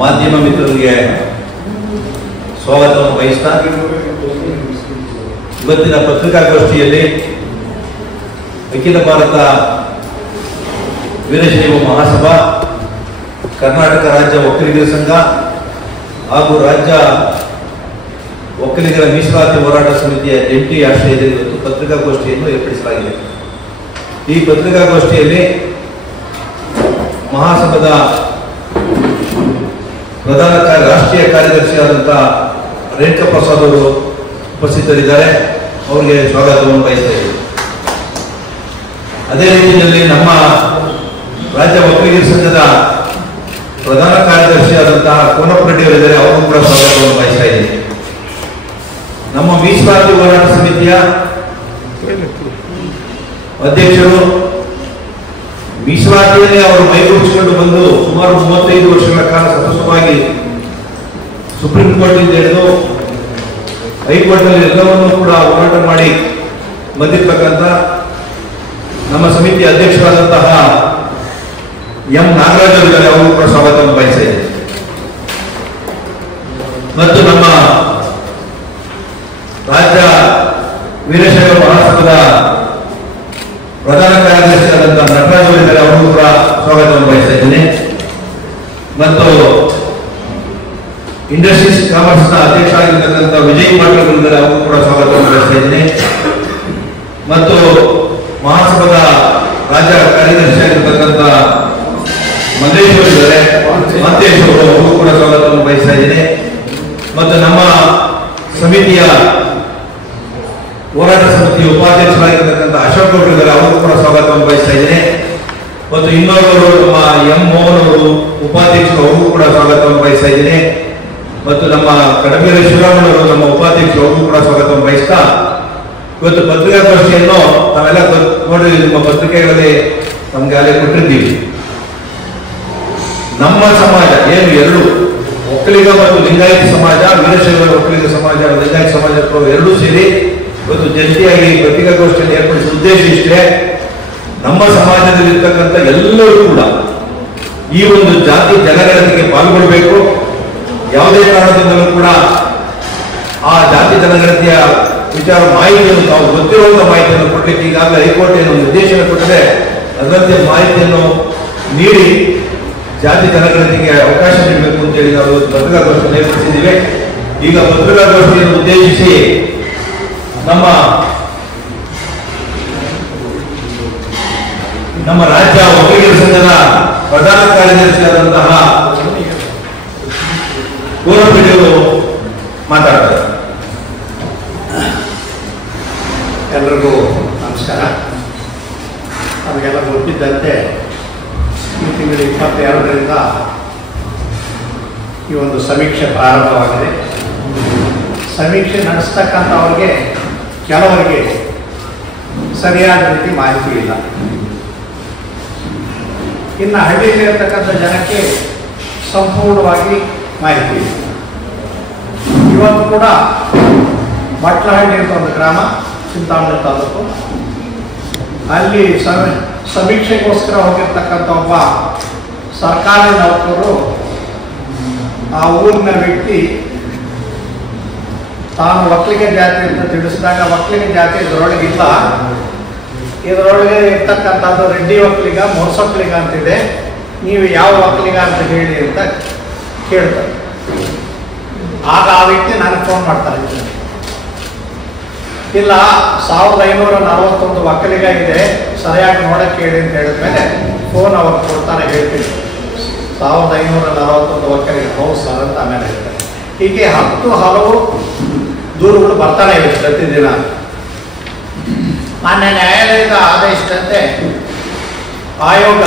ಮಾಧ್ಯಮ ಮಿತ್ರರಿಗೆ ಸ್ವಾಗತವನ್ನು ಬಯಸ್ತಾ ಇವತ್ತಿನ ಪತ್ರಿಕಾಗೋಷ್ಠಿಯಲ್ಲಿ ಅಖಿಲ ಭಾರತ ವೀರಶೈವ ಮಹಾಸಭಾ, ಕರ್ನಾಟಕ ರಾಜ್ಯ ಒಕ್ಕಲಿಗರ ಸಂಘ ಹಾಗೂ ರಾಜ್ಯ ಒಕ್ಕಲಿಗರ ಮೀಸಲಾತಿ ಹೋರಾಟ ಸಮಿತಿಯ ಜಂಟಿ ಆಶ್ರಯದಲ್ಲಿ ಇವತ್ತು ಪತ್ರಿಕಾಗೋಷ್ಠಿಯನ್ನು ಏರ್ಪಡಿಸಲಾಗಿದೆ. ಈ ಪತ್ರಿಕಾಗೋಷ್ಠಿಯಲ್ಲಿ ಮಹಾಸಭಾದ ಪ್ರಧಾನ ರಾಷ್ಟ್ರೀಯ ಕಾರ್ಯದರ್ಶಿಯಾದಂತಹ ರೇಣುಕಾ ಪ್ರಸಾದ್ ಅವರು ಉಪಸ್ಥಿತರಿದ್ದಾರೆ. ಅವರಿಗೆ ಸ್ವಾಗತವನ್ನು ಬಯಸ್ತಾ ಇದ್ದೇವೆ. ಅದೇ ರೀತಿಯಲ್ಲಿ ನಮ್ಮ ರಾಜ್ಯ ಒಕ್ಕಲಿಗರ ಸಂಘದ ಪ್ರಧಾನ ಕಾರ್ಯದರ್ಶಿಯಾದಂತಹ ಕೋನಪ್ಪ ರೆಡ್ಡಿ ಅವರಿದ್ದಾರೆ. ಅವರು ಕೂಡ ಸ್ವಾಗತವನ್ನು ಬಯಸ್ತಾ ಇದ್ದೇವೆ. ನಮ್ಮ ಮೀಸಲಾತಿ ಹೋರಾಟ ಸಮಿತಿಯ ಅಧ್ಯಕ್ಷರು, ಮೀಸಲಾತಿಯನ್ನೇ ಅವರು ಮೈಗೂಡಿಸಿಕೊಂಡು ಬಂದು ಸುಮಾರು 35 ವರ್ಷಗಳ ಕಾಲ ಸತತವಾಗಿ ಸುಪ್ರೀಂ ಕೋರ್ಟ್ನಿಂದ ಹಿಡಿದು ಹೈಕೋರ್ಟ್ನಲ್ಲಿ ಎಲ್ಲವನ್ನೂ ಕೂಡ ಹೋರಾಟ ಮಾಡಿ ಬಂದಿರತಕ್ಕಂಥ ನಮ್ಮ ಸಮಿತಿಯ ಅಧ್ಯಕ್ಷರಾದಂತಹ ಎಂ ನಾಗರಾಜ್ ಅವರಿದ್ದಾರೆ. ಅವರು ಕೂಡ ಸ್ವಾಗತವನ್ನು ಬಯಸ್ತಾ ಇದ್ದಾರೆ. ಮತ್ತು ನಮ್ಮ ರಾಜ್ಯ ವೀರಶೈವ ಮಹಾಸಭಾದ ಪ್ರಧಾನ ಕಾರ್ಯದರ್ಶಿಯಾದಂತಹ ನಟರಾಜ್ ಅವರಿದ್ದಾರೆ. ಅವರು ಕೂಡ ಸ್ವಾಗತವನ್ನು ಬಯಸ್ತಾ ಇದ್ದೇನೆ. ಮತ್ತು ಇಂಡಸ್ಟ್ರೀಸ್ ಕಾಮರ್ಸ್ನ ಅಧ್ಯಕ್ಷರಾಗಿರ್ತಕ್ಕಂಥ ವಿಜಯ್ ಪಾಟೀಲ್ ಅವರಿದ್ದಾರೆ. ಅವರು ಕೂಡ ಸ್ವಾಗತವನ್ನು ಬಯಸ್ತಾ ಇದ್ದೇನೆ. ಮತ್ತು ಮಹಾಸಭಾದ ರಾಜ್ಯ ಕಾರ್ಯದರ್ಶಿಯಾಗಿರ್ತಕ್ಕಂಥ ಮಂದೇಶ್ ಅವರಿದ್ದಾರೆ. ಮಂತೇಶ್ ಅವರು ಕೂಡ ಸ್ವಾಗತವನ್ನು ಬಯಸ್ತಾ ಇದ್ದೇನೆ. ಮತ್ತು ನಮ್ಮ ಸಮಿತಿಯ ಹೋರಾಟ ಸಮಿತಿಯ ಉಪಾಧ್ಯಕ್ಷರಾಗಿರ್ತಕ್ಕಂಥ ಅಶೋಕ್ ಅವರಿದ್ದಾರೆ. ಅವರು ಕೂಡ ಸ್ವಾಗತವನ್ನು ಬಯಸ್ತಾ ಇದ್ದೇನೆ. ಮತ್ತು ಇನ್ನೊಬ್ಬರು ನಮ್ಮ ಎಂ ಮೋಹನ್ ಅವರು ಉಪಾಧ್ಯಕ್ಷರು. ಅವರು ಕೂಡ ಸ್ವಾಗತವನ್ನು ಬಯಸ್ತಾ ಇದ್ದೇನೆ. ಮತ್ತು ನಮ್ಮ ಕಡಬೇರ ಶಿವರಾಮನ್ ಅವರು ನಮ್ಮ ಉಪಾಧ್ಯಕ್ಷರು. ಅವರು ಕೂಡ ಸ್ವಾಗತವನ್ನು ಬಯಸ್ತಾ ಇವತ್ತು ಪತ್ರಿಕಾಗೋಷ್ಠಿಯನ್ನು ನಾವೆಲ್ಲ ನೋಡಿ ನಿಮ್ಮ ಪತ್ರಿಕೆಗಳಲ್ಲಿ ನಮ್ಗೆ ಅಲ್ಲಿ ಕೊಟ್ಟಿರ್ತೀವಿ. ನಮ್ಮ ಸಮಾಜ ಏನು ಎರಡು ಒಕ್ಕಲಿಗ ಮತ್ತು ಲಿಂಗಾಯತ ಸಮಾಜ, ವೀರಶೈವ ಒಕ್ಕಲಿಗ ಸಮಾಜ, ಲಿಂಗಾಯತ ಸಮಾಜ ಎರಡೂ ಸೇರಿ ಇವತ್ತು ಜಂಟಿಯಾಗಿ ಪತ್ರಿಕಾಗೋಷ್ಠಿಯನ್ನು ಏರ್ಪಡಿಸುವ ಉದ್ದೇಶ ಇಷ್ಟೇ. ನಮ್ಮ ಸಮಾಜದಲ್ಲಿರ್ತಕ್ಕಂಥ ಎಲ್ಲರೂ ಕೂಡ ಈ ಒಂದು ಜಾತಿ ಜನಗಣತಿಗೆ ಪಾಲ್ಗೊಳ್ಳಬೇಕು. ಯಾವುದೇ ಕಾರಣದಿಂದಲೂ ಕೂಡ ಆ ಜಾತಿ ಜನಗಣತಿಯ ವಿಚಾರ ಮಾಹಿತಿಯನ್ನು ತಾವು ಗೊತ್ತಿರುವಂತಹ ಮಾಹಿತಿಯನ್ನು ಕೊಡಲಿಕ್ಕೆ ಈಗಾಗಲೇ ಹೈಕೋರ್ಟ್ ಏನು ನಿರ್ದೇಶನ ಕೊಟ್ಟಿದೆ, ಅದರಂತೆ ಮಾಹಿತಿಯನ್ನು ನೀಡಿ ಜಾತಿ ಜನಗಣತಿಗೆ ಅವಕಾಶ ನೀಡಬೇಕು ಅಂತೇಳಿ ನಾವು ಪತ್ರಿಕಾಗೋಷ್ಠಿಯನ್ನು ಏರ್ಪಡಿಸಿದ್ದೀವಿ. ಈಗ ಪತ್ರಿಕಾಗೋಷ್ಠಿಯನ್ನು ಉದ್ದೇಶಿಸಿ ನಮ್ಮ ರಾಜ್ಯ ಒಕ್ಕಲಿಗರ ಸಂಘದ ಪ್ರಧಾನ ಕಾರ್ಯದರ್ಶಿಯಾದಂತಹ ಕೋನಪ್ಪ ಅವರು ಮಾತಾಡ್ತಾರೆ. ಎಲ್ಲರಿಗೂ ನಮಸ್ಕಾರ. ನಮಗೆಲ್ಲ ಗೊತ್ತಿದ್ದಂತೆ ಈ ತಿಂಗಳ 22ರಿಂದ ಈ ಒಂದು ಸಮೀಕ್ಷೆ ಪ್ರಾರಂಭವಾಗಿದೆ. ಸಮೀಕ್ಷೆ ನಡೆಸ್ತಕ್ಕಂಥವ್ರಿಗೆ ಕೆಲವರಿಗೆ ಸರಿಯಾದ ರೀತಿ ಮಾಹಿತಿ ಇಲ್ಲ. ಇನ್ನು ಹಳ್ಳಿಯಲ್ಲಿರ್ತಕ್ಕಂಥ ಜನಕ್ಕೆ ಸಂಪೂರ್ಣವಾಗಿ ಮಾಹಿತಿ ಇದೆ. ಇವತ್ತು ಕೂಡ ಬಟ್ಲಹಳ್ಳಿ ಅಂತ ಒಂದು ಗ್ರಾಮ, ಚಿಂತಾಮಣಿ ತಾಲೂಕು, ಅಲ್ಲಿ ಸಮೀಕ್ಷೆಗೋಸ್ಕರ ಹೋಗಿರ್ತಕ್ಕಂಥ ಒಬ್ಬ ಸರ್ಕಾರಿ ನೌಕರರು ಆ ಊರಿನ ವ್ಯಕ್ತಿ ತಾನು ಒಕ್ಕಲಿಗ ಜಾತಿ ಅಂತ ತಿಳಿಸಿದಾಗ ಒಕ್ಕಲಿಗ ಜಾತಿ ಇದರೊಳಗಿಲ್ಲ, ಇದರೊಳಗೆ ಇರ್ತಕ್ಕಂಥದ್ದು ರೆಡ್ಡಿ ಒಕ್ಕಲಿಗ, ಮೊಸೊಕ್ಕಲಿಗ ಅಂತಿದೆ, ನೀವು ಯಾವ ಒಕ್ಕಲಿಗ ಅಂತ ಹೇಳಿ ಅಂತ ಕೇಳ್ತಾರೆ. ಆಗ ಆ ವ್ಯಕ್ತಿ ನನಗೆ ಫೋನ್ ಮಾಡ್ತಾರೆ, ಇಲ್ಲ 1541 ಒಕ್ಕಲಿಗ ಇದೆ, ಸರಿಯಾಗಿ ನೋಡಕ್ಕೆ ಹೇಳಿ ಅಂತ ಹೇಳಿದ್ಮೇಲೆ ಫೋನ್ ಅವ್ರು ಕೊಡ್ತಾರೆ, ಹೇಳ್ತೀನಿ 1541 ಒಕ್ಕಲಿಗ, ಹೌದು ಸರ್ ಅಂತ ಆಮೇಲೆ ಹೇಳ್ತಾರೆ. ಹೀಗೆ ಹಲವು ದೂರುಗಳು ಬರ್ತಾನೆ ಇವೆ ಪ್ರತಿದಿನ. ಮಾನ್ಯ ನ್ಯಾಯಾಲಯದ ಆದೇಶದಂತೆ ಆಯೋಗ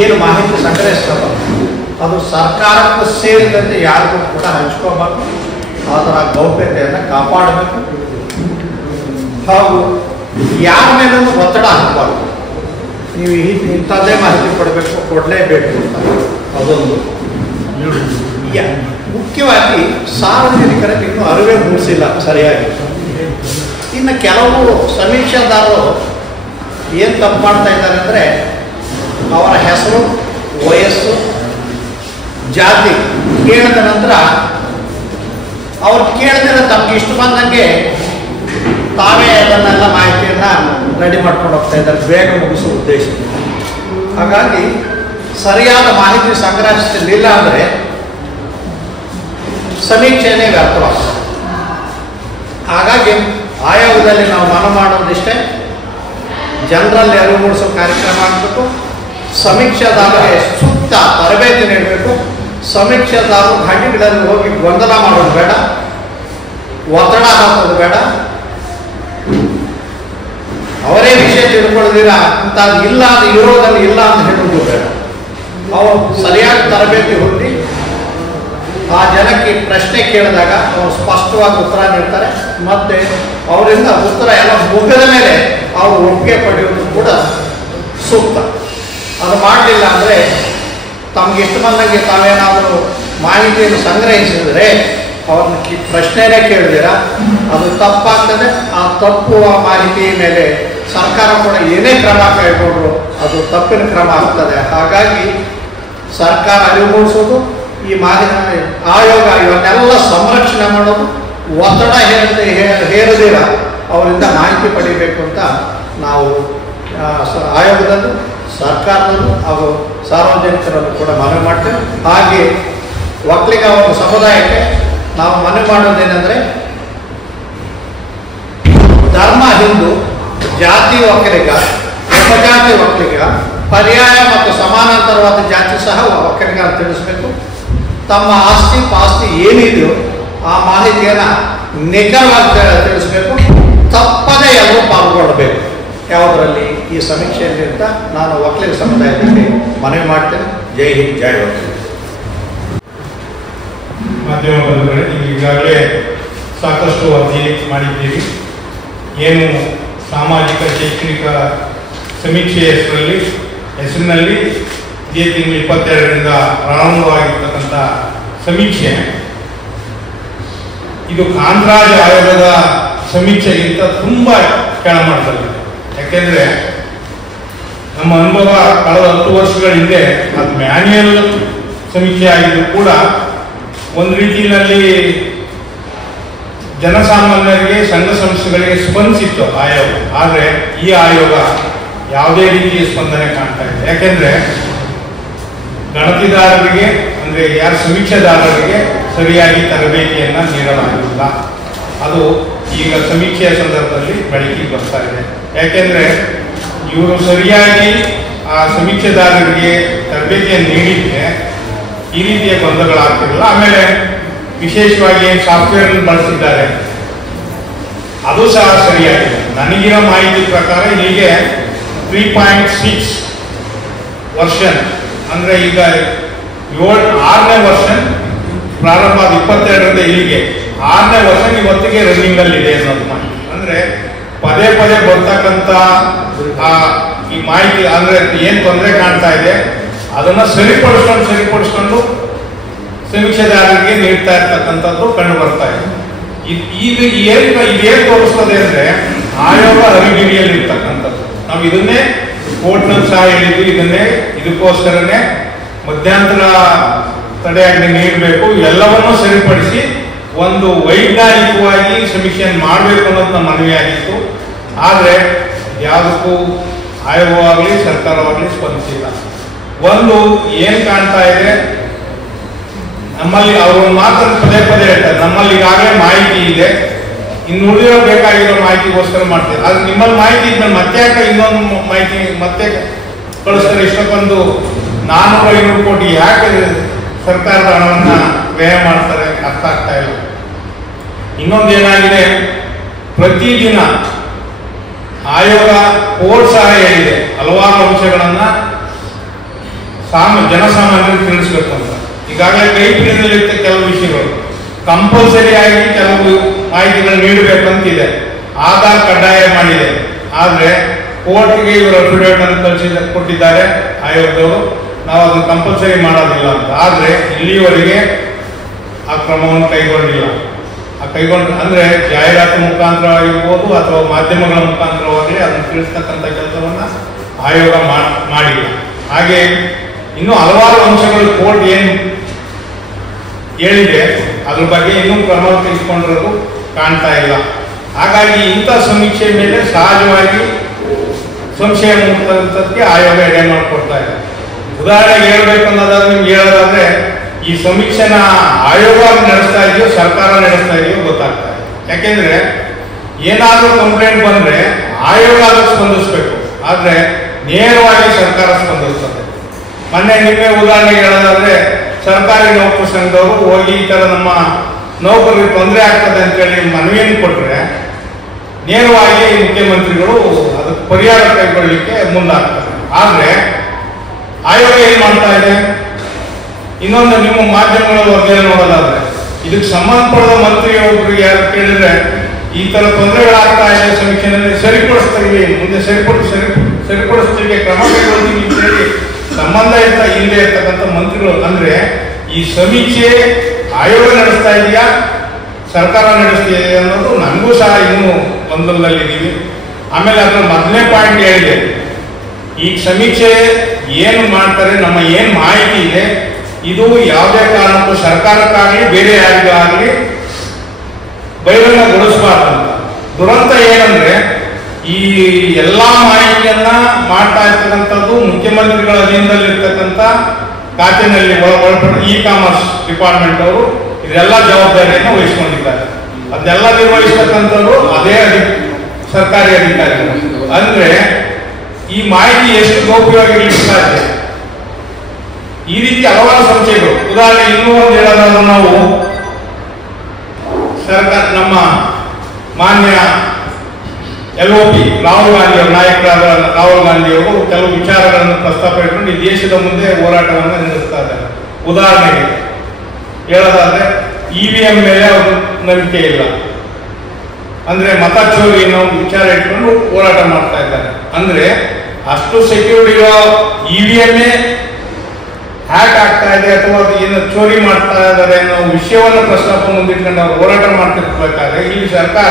ಏನು ಮಾಹಿತಿ ಸಂಗ್ರಹಿಸ್ತದೋ ಅದು ಸರ್ಕಾರಕ್ಕೂ ಸೇರಿದಂತೆ ಯಾರಿಗೂ ಕೂಡ ಹಂಚ್ಕೋಬೇಕು, ಅದರ ಗೌಪ್ಯತೆಯನ್ನು ಕಾಪಾಡಬೇಕು, ಹಾಗೂ ಯಾರ ಮೇಲೂ ಒತ್ತಡ ಹಾಕಬಾರ್ದು. ನೀವು ಇಂಥದ್ದೇ ಮಾಹಿತಿ ಕೊಡಬೇಕು, ಕೊಡಲೇಬೇಕು ಅಂತ ಅದೊಂದು. ಮುಖ್ಯವಾಗಿ ಸಾರ್ವಜನಿಕರಿಗೆ ಇನ್ನೂ ಅರಿವೇ ಮೂಡಿಸಿಲ್ಲ ಸರಿಯಾಗಿ. ಇನ್ನು ಕೆಲವು ಸಮೀಕ್ಷಾದಾರರು ಏನು ತಪ್ಪು ಮಾಡ್ತಾ ಇದ್ದಾರೆ ಅಂದರೆ ಅವರ ಹೆಸರು, ವಯಸ್ಸು, ಜಾತಿ ಕೇಳಿದ ನಂತರ ಅವ್ರು ಕೇಳಿದ್ರೆ ತಮ್ಗೆ ಇಷ್ಟ ಬಂದಂಗೆ ತಾವೇ ಅದನ್ನೆಲ್ಲ ಮಾಹಿತಿಯನ್ನು ರೆಡಿ ಮಾಡ್ಕೊಂಡು ಹೋಗ್ತಾ ಇದ್ದಾರೆ ಬೇಗ ಮುಗಿಸೋ ಉದ್ದೇಶ. ಹಾಗಾಗಿ ಸರಿಯಾದ ಮಾಹಿತಿ ಸಂಗ್ರಹಿಸಲಿಲ್ಲ ಅಂದರೆ ಸಮೀಕ್ಷೆನೇ ವ್ಯರ್ಥವಾಗ್ತದೆ. ಹಾಗಾಗಿ ಆಯೋಗದಲ್ಲಿ ನಾವು ಮನವಿ ಮಾಡೋದಿಷ್ಟೇ, ಜನರಲ್ಲಿ ಅರಿವು ಮೂಡಿಸೋ ಕಾರ್ಯಕ್ರಮ ಆಗಬೇಕು. ಸಮೀಕ್ಷಾದಾರರಿಗೆ ಸೂಕ್ತ ತರಬೇತಿ ನೀಡಬೇಕು. ಸಮೀಕ್ಷಾದಾರರು ಹಳ್ಳಿಗಳಲ್ಲಿ ಹೋಗಿ ಗೊಂದಲ ಮಾಡೋದು ಬೇಡ, ಒತ್ತಡ ಹಾಕೋದು ಬೇಡ, ಅವರೇ ವಿಷಯ ತಿಳ್ಕೊಳ್ಳೋದಿಲ್ಲ ಅಂಥದ್ದು ಇಲ್ಲ ಅದು ಇರೋದಲ್ಲಿ ಇಲ್ಲ ಅಂತ ಹೇಳೋದು ಬೇಡ. ಅವರು ಸರಿಯಾಗಿ ತರಬೇತಿ ಹೊಂದಿ ಆ ಜನಕ್ಕೆ ಪ್ರಶ್ನೆ ಕೇಳಿದಾಗ ಅವರು ಸ್ಪಷ್ಟವಾಗಿ ಉತ್ತರ ನೀಡ್ತಾರೆ. ಮತ್ತು ಅವರಿಂದ ಉತ್ತರ ಎಲ್ಲ ಮುಗಿದ ಮೇಲೆ ಅವರು ಒಪ್ಪಿಗೆ ಪಡೆಯೋದು ಕೂಡ ಸೂಕ್ತ. ಅದು ಮಾಡಲಿಲ್ಲ ಅಂದರೆ ತಮಗೆ ಇಷ್ಟ ಬಂದಂಗೆ ತಾವೇನಾದರೂ ಮಾಹಿತಿಯನ್ನು ಸಂಗ್ರಹಿಸಿದರೆ ಅವ್ರನ್ನ ಪ್ರಶ್ನೆನೇ ಕೇಳಿದಿರ ಅದು ತಪ್ಪಾಗ್ತದೆ. ಆ ತಪ್ಪು ಮಾಹಿತಿ ಮೇಲೆ ಸರ್ಕಾರ ಕೂಡ ಏನೇ ಕ್ರಮ ಕೈಗೊಂಡ್ರು ಅದು ತಪ್ಪಿನ ಕ್ರಮ ಆಗ್ತದೆ. ಹಾಗಾಗಿ ಸರ್ಕಾರ ಅರಿವು ಮೂಡಿಸೋದು, ಈ ಮಾಹಿತಿ ಆಯೋಗ ಇವನ್ನೆಲ್ಲ ಸಂರಕ್ಷಣೆ ಮಾಡೋದು, ಒತ್ತಡ ಹೇರದಿರ ಅವರಿಂದ ಮಾಹಿತಿ ಪಡಿಬೇಕು ಅಂತ ನಾವು ಆಯೋಗದಲ್ಲೂ ಸರ್ಕಾರದಲ್ಲೂ ಹಾಗೂ ಸಾರ್ವಜನಿಕರಲ್ಲೂ ಕೂಡ ಮನವಿ ಮಾಡ್ತೇವೆ. ಹಾಗೆ ಒಕ್ಕಲಿಗ ಒಂದು ಸಮುದಾಯಕ್ಕೆ ನಾವು ಮನವಿ ಮಾಡೋದೇನೆಂದರೆ, ಧರ್ಮ ಹಿಂದೂ, ಜಾತಿ ಒಕ್ಕಲಿಗ, ಉಪಜಾತಿ ಒಕ್ಕಲಿಗ, ಪರ್ಯಾಯ ಮತ್ತು ಸಮಾನಾಂತರವಾದ ಜಾತಿ ಸಹ ಒಕ್ಕಲಿಗ ಅಂತ ತಿಳಿಸಬೇಕು. ತಮ್ಮ ಆಸ್ತಿ ಪಾಸ್ತಿ ಏನಿದೆಯೋ ಆ ಮಾಹಿತಿಯನ್ನು ನಿಖರವಾಗಿ ತಿಳಿಸಬೇಕು. ತಪ್ಪದೇ ಎಲ್ಲರೂ ಪಾಲ್ಗೊಳ್ಳಬೇಕು ಯಾವುದರಲ್ಲಿ, ಈ ಸಮೀಕ್ಷೆಯಲ್ಲಿ ಅಂತ ನಾನು ಒಕ್ಕಲಿಗ ಸಮುದಾಯದಲ್ಲಿ ಮನವಿ ಮಾಡ್ತೇನೆ. ಜೈ ಹಿಂದ್, ಜೈ ಒಕ್ಕಲಿಗ. ಮಾಧ್ಯಮ ಬಂಧುಗಳೇ, ನೀವು ಈಗಾಗಲೇ ಸಾಕಷ್ಟು ಅಧ್ಯಯನ ಮಾಡಿದ್ದೀರಿ. ಏನು ಸಾಮಾಜಿಕ ಶೈಕ್ಷಣಿಕ ಸಮೀಕ್ಷೆ ಹೆಸರಿನಲ್ಲಿ ಇದೇ ತಿಂಗಳು 22ರಿಂದ ಪ್ರಾರಂಭವಾಗಿರ್ತಕ್ಕಂಥ ಸಮೀಕ್ಷೆ ಇದು ಕಾಂತರಾಜ್ ಆಯೋಗದ ಸಮೀಕ್ಷೆಗಿಂತ ತುಂಬ ಕೆಳಮಟ್ಟದಲ್ಲಿದೆ. ಯಾಕೆಂದರೆ ನಮ್ಮ ಅನುಭವ ಕಳೆದ 10 ವರ್ಷಗಳ ಹಿಂದೆ ಅದು ಮ್ಯಾನ್ಯುಯಲ್ ಸಮೀಕ್ಷೆ ಆಗಿದ್ದು ಕೂಡ ಒಂದು ರೀತಿಯಲ್ಲಿ ಜನಸಾಮಾನ್ಯರಿಗೆ, ಸಂಘ ಸಂಸ್ಥೆಗಳಿಗೆ ಸ್ಪಂದಿಸಿತ್ತು ಆಯೋಗ. ಆದರೆ ಈ ಆಯೋಗ ಯಾವುದೇ ರೀತಿಯ ಸ್ಪಂದನೆ ಕಾಣ್ತಾ ಇದೆ. ಯಾಕೆಂದರೆ ಗಣತಿದಾರರಿಗೆ ಅಂದರೆ ಯಾರು ಸಮೀಕ್ಷೆದಾರರಿಗೆ ಸರಿಯಾಗಿ ತರಬೇತಿಯನ್ನು ನೀಡಲಾಗಿಲ್ಲ. ಅದು ಈಗ ಸಮೀಕ್ಷೆಯ ಸಂದರ್ಭದಲ್ಲಿ ಬೆಳಕಿಗೆ ಬರ್ತಾ ಇದೆ. ಯಾಕೆಂದರೆ ಇವರು ಸರಿಯಾಗಿ ಆ ಸಮೀಕ್ಷೆದಾರರಿಗೆ ತರಬೇತಿಯನ್ನು ನೀಡಿದ್ರೆ ಈ ರೀತಿಯ ಗೊಂದಲಗಳಾಗ್ತಿರಲಿಲ್ಲ. ಆಮೇಲೆ ವಿಶೇಷವಾಗಿ ಏನು ಸಾಫ್ಟ್ವೇರ್ ಬಳಸಿದ್ದಾರೆ ಅದು ಸಹ ಸರಿಯಾಗಿದೆ. ನನಗಿರೋ ಮಾಹಿತಿ ಪ್ರಕಾರ ಹೀಗೆ 3.6 ವರ್ಷನ್ ಅಂದರೆ ಈಗ 6ನೇ ವರ್ಷನ್ ಪ್ರಾರಂಭ ಆದ 22ರಿಂದ ಇಲ್ಲಿಗೆ 6ನೇ ವರ್ಷನ್ ಇವತ್ತಿಗೆ ರನ್ನಿಂಗಲ್ಲಿ ಇದೆ ಅನ್ನೋದು ಮಾಹಿತಿ. ಅಂದರೆ ಪದೇ ಪದೇ ಬರ್ತಕ್ಕಂಥ ಈ ಮಾಹಿತಿ ಅಂದರೆ ಏನು ತೊಂದರೆ ಕಾಣ್ತಾ ಇದೆ ಅದನ್ನು ಸರಿಪಡಿಸ್ಕೊಂಡು ಸಮೀಕ್ಷೆದಾರರಿಗೆ ನೀಡ್ತಾ ಇರ್ತಕ್ಕಂಥದ್ದು ಕಂಡು ಬರ್ತಾ ಇದೆ. ಇದೇನು ತೋರಿಸ್ತದೆ ಅಂದರೆ ಆಯೋಗ ಅರಿವಿಡಿಯಲ್ಲಿ ಇರ್ತಕ್ಕಂಥದ್ದು. ನಾವು ಇದನ್ನೇ ಕೋರ್ಟ್ನಲ್ಲಿ ಸಹ ಹೇಳಿದ್ವಿ, ಇದಕ್ಕೋಸ್ಕರನೇ ಮಧ್ಯಂತರ ತಡೆಯಾಜ್ಞೆ ನೀಡಬೇಕು, ಎಲ್ಲವನ್ನೂ ಸರಿಪಡಿಸಿ ಒಂದು ವೈಜ್ಞಾನಿಕವಾಗಿ ಸಮೀಕ್ಷೆಯನ್ನು ಮಾಡಬೇಕು ಅನ್ನೋದು ನಮ್ಮ ಮನವಿಯಾಗಿತ್ತು. ಆದರೆ ಯಾವುದಕ್ಕೂ ಆಯೋಗವಾಗಲಿ ಸರ್ಕಾರವಾಗಲಿ ಸ್ಪಂದಿಸಿಲ್ಲ. ಒಂದು ಏನು ಕಾಣ್ತಾ ಇದೆ, ನಮ್ಮಲ್ಲಿ ಅವರು ಮಾತ್ರ ಪದೇ ಪದೇ ಹೇಳ್ತಾರೆ ನಮ್ಮಲ್ಲಿ ಈಗಾಗಲೇ ಮಾಹಿತಿ ಇದೆ, ಇನ್ನು ಉಳಿದಿರೋ ಬೇಕಾಗಿರೋ ಮಾಹಿತಿಗೋಸ್ಕರ ಮಾಡ್ತಾರೆ. ಆದ್ರೆ ನಿಮ್ಮಲ್ಲಿ ಮಾಹಿತಿ ಇದ್ಮೇಲೆ ಮತ್ತೆ ಯಾಕೆ ಇನ್ನೊಂದು ಮಾಹಿತಿ ಮತ್ತೆ ಕಳಿಸ್ತಾರೆ? ಇಷ್ಟಕ್ಕೊಂದು 400-500 ಕೋಟಿ ಯಾಕೆ ಸರ್ಕಾರದ ಹಣವನ್ನ ವ್ಯಯ ಮಾಡ್ತಾರೆ ಅರ್ಥ ಆಗ್ತಾ ಇಲ್ಲ. ಇನ್ನೊಂದು ಏನಾಗಿದೆ, ಪ್ರತಿದಿನ ಆಯೋಗ ಕೋರ್ಟ್ ಸಹ ಹೇಳಿದೆ ಹಲವಾರು ಅಂಶಗಳನ್ನ ಜನಸಾಮಾನ್ಯರಿಗೆ ತಿಳಿಸ್ಬೇಕು ಅಂತ. ಈಗಾಗಲೇ ಕೈಪಿಡಿಯಲ್ಲಿರುತ್ತೆ ಕೆಲವು ವಿಷಯಗಳು, ಕಂಪಲ್ಸರಿ ಆಗಿ ಕೆಲವು ಮಾಹಿತಿಗಳು ನೀಡಬೇಕಂತಿದೆ, ಆಧಾರ್ ಕಡ್ಡಾಯ ಮಾಡಿದೆ. ಆದರೆ ಕೋರ್ಟ್ಗೆ ಇವರು ಅಫಿಡೇವಿಟ್ ಅನ್ನು ಕೊಟ್ಟಿದ್ದಾರೆ ಆಯೋಗದವರು, ನಾವು ಅದನ್ನು ಕಂಪಲ್ಸರಿ ಮಾಡೋದಿಲ್ಲ ಅಂತ. ಆದರೆ ಇಲ್ಲಿವರೆಗೆ ಆ ಕ್ರಮವನ್ನು ಕೈಗೊಂಡಿಲ್ಲ. ಅಂದರೆ ಜಾಹೀರಾತು ಮುಖಾಂತರವಾಗಿರ್ಬೋದು ಅಥವಾ ಮಾಧ್ಯಮಗಳ ಮುಖಾಂತರವಾಗಿ ಸೂಕ್ತವಾಗಲಿ ಅದನ್ನು ತಿಳಿಸ್ತಕ್ಕಂಥ ಕೆಲಸವನ್ನ ಆಯೋಗ ಮಾಡಿಲ್ಲ. ಹಾಗೆ ಇನ್ನೂ ಹಲವಾರು ಅಂಶಗಳು ಕೋರ್ಟ್ ಏನು ಹೇಳಿದೆ ಅದ್ರ ಬಗ್ಗೆ ಇನ್ನೂ ಕ್ರಮ ತೆಗೆದುಕೊಂಡಿರೋದು ಕಾಣ್ತಾ ಇಲ್ಲ. ಹಾಗಾಗಿ ಇಂಥ ಸಮೀಕ್ಷೆ ಮೇಲೆ ಸಹಜವಾಗಿ ಸಂಶಯ ಮೂಡುವಂಥದ್ದಕ್ಕೆ ಆಯೋಗ ಎಡೆ ಮಾಡಿಕೊಡ್ತಾ ಇದೆ. ಉದಾಹರಣೆಗೆ ಹೇಳ್ಬೇಕನ್ನೋದಾದ್ರೆ ನಿಮ್ಗೆ ಹೇಳೋದಾದ್ರೆ ಈ ಸಮೀಕ್ಷೆನ ಆಯೋಗ ನಡೆಸ್ತಾ ಇದೆಯೋ ಸರ್ಕಾರ ನಡೆಸ್ತಾ ಇದೆಯೋ ಗೊತ್ತಾಗ್ತಾ ಇದೆ. ಯಾಕೆಂದ್ರೆ ಏನಾದರೂ ಕಂಪ್ಲೇಂಟ್ ಬಂದ್ರೆ ಆಯೋಗ ಅದಕ್ಕೆ ಸ್ಪಂದಿಸಬೇಕು, ಆದ್ರೆ ನೇರವಾಗಿ ಸರ್ಕಾರ ಸ್ಪಂದಿಸ್ತದೆ. ನಿನ್ನೆ ಉದಾಹರಣೆಗೆ ಹೇಳೋದಾದ್ರೆ ಸರ್ಕಾರಿ ನೌಕರ ಸಂಘದವರು ಹೋಗಿ ಈ ತರ ನಮ್ಮ ನೌಕರರಿಗೆ ತೊಂದರೆ ಆಗ್ತದೆ ಅಂತೇಳಿ ಮನವಿಯನ್ನು ಕೊಟ್ಟರೆ ನೇರವಾಗಿ ಮುಖ್ಯಮಂತ್ರಿಗಳು ಅದಕ್ಕೆ ಪರಿಹಾರ ಕೈಗೊಳ್ಳಲಿಕ್ಕೆ ಮುಂದಾಗ್ತಾರೆ. ಆದ್ರೆ ಆಯೋಗ ಏನ್ ಮಾಡ್ತಾ ಇದೆ, ಇನ್ನೊಂದು ನಿಮ್ಮ ಮಾಧ್ಯಮಗಳ ವರದಿಯಲ್ಲಿ ನೋಡೋದಾದ್ರೆ ಇದಕ್ಕೆ ಸಂಬಂಧಪಟ್ಟ ಮಂತ್ರಿಯೊಬ್ಬರಿಗೆ ಯಾರು ಕೇಳಿದ್ರೆ ಈ ತರ ತೊಂದರೆಗಳಾಗ್ತಾ ಇದೆ ಸಮೀಕ್ಷೆನಲ್ಲಿ ಸರಿಪಡಿಸ್ತೀವಿ, ಮುಂದೆ ಸರಿಪಡಿಸ್ತೀವಿ, ಕ್ರಮ ಕೈಗೊಳ್ತೀವಿ ಅಂತ ಹೇಳಿ ಸಂಬಂಧ ಇಲ್ಲದೆ ಇರ್ತಕ್ಕಂಥ ಮಂತ್ರಿಗಳು. ಅಂದ್ರೆ ಈ ಸಮೀಕ್ಷೆ ಆಯೋಗ ನಡೆಸ್ತಾ ಇದೆಯಾ ಸರ್ಕಾರ ನಡೆಸ್ತಾ ಇದೆ ಅನ್ನೋದು ನಮಗೂ ಸಹ ಇನ್ನೂ ಗೊಂದಲದಲ್ಲಿದ್ದೀವಿ. ಆಮೇಲೆ ಅದ್ರ ಮೊದಲನೇ ಪಾಯಿಂಟ್ ಹೇಳಿದೆ, ಈ ಸಮೀಕ್ಷೆ ಏನು ಮಾಡ್ತಾರೆ, ನಮ್ಮ ಏನ್ ಮಾಹಿತಿ ಇದೆ ಇದು ಯಾವುದೇ ಕಾರಣಕ್ಕೂ ಸರ್ಕಾರಕ್ಕಾಗಲಿ ಬೇರೆ ಯಾರಿಗಾಗಲಿ ಬಹಿರಂಗಗೊಳಿಸಬಾರ್ದಂತ. ದುರಂತ ಏನಂದ್ರೆ ಈ ಎಲ್ಲಾ ಮಾಹಿತಿಯನ್ನ ಮಾಡ್ತಾ ಇರ್ತಕ್ಕಂಥದ್ದು ಮುಖ್ಯಮಂತ್ರಿಗಳ ಅಧೀನದಲ್ಲಿರ್ತಕ್ಕಂಥ ಖಾತೆನಲ್ಲಿ ಒಳಪಟ್ಟ ಇ-ಕಾಮರ್ಸ್ ಡಿಪಾರ್ಟ್ಮೆಂಟ್ ಅವರು ಇದೆಲ್ಲ ಜವಾಬ್ದಾರಿಯನ್ನು ವಹಿಸಿಕೊಂಡಿದ್ದಾರೆ. ಅದನ್ನೆಲ್ಲ ನಿರ್ವಹಿಸ್ತಕ್ಕಂಥವ್ರು ಅದೇ ಸರ್ಕಾರಿ ಅಧಿಕಾರಿಗಳು. ಅಂದ್ರೆ ಈ ಮಾಹಿತಿ ಎಷ್ಟು ಗೌಪ್ಯವಾಗಿರ್ಲಿಕ್ಕೆ ಸಾಧ್ಯ? ಈ ರೀತಿ ಹಲವಾರು ಸಂಶಯಗಳು. ಉದಾಹರಣೆ ಇನ್ನೂ ಒಂದು ಹೇಳೋದಾದ್ರೆ ನಾವು ಸರ್ಕಾರ ನಮ್ಮ ಮಾನ್ಯ LOP ರಾಹುಲ್ ಗಾಂಧಿ ಅವರು, ನಾಯಕರಾದ ರಾಹುಲ್ ಗಾಂಧಿ ಅವರು ಕೆಲವು ವಿಚಾರಗಳನ್ನು ಪ್ರಸ್ತಾಪ ಇಟ್ಕೊಂಡು ಈ ದೇಶದ ಮುಂದೆ ಹೋರಾಟವನ್ನು ನಡೆಸ್ತಾ ಇದ್ದಾರೆ. ಉದಾಹರಣೆಗೆ ಹೇಳೋದಾದ್ರೆ EVM ಮೇಲೆ ಅವರು ನಂಬಿಕೆ ಇಲ್ಲ, ಅಂದ್ರೆ ಮತ ಚೋರಿ ಅನ್ನೋ ವಿಚಾರ ಇಟ್ಕೊಂಡು ಹೋರಾಟ ಮಾಡ್ತಾ ಇದ್ದಾರೆ. ಅಂದ್ರೆ ಅಷ್ಟು ಸೆಕ್ಯೂರಿಟಿ ಇರೋ EVM ಹ್ಯಾಕ್ ಆಗ್ತಾ ಇದೆ ಅಥವಾ ಏನು ಚೋರಿ ಮಾಡ್ತಾ ಇದ್ದಾರೆ ಅನ್ನೋ ವಿಷಯವನ್ನು ಪ್ರಸ್ತಾಪ ಮುಂದಿಟ್ಕೊಂಡು ಅವರು ಹೋರಾಟ ಮಾಡ್ತಿರ್ಬೇಕಾದ್ರೆ ಇಲ್ಲಿ ಸರ್ಕಾರ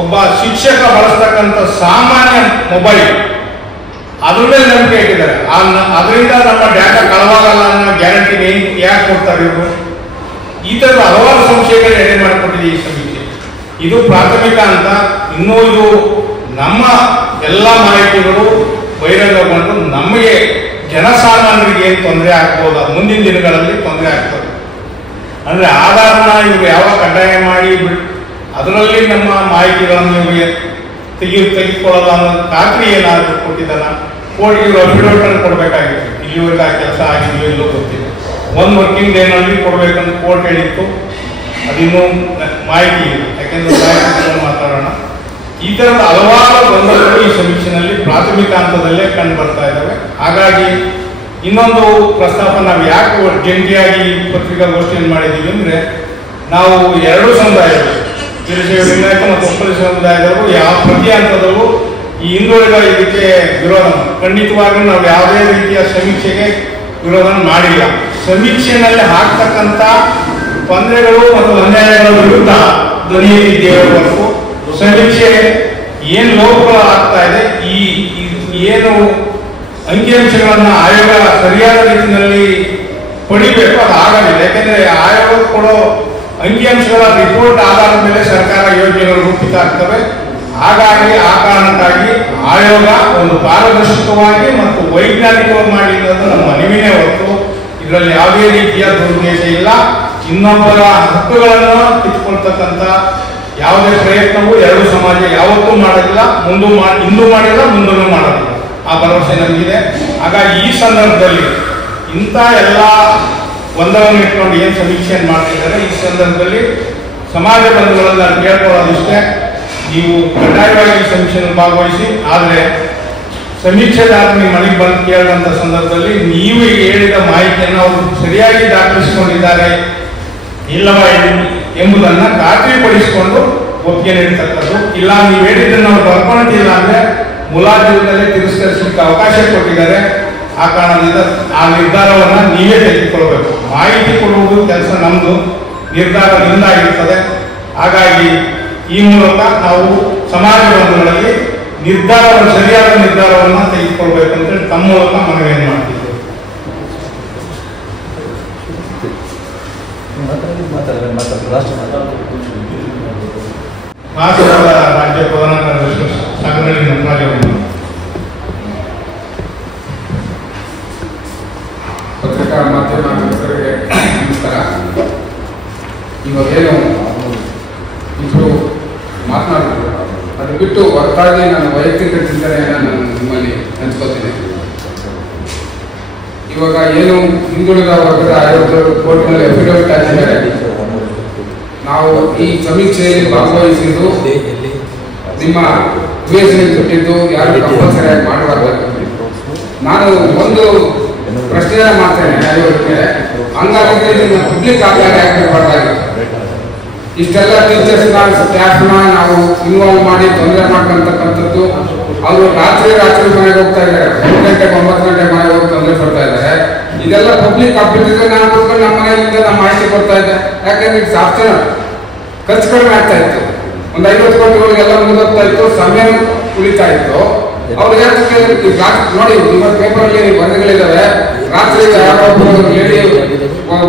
ಒಬ್ಬ ಶಿಕ್ಷಕ ಬಳಸ್ತಕ್ಕಂಥ ಸಾಮಾನ್ಯ ಮೊಬೈಲ್ ಅದ್ರ ಮೇಲೆ ನಂಬಿಕೆ ಇಟ್ಟಿದ್ದಾರೆ. ಅದರಿಂದ ನಮ್ಮ ಡಾಟಾ ಕಳವಾಗಲ್ಲ ಅನ್ನೋ ಗ್ಯಾರಂಟಿ ಯಾಕೆ ಕೊಡ್ತಾರೆ ಇವರು? ಈ ತರದ ಹಲವಾರು ಸಂಶಯಗಳು ಎಡೆ ಮಾಡಿಕೊಟ್ಟಿದೆ ಈ ಸಮೀಕ್ಷೆ. ಇದು ಪ್ರಾಥಮಿಕ ಅಂತ. ಇನ್ನೂ ಇದು ನಮ್ಮ ಎಲ್ಲ ಮಾಹಿತಿಗಳು ಬಹಿರಂಗಗೊಂಡು ನಮಗೆ ಜನಸಾಮಾನ್ಯರಿಗೆ ಏನು ತೊಂದರೆ ಆಗ್ಬೋದು, ಮುಂದಿನ ದಿನಗಳಲ್ಲಿ ತೊಂದರೆ ಆಗ್ತದೆ. ಅಂದ್ರೆ ಆಧಾರನ ಇವರು ಯಾವ ಕಡ್ಡಾಯ ಮಾಡಿ ಅದರಲ್ಲಿ ನಮ್ಮ ಮಾಹಿತಿಗಳನ್ನು ಇವರಿಗೆ ತೆಗೆದುಕೊಳ್ಳೋದು ಅನ್ನೋ ಖಾತ್ರಿ ಏನಾದರೂ ಕೊಟ್ಟಿದ್ದಾನ? ಕೋರ್ಟ್ ಇವರು ಅಫಿಡವಿಟ್ ಅನ್ನು ಕೊಡಬೇಕಾಗಿತ್ತು. ಇಲ್ಲಿವರೆಗೆ ಆ ಕೆಲಸ ಆಗಿದೆಯೋ ಇಲ್ಲೋ ಗೊತ್ತಿಲ್ಲ. 1 ವರ್ಕಿಂಗ್ ಡೇನಲ್ಲಿ ಕೊಡಬೇಕಂತ ಕೋರ್ಟ್ ಹೇಳಿತ್ತು. ಅದಿನ್ನೂ ಮಾಹಿತಿ ಇಲ್ಲ. ಯಾಕೆಂದ್ರೆ ಮಾತಾಡೋಣ. ಈ ತರದ ಹಲವಾರು ಗೊಂದಲಗಳು ಈ ಸಮೀಕ್ಷೆನಲ್ಲಿ ಪ್ರಾಥಮಿಕ ಹಂತದಲ್ಲೇ ಕಂಡು ಬರ್ತಾ ಇದ್ದಾವೆ. ಹಾಗಾಗಿ ಇನ್ನೊಂದು ಪ್ರಸ್ತಾಪ ನಾವು ಯಾಕೆ ಜಂಟಿಯಾಗಿ ಪತ್ರಿಕಾಗೋಷ್ಠಿಯನ್ನು ಮಾಡಿದ್ದೀವಿ ಅಂದ್ರೆ, ನಾವು ಎರಡು ಸಮುದಾಯಗಳು, ವೀರಶೈವ ಲಿಂಗಾಯತ ಮತ್ತು ಒಕ್ಕಲಿಗ ಸಮುದಾಯದವರು ಯಾವ ಪ್ರತಿ ಹಂತದವರು ಈ ಹಿಂದುಳಿದ ಇದಕ್ಕೆ ವಿರೋಧ, ಖಂಡಿತವಾಗಿಯೂ ನಾವು ಯಾವುದೇ ರೀತಿಯ ಸಮೀಕ್ಷೆಗೆ ವಿರೋಧ ಮಾಡಿಲ್ಲ. ಸಮೀಕ್ಷೆಯಲ್ಲಿ ಹಾಕ್ತಕ್ಕಂಥ ತೊಂದರೆಗಳು ಮತ್ತು ಅನ್ಯಾಯಗಳ ವಿರುದ್ಧ ಧ್ವನಿ ಎತ್ತಿದ್ದೇವೆ ಹೊರತು ಸಮೀಕ್ಷೆ ಏನು ಲೋಪಗಳು ಆಗ್ತಾ ಇದೆ, ಈ ಏನು ಅಂಕಿಅಂಶಗಳನ್ನ ಆಯೋಗ ಸರಿಯಾದ ರೀತಿಯಲ್ಲಿ ಪಡಿಬೇಕು ಅದು ಆಗಲಿಲ್ಲ. ಯಾಕೆಂದ್ರೆ ಆಯೋಗ ಕೊಡೋ ಅಂಕಿಅಂಶಗಳ ರಿಪೋರ್ಟ್ ಆಧಾರದ ಮೇಲೆ ಸರ್ಕಾರ ಯೋಜನೆಗಳು ರೂಪಿತ ಆಗ್ತವೆ. ಹಾಗಾಗಿ ಆ ಕಾರಣಕ್ಕಾಗಿ ಆಯೋಗ ಒಂದು ಪಾರದರ್ಶಕವಾಗಿ ಮತ್ತು ವೈಜ್ಞಾನಿಕವಾಗಿ ಮಾಡಿರೋದು ನಮ್ಮ ಮನವಿನೇ ಹೊರತು ಇದರಲ್ಲಿ ಯಾವುದೇ ರೀತಿಯ ದುರುದ್ದೇಶ ಇಲ್ಲ. ಇನ್ನೊಬ್ಬರ ಹಕ್ಕುಗಳನ್ನು ಕಿತ್ಕೊಳ್ತಕ್ಕಂಥ ಯಾವುದೇ ಪ್ರಯತ್ನವೂ ಎರಡು ಸಮಾಜ ಯಾವತ್ತೂ ಮಾಡೋದಿಲ್ಲ, ಇಂದು ಮಾಡಿಲ್ಲ, ಮುಂದೂ ಮಾಡೋದಿಲ್ಲ. ಆ ಭರವಸೆ ನಮಗಿದೆ. ಹಾಗಾಗಿ ಈ ಸಂದರ್ಭದಲ್ಲಿ ಇಂಥ ಎಲ್ಲ ಗೊಂದಲವನ್ನು ಇಟ್ಕೊಂಡು ಏನು ಸಮೀಕ್ಷೆಯನ್ನು ಮಾಡ್ತಿದ್ದಾರೆ, ಈ ಸಂದರ್ಭದಲ್ಲಿ ಸಮಾಜ ಬಂಧುಗಳನ್ನು ನಾನು ಕೇಳ್ಕೊಳ್ಳೋದಿಷ್ಟೇ, ನೀವು ಕಡ್ಡಾಯವಾಗಿ ಈ ಸಮೀಕ್ಷೆಯನ್ನು ಭಾಗವಹಿಸಿ. ಆದರೆ ಸಮೀಕ್ಷೆದಾರ ನಿಮ್ಮ ಮನೆಗೆ ಬಂದು ಕೇಳಿದಂಥ ಸಂದರ್ಭದಲ್ಲಿ ನೀವು ಹೇಳಿದ ಮಾಹಿತಿಯನ್ನು ಅವರು ಸರಿಯಾಗಿ ದಾಖಲಿಸಿಕೊಂಡಿದ್ದಾರೆ ಇಲ್ಲವಾ ಎಂಬುದನ್ನು ಖಾತ್ರಿಪಡಿಸಿಕೊಂಡು ಒಪ್ಪಿಗೆ ನೀಡತಕ್ಕದ್ದು. ಇಲ್ಲ ನೀವು ಹೇಳಿದ್ದನ್ನು ನಾವು ಬರ್ಕೊಳ್ತಿಲ್ಲ ಅಂದ್ರೆ ಮುಲಾಜಿನಲ್ಲೇ ತಿರಸ್ಕರಿಸಲಿಕ್ಕೆ ಅವಕಾಶ ಕೊಟ್ಟಿದ್ದಾರೆ. ಆ ಕಾರಣದಿಂದ ಆ ನಿರ್ಧಾರವನ್ನು ನೀವೇ ತೆಗೆದುಕೊಳ್ಬೇಕು. ಮಾಹಿತಿ ಕೊಡುವುದು ಕೆಲಸ ನಮ್ಮದು, ನಿರ್ಧಾರ ನಿಮ್ದಾಗಿರ್ತದೆ. ಹಾಗಾಗಿ ಈ ಮೂಲಕ ನಾವು ಸಮಾಜ ಬಂಧುಗಳಲ್ಲಿ ನಿರ್ಧಾರವನ್ನು ಸರಿಯಾದ ನಿರ್ಧಾರವನ್ನು ತೆಗೆದುಕೊಳ್ಬೇಕಂತೇಳಿ ತಮ್ಮ ಮೂಲಕ ಮನವಿಯನ್ನು ಮಾಡ್ತಿದ್ದೇವೆ. ರಾಷ್ಟ್ರದ ರಾಜ್ಯ ಪ್ರಧಾನ ಕಾರ್ಯದರ್ಶಿ ಸಾಗರಳ್ಳಿ ನಟರಾಜ್ ಅವರು. ಪತ್ರಿಕಾ ಮಾಧ್ಯಮ ಮಿತ್ರರಿಗೆ ನಮಸ್ಕಾರ. ಇವಾಗೇನು ಇಬ್ಬರು ಮಾತನಾಡಿದ್ರು, ಅದು ಬಿಟ್ಟು ಹೊರತಾಗಿ ನನ್ನ ವೈಯಕ್ತಿಕ ಚಿಂತನೆಯನ್ನು ನಾನು ನಿಮ್ಮಲ್ಲಿ ಹಂಚ್ಕೋತೀನಿ. ಇವಾಗ ಏನು ಹಿಂದುಳಿದ ವರ್ಗದ ಆಯೋಗದವರು ಕೋರ್ಟ್ನಲ್ಲಿ ಅಫಿಡವಿಟ್ ಹಾಕಿದ್ದಾರೆ, ನಾವು ಈ ಸಮೀಕ್ಷೆಯಲ್ಲಿ ಭಾಗವಹಿಸಿದ್ದು ನಿಮ್ಮ ವಿವೇಚನೆ ಕೊಟ್ಟಿದ್ದು ಯಾರು ಕಂಪಲ್ಸರಿ ಆಗಿ ಮಾಡಬಾರ್ದು. ನಾನು ಒಂದು ಪ್ರಶ್ನೆಯನ್ನು ಮಾಡ್ತೇನೆ ಆಯೋಗಕ್ಕೆ, ಹಂಗಾದ್ರೆ ನಿಮ್ಮ ಪಬ್ಲಿಕ್ ಆದಾಗ ಯಾಕೆ ಮಾಡಬಾರ್ದಾಗಿತ್ತು? ಇಷ್ಟೆಲ್ಲ ಟೀಚರ್ಸ್ನ ಸ್ಟಾಫ್ನ ನಾವು ಇನ್ವಾಲ್ವ್ ಮಾಡಿ ತೊಂದರೆ ಮಾಡ್ಕೊಂತಕ್ಕಂಥದ್ದು. ಅವರು ರಾತ್ರಿ ಮನೆಗೆ ಹೋಗ್ತಾ ಇದ್ದಾರೆ, 8 ಗಂಟೆಗೆ 9 ಗಂಟೆಗೆ ಮನೆಗೆ ಹೋಗಿ ತೊಂದರೆ ಕೊಡ್ತಾ ಇದ್ದಾರೆ. ಇದೆಲ್ಲ ಪಬ್ಲಿಕ್ ಆಗ್ಬಿಟ್ಟಿದ್ರೆ ನಾನು ಕೂತ್ಕೊಂಡು ನಮ್ಮ ಮನೆಯಿಂದ ನಮ್ಮ ಮಾಹಿತಿ ಕೊಡ್ತಾ ಇದ್ದೆ. ಯಾಕಂದ್ರೆ ಇದು ಸಾಫ್ಟ್ವೇರ್ ಖರ್ಚು ಕಡಿಮೆ ಆಗ್ತಾ ಇತ್ತು, ಒಂದು 50 ಕೋಟಿಗಳಿಗೆಲ್ಲ ಮುಗಿದೋಗ್ತಾ ಇತ್ತು, ಸಮಯ ಉಳಿತಾ ಇತ್ತು. ಅವ್ರು ಯಾಕೆ ನೋಡಿ, ಇವತ್ತು ಪೇಪರಲ್ಲಿ ವರದಿಗಳಿದ್ದಾವೆ, ರಾತ್ರಿ ಯಾರೊಬ್ಬರು ಲೇಡಿ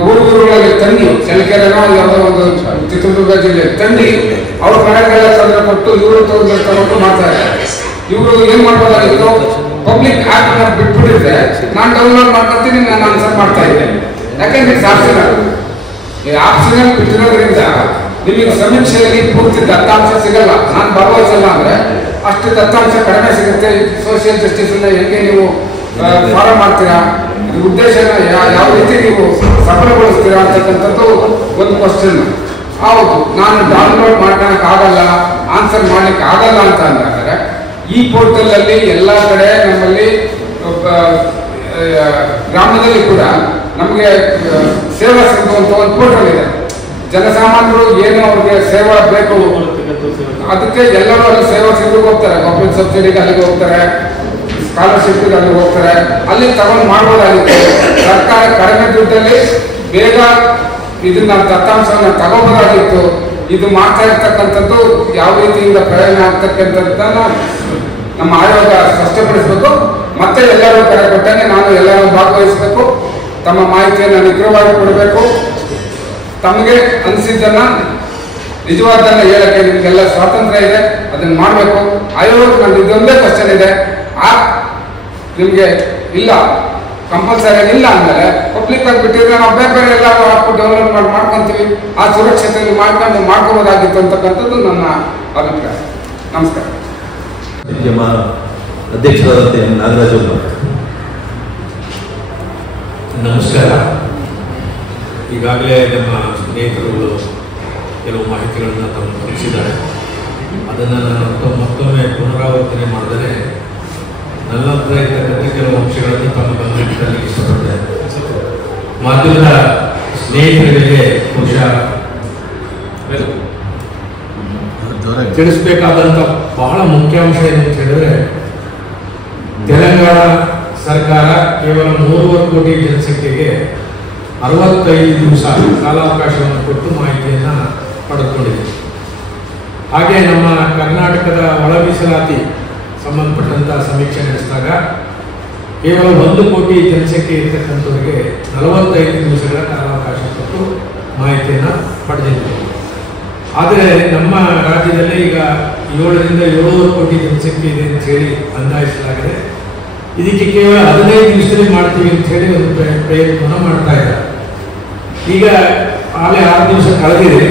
ಊರುಗಳಲ್ಲಿ ತಂಡಿ, ಚಳ್ಳಕೆರೆನೋ ಯಾವುದೋ ಒಂದು ಚಿತ್ರದುರ್ಗ ಜಿಲ್ಲೆ ತಂಡಿ ಅವ್ರ ಮನೆಗೆಲ್ಲ ತೊಂದರೆ ಕೊಟ್ಟು ಇವರು ತೊಂದರೆ ತಗೊಂಡು ಮಾಡ್ತಾರೆ. ಇವರು ಏನ್ ಮಾಡ್ಬೋದಾಗಿತ್ತು, ಪಬ್ಲಿಕ್ ಆ್ಯಪ್ ಬಿಟ್ಬಿಟ್ಟಿದ್ರೆ ನಾನು ಡೌನ್ಲೋಡ್ ಮಾಡ್ಕೊತೀನಿ, ನಾನು ಆನ್ಸರ್ ಮಾಡ್ತಾ ಇದ್ದೇನೆ. ಯಾಕೆಂದ್ರೆ ಆಪ್ಷನಲ್ ಬಿಟ್ಟಿರೋದ್ರಿಂದ ನಿಮಗೆ ಸಮೀಕ್ಷೆಯಲ್ಲಿ ಪೂರ್ತಿ ದತ್ತಾಂಶ ಸಿಗಲ್ಲ. ನಾನು ಭಾಗವಹಿಸಲ್ಲ ಅಂದ್ರೆ ಅಷ್ಟು ದತ್ತಾಂಶ ಕಡಿಮೆ ಸಿಗುತ್ತೆ. ಸೋಷಿಯಲ್ ಜಸ್ಟಿಸ್ ಹೆಂಗೆ ನೀವು ಫಾಲೋ ಮಾಡ್ತೀರಾ, ಉದ್ದೇಶನ ಯಾವ ರೀತಿ ನೀವು ಸಫಲಗೊಳಿಸ್ತೀರಾ ಅಂತಕ್ಕಂಥದ್ದು ಒಂದು ಕ್ವಶನ್. ಹೌದು, ನಾನು ಡೌನ್ಲೋಡ್ ಮಾಡ್ಕೊಳಕ್ ಆಗಲ್ಲ, ಆನ್ಸರ್ ಮಾಡ್ಲಿಕ್ಕೆ ಆಗಲ್ಲ ಅಂತ ಅಂದ್ರೆ ಈ ಪೋರ್ಟಲ್ ಅಲ್ಲಿ ಎಲ್ಲಾ ಕಡೆ ನಮ್ಮಲ್ಲಿ ಗ್ರಾಮದಲ್ಲಿ ಕೂಡ ನಮಗೆ ಸೇವಾ ಸಿಗುವಂತ ಒಂದು ಪೋರ್ಟಲ್ ಇದೆ. ಜನಸಾಮಾನ್ಯರು ಏನು ಅವ್ರಿಗೆ ಸೇವಾ ಬೇಕು ಅದಕ್ಕೆ ಎಲ್ಲರೂ ಅಲ್ಲಿ ಸೇವಾ ಸಿಗೋಕೆ ಹೋಗ್ತಾರೆ. ಗೌರ್ಮೆಂಟ್ ಸಬ್ಸಿಡಿಗೆ ಅಲ್ಲಿಗೆ ಹೋಗ್ತಾರೆ, ಸ್ಕಾಲರ್ಶಿಪ್ಗೆ ಅಲ್ಲಿಗೆ ಹೋಗ್ತಾರೆ, ಅಲ್ಲಿ ತಗೊಂಡು ಮಾಡ್ಬೋದಾಗಿತ್ತು. ಸರ್ಕಾರ ಕಡಿಮೆ ದುಡ್ಡಲ್ಲಿ ಬೇಗ ಇದನ್ನ ದತ್ತಾಂಶವನ್ನು ತಗೋಬೋದಾಗಿತ್ತು. ಇದು ಮಾಡ್ತಾ ಇರ್ತಕ್ಕಂಥದ್ದು ಯಾವ ರೀತಿಯಿಂದ ಪ್ರಯೋಜನ ಆಗ್ತಕ್ಕಂಥದ್ದನ್ನ ನಮ್ಮ ಆಯೋಗ ಸ್ಪಷ್ಟಪಡಿಸಬೇಕು. ಮತ್ತೆ ಎಲ್ಲರೂ ಕರೆ ಕೊಟ್ಟಂಗೆ ನಾನು ಎಲ್ಲರೂ ಭಾಗವಹಿಸಬೇಕು, ತಮ್ಮ ಮಾಹಿತಿಯನ್ನು ನಿಗ್ರಹವಾಗಿ ಕೊಡಬೇಕು. ತಮಗೆ ಅನಿಸಿದ್ದನ್ನ ನಿಜವಾದನ್ನ ಹೇಳಕ್ಕೆ ನಿಮಗೆಲ್ಲ ಸ್ವಾತಂತ್ರ್ಯ ಇದೆ, ಅದನ್ನ ಮಾಡಬೇಕು. ಆಯೋಗಕ್ಕೆ ನಮ್ದು ಇದೊಂದೇ ಕ್ವಶನ್ ಇದೆ, ನಿಮ್ಗೆ ಇಲ್ಲ ಕಂಪಲ್ಸರಿ ಇಲ್ಲ ಅಂದಮೇಲೆ ಪಬ್ಲಿಕ್ ಆಗಿ ಬಿಟ್ಟಿದ್ರೆ ನಾವು ಬೇರೆ ಎಲ್ಲ ಹಾಕ್ಬಿಟ್ಟು ಡೆವಲಪ್ ಮಾಡ್ಕೊಂತೀವಿ. ಆ ಸುರಕ್ಷತೆಯಲ್ಲಿ ಮಾಡ್ಕೋಬೋದಾಗಿತ್ತು ಅಂತಕ್ಕಂಥದ್ದು ನನ್ನ ಅಭಿಪ್ರಾಯ. ನಮಸ್ಕಾರ. ಅಧ್ಯಕ್ಷರಾದಂತೆ ನಾಗರಾಜ್ ಅವರು. ನಮಸ್ಕಾರ. ಈಗಾಗಲೇ ನಮ್ಮ ಸ್ನೇಹಿತರುಗಳು ಕೆಲವು ಮಾಹಿತಿಗಳನ್ನು ತಮ್ಮ ತಿಳಿಸಿದ್ದಾರೆ. ಅದನ್ನು ನಾನು ಮತ್ತೊಮ್ಮೆ ಪುನರಾವರ್ತನೆ ಮಾಡಿದರೆ ನನ್ನ ಹತ್ರ ಇರ್ತಕ್ಕಂಥ ಕೆಲವು ಅಂಶಗಳನ್ನು ತಮ್ಮ ಗಮನದಲ್ಲಿ ಇಷ್ಟಪಡ್ತೇನೆ. ಮಾಧ್ಯಮದ ಸ್ನೇಹಿತರಿಗೆ ಬಹುಶಃ ತಿಳಿಸಬೇಕಾದಂಥ ಬಹಳ ಮುಖ್ಯಾಂಶ ಏನಂತ ಹೇಳಿದ್ರೆ, ತೆಲಂಗಾಣ ಸರ್ಕಾರ ಕೇವಲ 3.5 ಕೋಟಿ ಜನಸಂಖ್ಯೆಗೆ 65 ದಿವಸ ಕಾಲಾವಕಾಶವನ್ನು ಕೊಟ್ಟು ಮಾಹಿತಿಯನ್ನು ಪಡೆದುಕೊಂಡಿದೆ. ಹಾಗೆ ನಮ್ಮ ಕರ್ನಾಟಕದ ಒಳ ಮೀಸಲಾತಿ ಸಂಬಂಧಪಟ್ಟಂಥ ಸಮೀಕ್ಷೆ ನಡೆಸಿದಾಗ ಕೇವಲ 1 ಕೋಟಿ ಜನಸಂಖ್ಯೆ ಇರತಕ್ಕಂಥವರಿಗೆ 45 ದಿವಸಗಳ ಕಾಲಾವಕಾಶ ಕೊಟ್ಟು ಮಾಹಿತಿಯನ್ನು ಪಡೆದಿದ್ದೇವೆ. ಆದರೆ ನಮ್ಮ ರಾಜ್ಯದಲ್ಲಿ ಈಗ 7ರಿಂದ 7.5 ಕೋಟಿ ಜನಸಂಖ್ಯೆ ಇದೆ ಅಂತ ಹೇಳಿ ಅಂದಾಜಿಸಲಾಗಿದೆ. ಇದಕ್ಕೆ ಕೇವಲ 15 ದಿವಸದಲ್ಲಿ ಮಾಡ್ತೀವಿ ಅಂತ ಹೇಳಿ ಒಂದು ಪ್ರಯತ್ನವನ್ನು ಮಾಡ್ತಾ ಇದ್ದಾರೆ. ಈಗ ಆಗಲೇ 6 ದಿವಸ ಕಳೆದಿದೆ.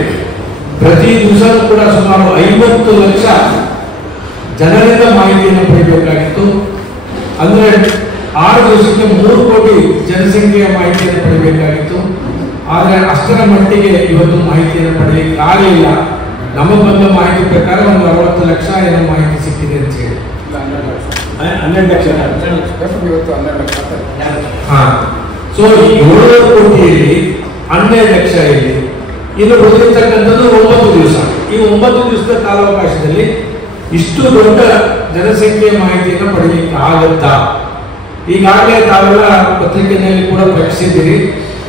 ಪ್ರತಿ ದಿವಸನೂ ಕೂಡ ಸುಮಾರು 50 ಲಕ್ಷ ಜನರಿಂದ ಮಾಹಿತಿಯನ್ನು ಪಡೆಯಬೇಕಾಗಿತ್ತು. ಅಂದರೆ 6 ದಿವಸಕ್ಕೆ 3 ಕೋಟಿ ಜನಸಂಖ್ಯೆಯ ಮಾಹಿತಿಯನ್ನು ಪಡೆಯಬೇಕಾಗಿತ್ತು. ಆದರೆ ಅಷ್ಟರ ಮಟ್ಟಿಗೆ ಇವತ್ತು ಮಾಹಿತಿಯನ್ನು ಪಡೆಯಲಿಕ್ಕೆ ಆಗಲಿಲ್ಲ. ನಮಗೆ ಬಂದ ಮಾಹಿತಿ ಪ್ರಕಾರ ಒಂದು 60 ಲಕ್ಷ ಏನೋ ಮಾಹಿತಿ ಸಿಕ್ಕಿದೆ ಅಂತ ಹೇಳಿ 12 ಲಕ್ಷ. ಸೊ ಈ 7 ಕೋಟಿಯಲ್ಲಿ 12 ಲಕ್ಷ ಇಲ್ಲಿ ಇನ್ನು ಉಳಿದಿರ್ತಕ್ಕಂಥದ್ದು 9 ದಿವಸ. ಈ 9 ದಿವಸದ ಕಾಲಾವಕಾಶದಲ್ಲಿ ಇಷ್ಟು ದೊಡ್ಡ ಜನಸಂಖ್ಯೆಯ ಮಾಹಿತಿಯನ್ನು ಪಡೆಯಲಿಕ್ಕೆ ಆಗುತ್ತಾ? ಈಗಾಗಲೇ ತಾವೆಲ್ಲ ಪತ್ರಿಕೆಯಲ್ಲಿ ಕೂಡ ಪ್ರಕಟಿಸಿದ್ದೀರಿ,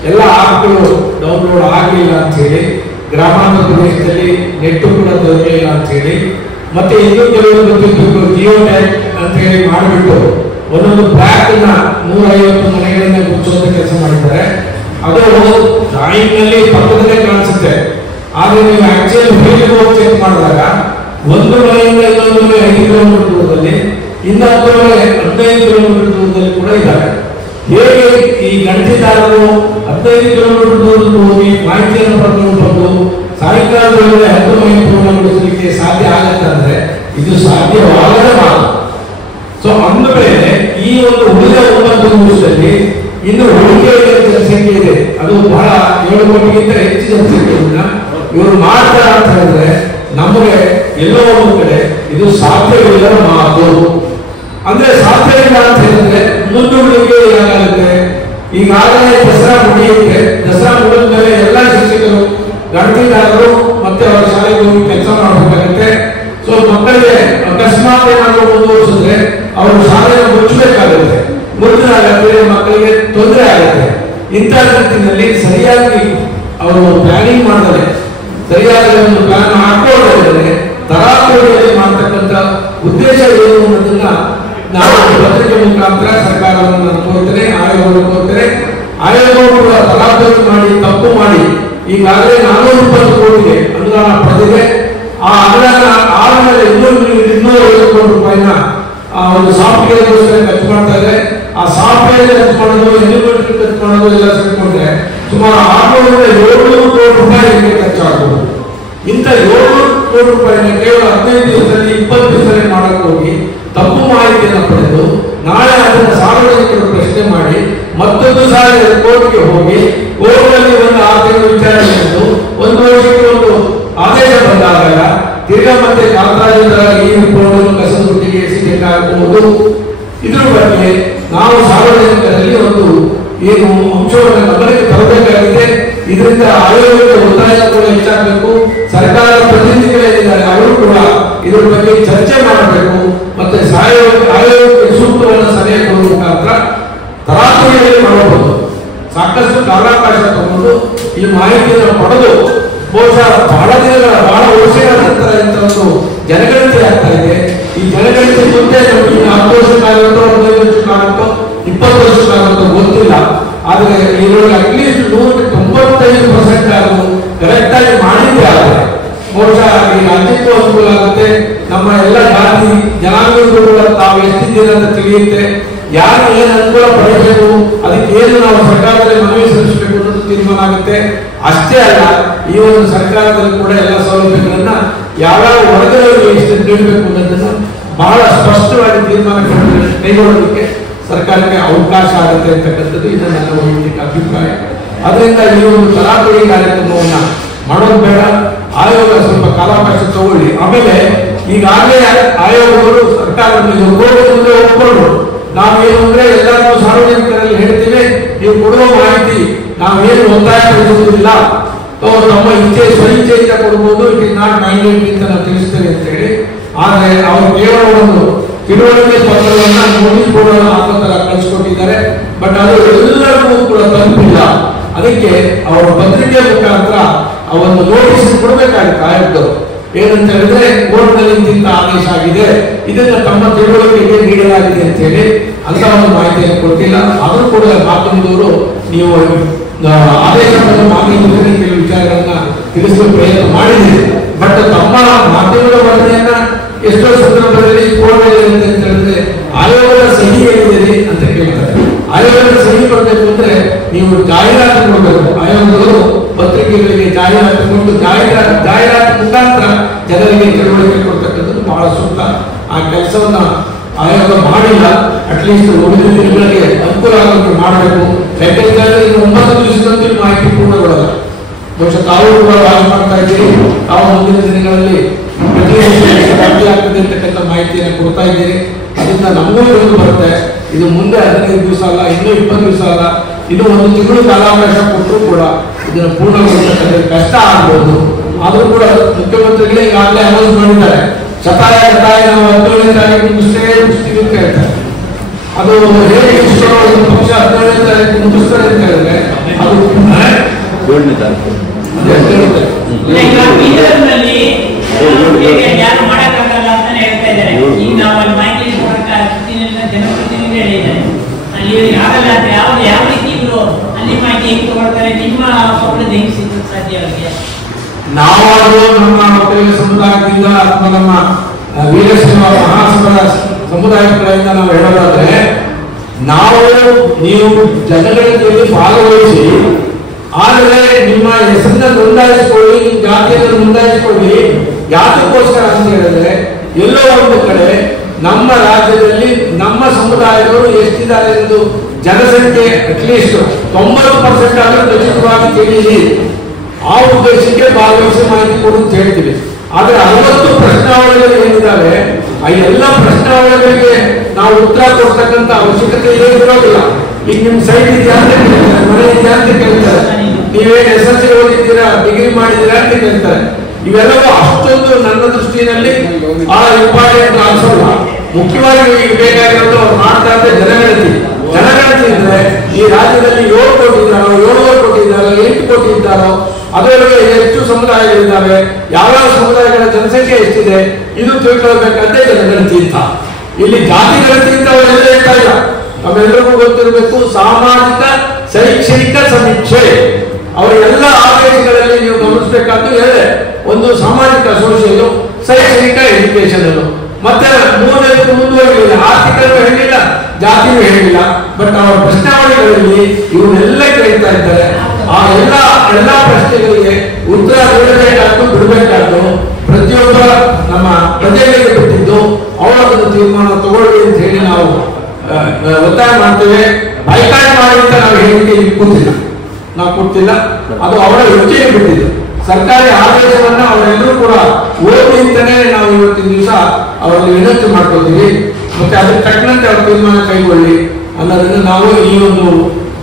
ಎಲ್ಲ ಆಪ್ಗಳು ಡೌನ್ಲೋಡ್ ಆಗಲಿಲ್ಲ ಅಂತ ಹೇಳಿ, ಗ್ರಾಮಾಂತರ ಪ್ರದೇಶದಲ್ಲಿ ನೆಟ್ ಕೂಡ ದೊರಕಲಿಲ್ಲ ಅಂತ ಹೇಳಿ, ಮತ್ತೆ ಇನ್ನೂ ಕೆಲವರು ಗೊತ್ತಿತ್ತು ಜಿಯೋ ಟ್ಯಾಗ್ ಅಂತ ಹೇಳಿ ಮಾಡಿಬಿಟ್ಟು ಒಂದೊಂದು ಬ್ಲಾಕ್ ನ 150 ಮನೆಗಳನ್ನ ಗುರುತಿಸುವಂತ ಕೆಲಸ ಮಾಡಿದ್ದಾರೆ. ಅದು ಡ್ರಾಯಿಂಗ್ ನಲ್ಲಿ ಪಕ್ಕದಲ್ಲೇ ಕಾಣಿಸುತ್ತೆ, ಆದ್ರೆ ನೀವು ಆಕ್ಚುಲಿ ಫೀಲ್ಡ್ ಹೋಗಿ ಚೆಕ್ ಮಾಡಿದಾಗ ಒಂದು ಮನೆಯಿಂದ ಇನ್ನೊಂದು ಮನೆ 5 ಕಿಲೋಮೀಟರ್ ದೂರದಲ್ಲಿ, ಇನ್ನೊಂದು ಮನೆ 15 ಕಿಲೋಮೀಟರ್ ದೂರದಲ್ಲಿ ಕೂಡ ಇದ್ದಾರೆ. ಹೇಗೆ ಈ ಗಣತಿದಾರರು 15 ಕಿಲೋಮೀಟರ್ ದೂರದಲ್ಲಿ ಹೋಗಿ ಮಾಹಿತಿಯನ್ನು ಪಡೆದುಕೊಂಡು ಬಂದು ಸಾಯಂಕಾಲದೊಳಗೆ 10 ಮನೆ ಪೂರ್ಣಗೊಳಿಸಲಿಕ್ಕೆ ಸಾಧ್ಯ ಆಗುತ್ತೆ ಅಂದ್ರೆ ಇದು ಸಾಧ್ಯವಾಗದ ಮಾತು. ಸೊ ಅಂದಮೇಲೆ ಈ ಒಂದು ಉಳಿದ 9 ನಿಮಿಷದಲ್ಲಿ ಇನ್ನು ಉಳಿಕೆ ಜನಸಂಖ್ಯೆ ಇದೆ, ಅದು ಬಹಳ 7 ಕೋಟಿಗಿಂತ ಹೆಚ್ಚು ಜನಸಂಖ್ಯೆ ಇವರು ಮಾಡ್ತಾರೆ ಅಂತ ಹೇಳಿದ್ರೆ ನಮಗೆ ಎಲ್ಲೋ ಒಂದು ಕಡೆ ಇದು ಸಾಧ್ಯವಿಲ್ಲ ಮಾತು. ಅಂದ್ರೆ ಸಾಧ್ಯ ಇಲ್ಲ ಅಂತ ಹೇಳಿದ್ರೆ ಮುಂದೂಡಿಕೆ ಏನಾಗುತ್ತೆ, ಈಗಾಗಲೇ ದಸರಾ ಮುಗಿಯುತ್ತೆ, ದಸರಾ ಮುಗಿದ ಮೇಲೆ ಎಲ್ಲ ಶಿಕ್ಷಕರು ಗಣತಿದಾರರು ಮತ್ತೆ ಅವರ ಶಾಲೆಗೆ ಹೋಗಿ ಕೆಲಸ ಮಾಡಬೇಕಾಗುತ್ತೆ. ಸೊ ಮಕ್ಕಳಿಗೆ ಅಕಸ್ಮಾತ್ ಏನಾದರೂ ಮುಂದುವರಿಸಿದ್ರೆ ಅವರು ಶಾಲೆಯನ್ನು ಮುಚ್ಚಬೇಕಾಗುತ್ತೆ, ಮುಚ್ಚಿದಾಗತ್ತೆ ಮಕ್ಕಳಿಗೆ ತೊಂದರೆ ಆಗುತ್ತೆ. ಇಂಥ ರೀತಿಯಲ್ಲಿ ಸರಿಯಾಗಿ ಅವರು ಪ್ಲಾನಿಂಗ್ ಮಾಡಿದರೆ, ಸರಿಯಾಗಿ ಒಂದು ಪ್ಲಾನ್ ಹಾಕೊಳ್ಳೋದ್ರೆ ತರಾತುರಿಯಲ್ಲಿ ಮಾಡ್ತಕ್ಕಂಥ ಉದ್ದೇಶ ಏನು ಅನ್ನೋದನ್ನ ನಾವು ಪತ್ರಿಕೆ ಮುಖಾಂತರ ಸರ್ಕಾರವನ್ನು ನಾನು ಕೋರ್ತೇನೆ, ಆಯೋಗವನ್ನು ಕೋರ್ತೇನೆ. ಆಯೋಗವು ಕೂಡ ತರಾತುರಿ ಮಾಡಿ ತಪ್ಪು ಮಾಡಿ ಈಗಾಗಲೇ 420 ಕೋಟಿಗೆ ಅನುದಾನ ಪಡೆದಿದೆ. ಆ ಅನುದಾನ ಆದ್ಮೇಲೆ 250 ಕೋಟಿ ರೂಪಾಯಿನ ಒಂದು ಸಾಫ್ಟ್ವೇರ್ ಖರ್ಚು ಮಾಡ್ತಾ ಇದೆ. ಆ ಸಾಫ್ಟ್ವೇರ್ ಖರ್ಚು ಮಾಡೋದು, ಎಲಿಮೆಂಟರಿ ಖರ್ಚು ಮಾಡೋದು ಎಲ್ಲ ಸೇರಿಕೊಂಡ್ರೆ ಸುಮಾರು 600-700 ಕೋಟಿ ರೂಪಾಯಿ ಖರ್ಚಾಗಬಹುದು. ಇಂಥ 700 ಕೋಟಿ ರೂಪಾಯಿನ ಕೇವಲ 15 ದಿವಸದಲ್ಲಿ 20 ದಿವಸದಲ್ಲಿ ಮಾಡಕ್ಕೆ ಹೋಗಿ ತಪ್ಪು ಮಾಹಿತಿಯನ್ನು ಪಡೆದು ನಾಳೆ ಅದನ್ನು ಸಾರ್ವಜನಿಕರು ಪ್ರಶ್ನೆ ಮಾಡಿ ಮತ್ತೊಂದು 1,000 ಕೋಟಿಗೆ ಹೋಗಿ ಕೋರ್ಟ್ನಲ್ಲಿ ಒಂದು 6 ತಿಂಗಳು ವಿಚಾರಣೆ ಮಾಡಿದ್ದು 1 ವರ್ಷಕ್ಕೆ ಒಂದು ಆದೇಶ ಬಂದಾಗ ತಿರ್ಗಾ ಮತ್ತೆ ಕಾಂತರಾಜೇಂದ್ರಾಗಿ ಈ ರಿಪೋರ್ಟ್ ಕಸದೊಟ್ಟಿಗೆ ಎಸಿಬೇಕಾಗಬಹುದು. ಇದ್ರ ಬಗ್ಗೆ ನಾವು ಸಾರ್ವಜನಿಕರಲ್ಲಿ ಒಂದು ಏನು ಅಂಶವನ್ನು ಗಮನಕ್ಕೆ ತರಬೇಕಾಗಿದೆ. ಇದರಿಂದ ಆಯೋಗದ ಒತ್ತಾಯ ಕೂಡ ಹೆಚ್ಚಾಗಬೇಕು. ಸರ್ಕಾರದ ಪ್ರತಿನಿಧಿಗಳೇನಿದ್ದಾರೆ ಅವರು ಕೂಡ ಇದರ ಬಗ್ಗೆ ಚರ್ಚೆ ಮಾಡಬೇಕು. ಮತ್ತೆ ಆಯೋಗಕ್ಕೆ ಸೂಕ್ತವನ್ನು ಸಲಹೆ ಕೊಡುವ ಮುಖಾಂತರ ತರಾತುರಿಯಲ್ಲಿ ಮಾಡಬಹುದು. ಸಾಕಷ್ಟು ಕಾಲಾವಕಾಶ ತಗೊಂಡು ಈ ಮಾಹಿತಿಯನ್ನು ಪಡೆದು ಬಹುಶಃ ಬಹಳ ವರ್ಷಗಳ ನಂತರ ಇಂಥ ಒಂದು ಜನಗಣತಿ ಆಗ್ತಾ ಇದೆ. ಈ ಜನಗಣತಿ ಮುಂದೆ ನಮಗೆ 10 ವರ್ಷಕ್ಕಾಗುತ್ತೋ 15 ವರ್ಷಕ್ಕಾಗುತ್ತೋ 20 ವರ್ಷಕ್ಕಾಗುತ್ತೋ ಗೊತ್ತಿಲ್ಲ. ಆದರೆ ಇದರಲ್ಲಿ ಅಟ್ಲೀಸ್ಟ್ 95% ಆದರೂ ಕರೆಕ್ಟ್ ಆಗಿ ಮಾಡಿದ್ರೆ ಆದರೆ ಬಹುಶಃ ಈ ರಾಜ್ಯಕ್ಕೂ ಅನುಕೂಲ ಆಗುತ್ತೆ. ನಮ್ಮ ಎಲ್ಲ ಜಾತಿ ಜನಾಂಗಗಳು ಕೂಡ ತಾವು ಎಷ್ಟಿದ್ದೀರ ಅಂತ ತಿಳಿಯುತ್ತೆ. ಯಾರು ಏನು ಅನುಕೂಲ ಪಡೆಯಬೇಕು, ಅದಕ್ಕೆ ಏನು ನಾವು ಸರ್ಕಾರದಲ್ಲಿ ಮನವಿ ಸಲ್ಲಿಸಬೇಕು ಅನ್ನೋದು ತೀರ್ಮಾನ ಆಗುತ್ತೆ. ಅಷ್ಟೇ ಅಲ್ಲ, ಈ ಒಂದು ಸರ್ಕಾರದಲ್ಲಿ ಕೂಡ ಎಲ್ಲ ಸೌಲಭ್ಯಗಳನ್ನ ಯಾವ್ಯಾವ ವರ್ಗಗಳಿಗೆ ಎಷ್ಟು ನೀಡಬೇಕು ಅನ್ನೋದನ್ನು ಬಹಳ ಸ್ಪಷ್ಟವಾಗಿ ತೀರ್ಮಾನ ಕೈಗೊಳ್ಳೋದಕ್ಕೆ ಸರ್ಕಾರಕ್ಕೆ ಅವಕಾಶ ಆಗುತ್ತೆ ಅಂತಕ್ಕಂಥದ್ದು ಇದು ನನ್ನ ವೈಯಕ್ತಿಕ ಅಭಿಪ್ರಾಯ. ಅದರಿಂದ ಈ ಒಂದು ತರಾತುರಿ ಕಾರ್ಯಕ್ರಮವನ್ನ ಮಾಡೋದು ಬೇಡ. ಆಯೋಗ ಸ್ವಲ್ಪ ಕಾಲಾವಕಾಶ ತಗೊಳ್ಳಿ. ಆಮೇಲೆ ಈಗಾಗಲೇ ಆಯೋಗಗಳು ಸರ್ಕಾರದಲ್ಲಿ ಮುಂದೆ ಒಪ್ಪಿಕೊಂಡು ನಾವೇನು ಅಂದ್ರೆ ಎಲ್ಲರೂ ಸಾರ್ವಜನಿಕರಲ್ಲಿ ಹೇಳ್ತೇವೆ, ನೀವು ಕೊಡುವ ಮಾಹಿತಿ ನಾವೇನು ಒತ್ತಾಯ ಪಡಿಸುವುದಿಲ್ಲ, ತಮ್ಮ ಇಚ್ಛೆ ಸ್ವಇಚ್ಛೆಯಿಂದ ಕೊಡಬಹುದು, ಇಟ್ ಇಸ್ ನಾಟ್ ಮೈಂಡೆಡ್ ಅಂತ ನಾವು ತಿಳಿಸ್ತೇವೆ ಅಂತ ಹೇಳಿ. ಆದ್ರೆ ಅವರು ಕೇವಲ ಒಂದು ತಿಳುವಳಿಕೆ ಪತ್ರವನ್ನ ನೋಟಿಸ್ ಕೊಡೋ ತರ ಕಳಿಸ್ಕೊಟ್ಟಿದ್ದಾರೆ. ಬಟ್ ಅದು ಎಲ್ಲರಿಗೂ ಕೂಡ ತಲುಪಿಲ್ಲ. ಅದಕ್ಕೆ ಅವರ ಪತ್ರಿಕೆ ಮುಖಾಂತರ ಆ ಒಂದು ನೋಟಿಸ್ ಕೊಡಬೇಕಾಗುತ್ತೆ ಆಯೋಗದವರು. ಏನಂತ ಹೇಳಿದ್ರೆ ಕೋರ್ಟ್ ನಲ್ಲಿ ಇಂಥ ಆದೇಶ ಆಗಿದೆ, ಇದನ್ನ ತಮ್ಮ ತಿಳುವಳಿಕೆಗೆ ನೀಡಲಾಗಿದೆ ಅಂತ ಹೇಳಿ ಅಂತ ಒಂದು ಮಾಹಿತಿಯನ್ನು ಕೊಟ್ಟಿಲ್ಲ. ಆದರೂ ಕೂಡ ಮಾಧ್ಯಮದವರು ನೀವು ಆದೇಶವನ್ನು ಮಾಧ್ಯಮದಲ್ಲಿ ಕೆಲವು ವಿಚಾರಗಳನ್ನ ತಿಳಿಸುವ ಪ್ರಯತ್ನ ಮಾಡಿದ್ದೀರಿ. ಬಟ್ ತಮ್ಮ ಮಾಧ್ಯಮದ ವರದಿಯನ್ನ ಎಷ್ಟೋ ಸಂದರ್ಭದಲ್ಲಿ ಕೋರ್ಟ್ ಅಂತ ಹೇಳಿದ್ರೆ ಆಯೋಗದ ಸಹಿ ಹೇಳಿದ್ದೀರಿ ಅಂತ ಕೇಳ್ತಾರೆ. ಆಯೋಗದ ಸಹಿ ಕೊಡಬೇಕು ಅಂದ್ರೆ ನೀವು ಜಾಹೀರಾತು ಕೊಡಬೇಕು. ಆಯೋಗದವರು ಪತ್ರಿಕೆಗಳಿಗೆ ಜಾಹೀರಾತು ಕೊಟ್ಟು ಜಾಹೀರಾತು ಮುಖಾಂತರ ಜನರಿಗೆ ತಿಳುವಳಿಕೆ ಕೊಡ್ತಕ್ಕಂಥದ್ದು ಬಹಳ ಸೂಕ್ತ. ಆ ಕೆಲಸವನ್ನ ಆಯೋಗ ಮಾಡಿಲ್ಲ. ಅಟ್ಲೀಸ್ಟ್ ಉಳಿದ ದಿನಗಳಿಗೆ ಅನುಕೂಲ ಆಗೋಕ್ಕೆ ಮಾಡಬೇಕು. ಯಾಕೆಂದ್ರೆ 9 ದಿವಸದಂತೆ ಮಾಹಿತಿ ಪೂರ್ಣಗೊಳ್ಳಲ್ಲ. ಬಹುಶಃ ತಾವು ಕೂಡ ವಾದ ಮಾಡ್ತಾ ಇದ್ದೀರಿ, ತಾವು ಮುಂದಿನ ದಿನಗಳಲ್ಲಿ ಆಗ್ತದೆ ಅಂತಕ್ಕಂಥ ಮಾಹಿತಿಯನ್ನು ಕೊಡ್ತಾ ಇದ್ದೀರಿ. ಅದರಿಂದ ನಮಗೂ ತಿಳಿದು ಬರುತ್ತೆ. ಇದು ಮುಂದೆ 15 ದಿವಸ ಅಲ್ಲ, ಇನ್ನೂ 20 ದಿವಸ ಅಲ್ಲ, ಇನ್ನೂ 1 ತಿಂಗಳು ಕಾಲಾವಕಾಶ ಕೊಟ್ಟರು ಕೂಡ ಇದನ್ನು ಪೂರ್ಣಗೊಳಿಸತಕ್ಕಂಥ ಕಷ್ಟ ಆಗ್ಬೋದು. ಆದರೂ ಕೂಡ ಮುಖ್ಯಮಂತ್ರಿಗಳೇ ಈಗಾಗಲೇ ಅನೌನ್ಸ್ ಮಾಡಿದ್ದಾರೆ, ಶತಾಯ ನಾವು 17ನೇ ತಾರೀಕು ಮುಗಿಸ್ತೇವೆ ಅಂತ ಹೇಳ್ತಾರೆ. ಅದು ಹೇಗೆ ಪಕ್ಷ 17ನೇ ತಾರೀಕು ಮುಗಿಸ್ತಾರೆ ಅಂತ ಹೇಳಿದ್ರೆ ಅದು 7ನೇ ತಾರೀಕು ಯಾರು ಮಾಡಕ್ಕಾಗಲ್ಲ ಇದ್ದಾರೆ. ಈಗ ನಾವು ಅಲ್ಲಿ ಮಾಹಿತಿ ಜನಪ್ರತಿನಿಧಿ ಹೇಳಿದ್ದಾರೆ, ಅಲ್ಲಿ ಆಗಲ್ಲ ಅಂತ ಯಾವ ರೀತಿ ಇವರು ಅಲ್ಲಿ ಮಾಹಿತಿ ಹೆಂಗೆ ತಗೊಳ್ತಾರೆ, ನಿಮ್ಮ ಪಕ್ಕದ ಹೆಂಗೆ ಸಿಗೋದು ಸಾಧ್ಯ ಅವರಿಗೆ? ನಾವಾದರೂ ನಮ್ಮ ಒಕ್ಕಲಿಗ ಸಮುದಾಯದಿಂದ ಅಥವಾ ನಮ್ಮ ವೀರಶೈವ ಮಹಾಸಭಾ ಸಮುದಾಯಗಳಿಂದ ನಾವು ಹೇಳೋದಾದ್ರೆ, ನೀವು ಜನಗಣತಿಯಲ್ಲಿ ಭಾಗವಹಿಸಿ, ಆದರೆ ನಿಮ್ಮ ಹೆಸರನ್ನ ನೋಂದಾಯಿಸಿಕೊಳ್ಳಿ, ನಿಮ್ಮ ಜಾತಿಯನ್ನು ನೋಂದಾಯಿಸಿಕೊಳ್ಳಿ. ಯಾತಕ್ಕೋಸ್ಕರ ಅಂತ ಹೇಳಿದ್ರೆ, ಎಲ್ಲೋ ಒಂದು ಕಡೆ ನಮ್ಮ ರಾಜ್ಯದಲ್ಲಿ ನಮ್ಮ ಸಮುದಾಯದವರು ಎಷ್ಟಿದ್ದಾರೆ ಎಂದು ಜನಸಂಖ್ಯೆ ಅಟ್ಲೀಸ್ಟ್ 90% ಆದರೂ ಖಚಿತವಾಗಿ ತಿಳಿಯಿರಿ. ಆ ಉದ್ದೇಶಕ್ಕೆ ಭಾಗವಹಿಸಿ ಮಾಹಿತಿ ಕೊಡು ಅಂತ ಹೇಳ್ತೀವಿ. ಆದ್ರೆ 60 ಪ್ರಶ್ನಾವಳಿಗಳು ಏನಿದ್ದಾವೆ, ಆ ಎಲ್ಲ ಪ್ರಶ್ನಾವಳಿಗಳಿಗೆ ನಾವು ಉತ್ತರ ಕೊಡ್ತಕ್ಕಂಥ ಅವಶ್ಯಕತೆ ಏನಿರೋದಿಲ್ಲ. ಈಗ ನಿಮ್ ಸೈಟ್ ಇದೆಯಾ ಅಂತ ಕೇಳ್ತಾರೆ, ಮನೆ ಇದೆಯಾ ಅಂತ ಕೇಳ್ತಾರೆ, ನೀವೇನು SSLC ಓದಿದ್ದೀರಾ, ಡಿಗ್ರಿ ಮಾಡಿದ್ದೀರಾ ಅಂತ ಕೇಳ್ತಾರೆ. ಇವೆಲ್ಲವೂ ಅಷ್ಟೊಂದು ನನ್ನ ದೃಷ್ಟಿಯಲ್ಲಿ ಇಂಪಾರ್ಟೆಂಟ್ ಅನ್ಸಲ್ಲ. ಮುಖ್ಯವಾಗಿ ಈಗ ಬೇಕಾಗಿರೋದು ಅವ್ರು ಮಾಡ್ತಾ ಇದ್ರೆ ಜನಗಣತಿ ಇದ್ರೆ ಈ ರಾಜ್ಯದಲ್ಲಿ 7 ಕೋಟಿ ಇದ್ದಾರೋ, 7.5 ಕೋಟಿ ಇದ್ದಾರೋ, 8 ಕೋಟಿ ಇದ್ದಾರೋ, ಅದರೊಳಗೆ ಎಷ್ಟು ಸಮುದಾಯಗಳಿದ್ದಾವೆ, ಯಾವ್ಯಾವ ಸಮುದಾಯಗಳ ಜನಸಂಖ್ಯೆ ಎಷ್ಟಿದೆ, ಇದು ತಿಳ್ಕೊಳ್ಬೇಕಂತೆ ಜನಗಣತಿ ಅಂತ. ಇಲ್ಲಿ ಜಾತಿ ಗಣತಿ ಅಂತ ಅವರೆಲ್ಲ ಹೇಳ್ತಾ ಇಲ್ಲ. ನಮ್ಮೆಲ್ಲರಿಗೂ ಗೊತ್ತಿರಬೇಕು, ಸಾಮಾಜಿಕ ಶೈಕ್ಷಣಿಕ ಸಮೀಕ್ಷೆ ಅವರ ಎಲ್ಲ ಆದೇಶಗಳಲ್ಲಿ ನೀವು ಗಮನಿಸಬೇಕಾದ್ದು ಹೇಳಿದೆ. ಒಂದು ಸಾಮಾಜಿಕ ಸೋಷಿಯಲ್, ಶೈಕ್ಷಣಿಕ ಎಜುಕೇಶನ್, ಮತ್ತೆ ಮೂರನೇದು ಮುಂದುವರಿಲಿಲ್ಲ, ಆರ್ಥಿಕನೂ ಹೇಳಿಲ್ಲ, ಜಾತಿನೂ ಹೇಳಿಲ್ಲ. ಬಟ್ ಅವರ ಪ್ರಶ್ನಾವಳಿಗಳಲ್ಲಿ ಇವನ್ನೆಲ್ಲ ಕೇಳ್ತಾ ಇದ್ದಾರೆ. ಆ ಎಲ್ಲ ಪ್ರಶ್ನೆಗಳಿಗೆ ಉತ್ತರ ಬಿಡಬೇಕಾದ್ದು ಪ್ರತಿಯೊಬ್ಬ ನಮ್ಮ ಪ್ರಜೆಗಳಿಗೆ ಬಿಟ್ಟಿದ್ದು, ಅವರನ್ನು ತೀರ್ಮಾನ ತಗೊಳ್ಳಿ ಅಂತ ಹೇಳಿ ನಾವು ಒತ್ತಾಯ ಮಾಡ್ತೇವೆ. ಬೈಕಾಟ್ ಮಾಡಿ ಅಂತ ನಾವು ಹೇಳಿಕೆ ನಾವು ಕೊಡ್ತಿಲ್ಲ, ಅದು ಅವರ ಯೋಚನೆ ಬಿಟ್ಟಿದ್ದು. ಸರ್ಕಾರಿ ಆದೇಶವನ್ನ ಅವರೆಲ್ಲರೂ ಕೂಡ ಓದಿ ಅಂತಾನೆ ನಾವು ಇವತ್ತಿನ ದಿವಸ ಅವರಲ್ಲಿ ವಿನಂತಿ ಮಾಡ್ಕೊಳ್ತೀವಿ. ಮತ್ತೆ ಅದಕ್ಕೆ ತಕ್ಕಂತೆ ಅವ್ರ ತೀರ್ಮಾನ ಕೈಗೊಳ್ಳಿ ಅನ್ನೋದನ್ನು ನಾವು ಈ ಒಂದು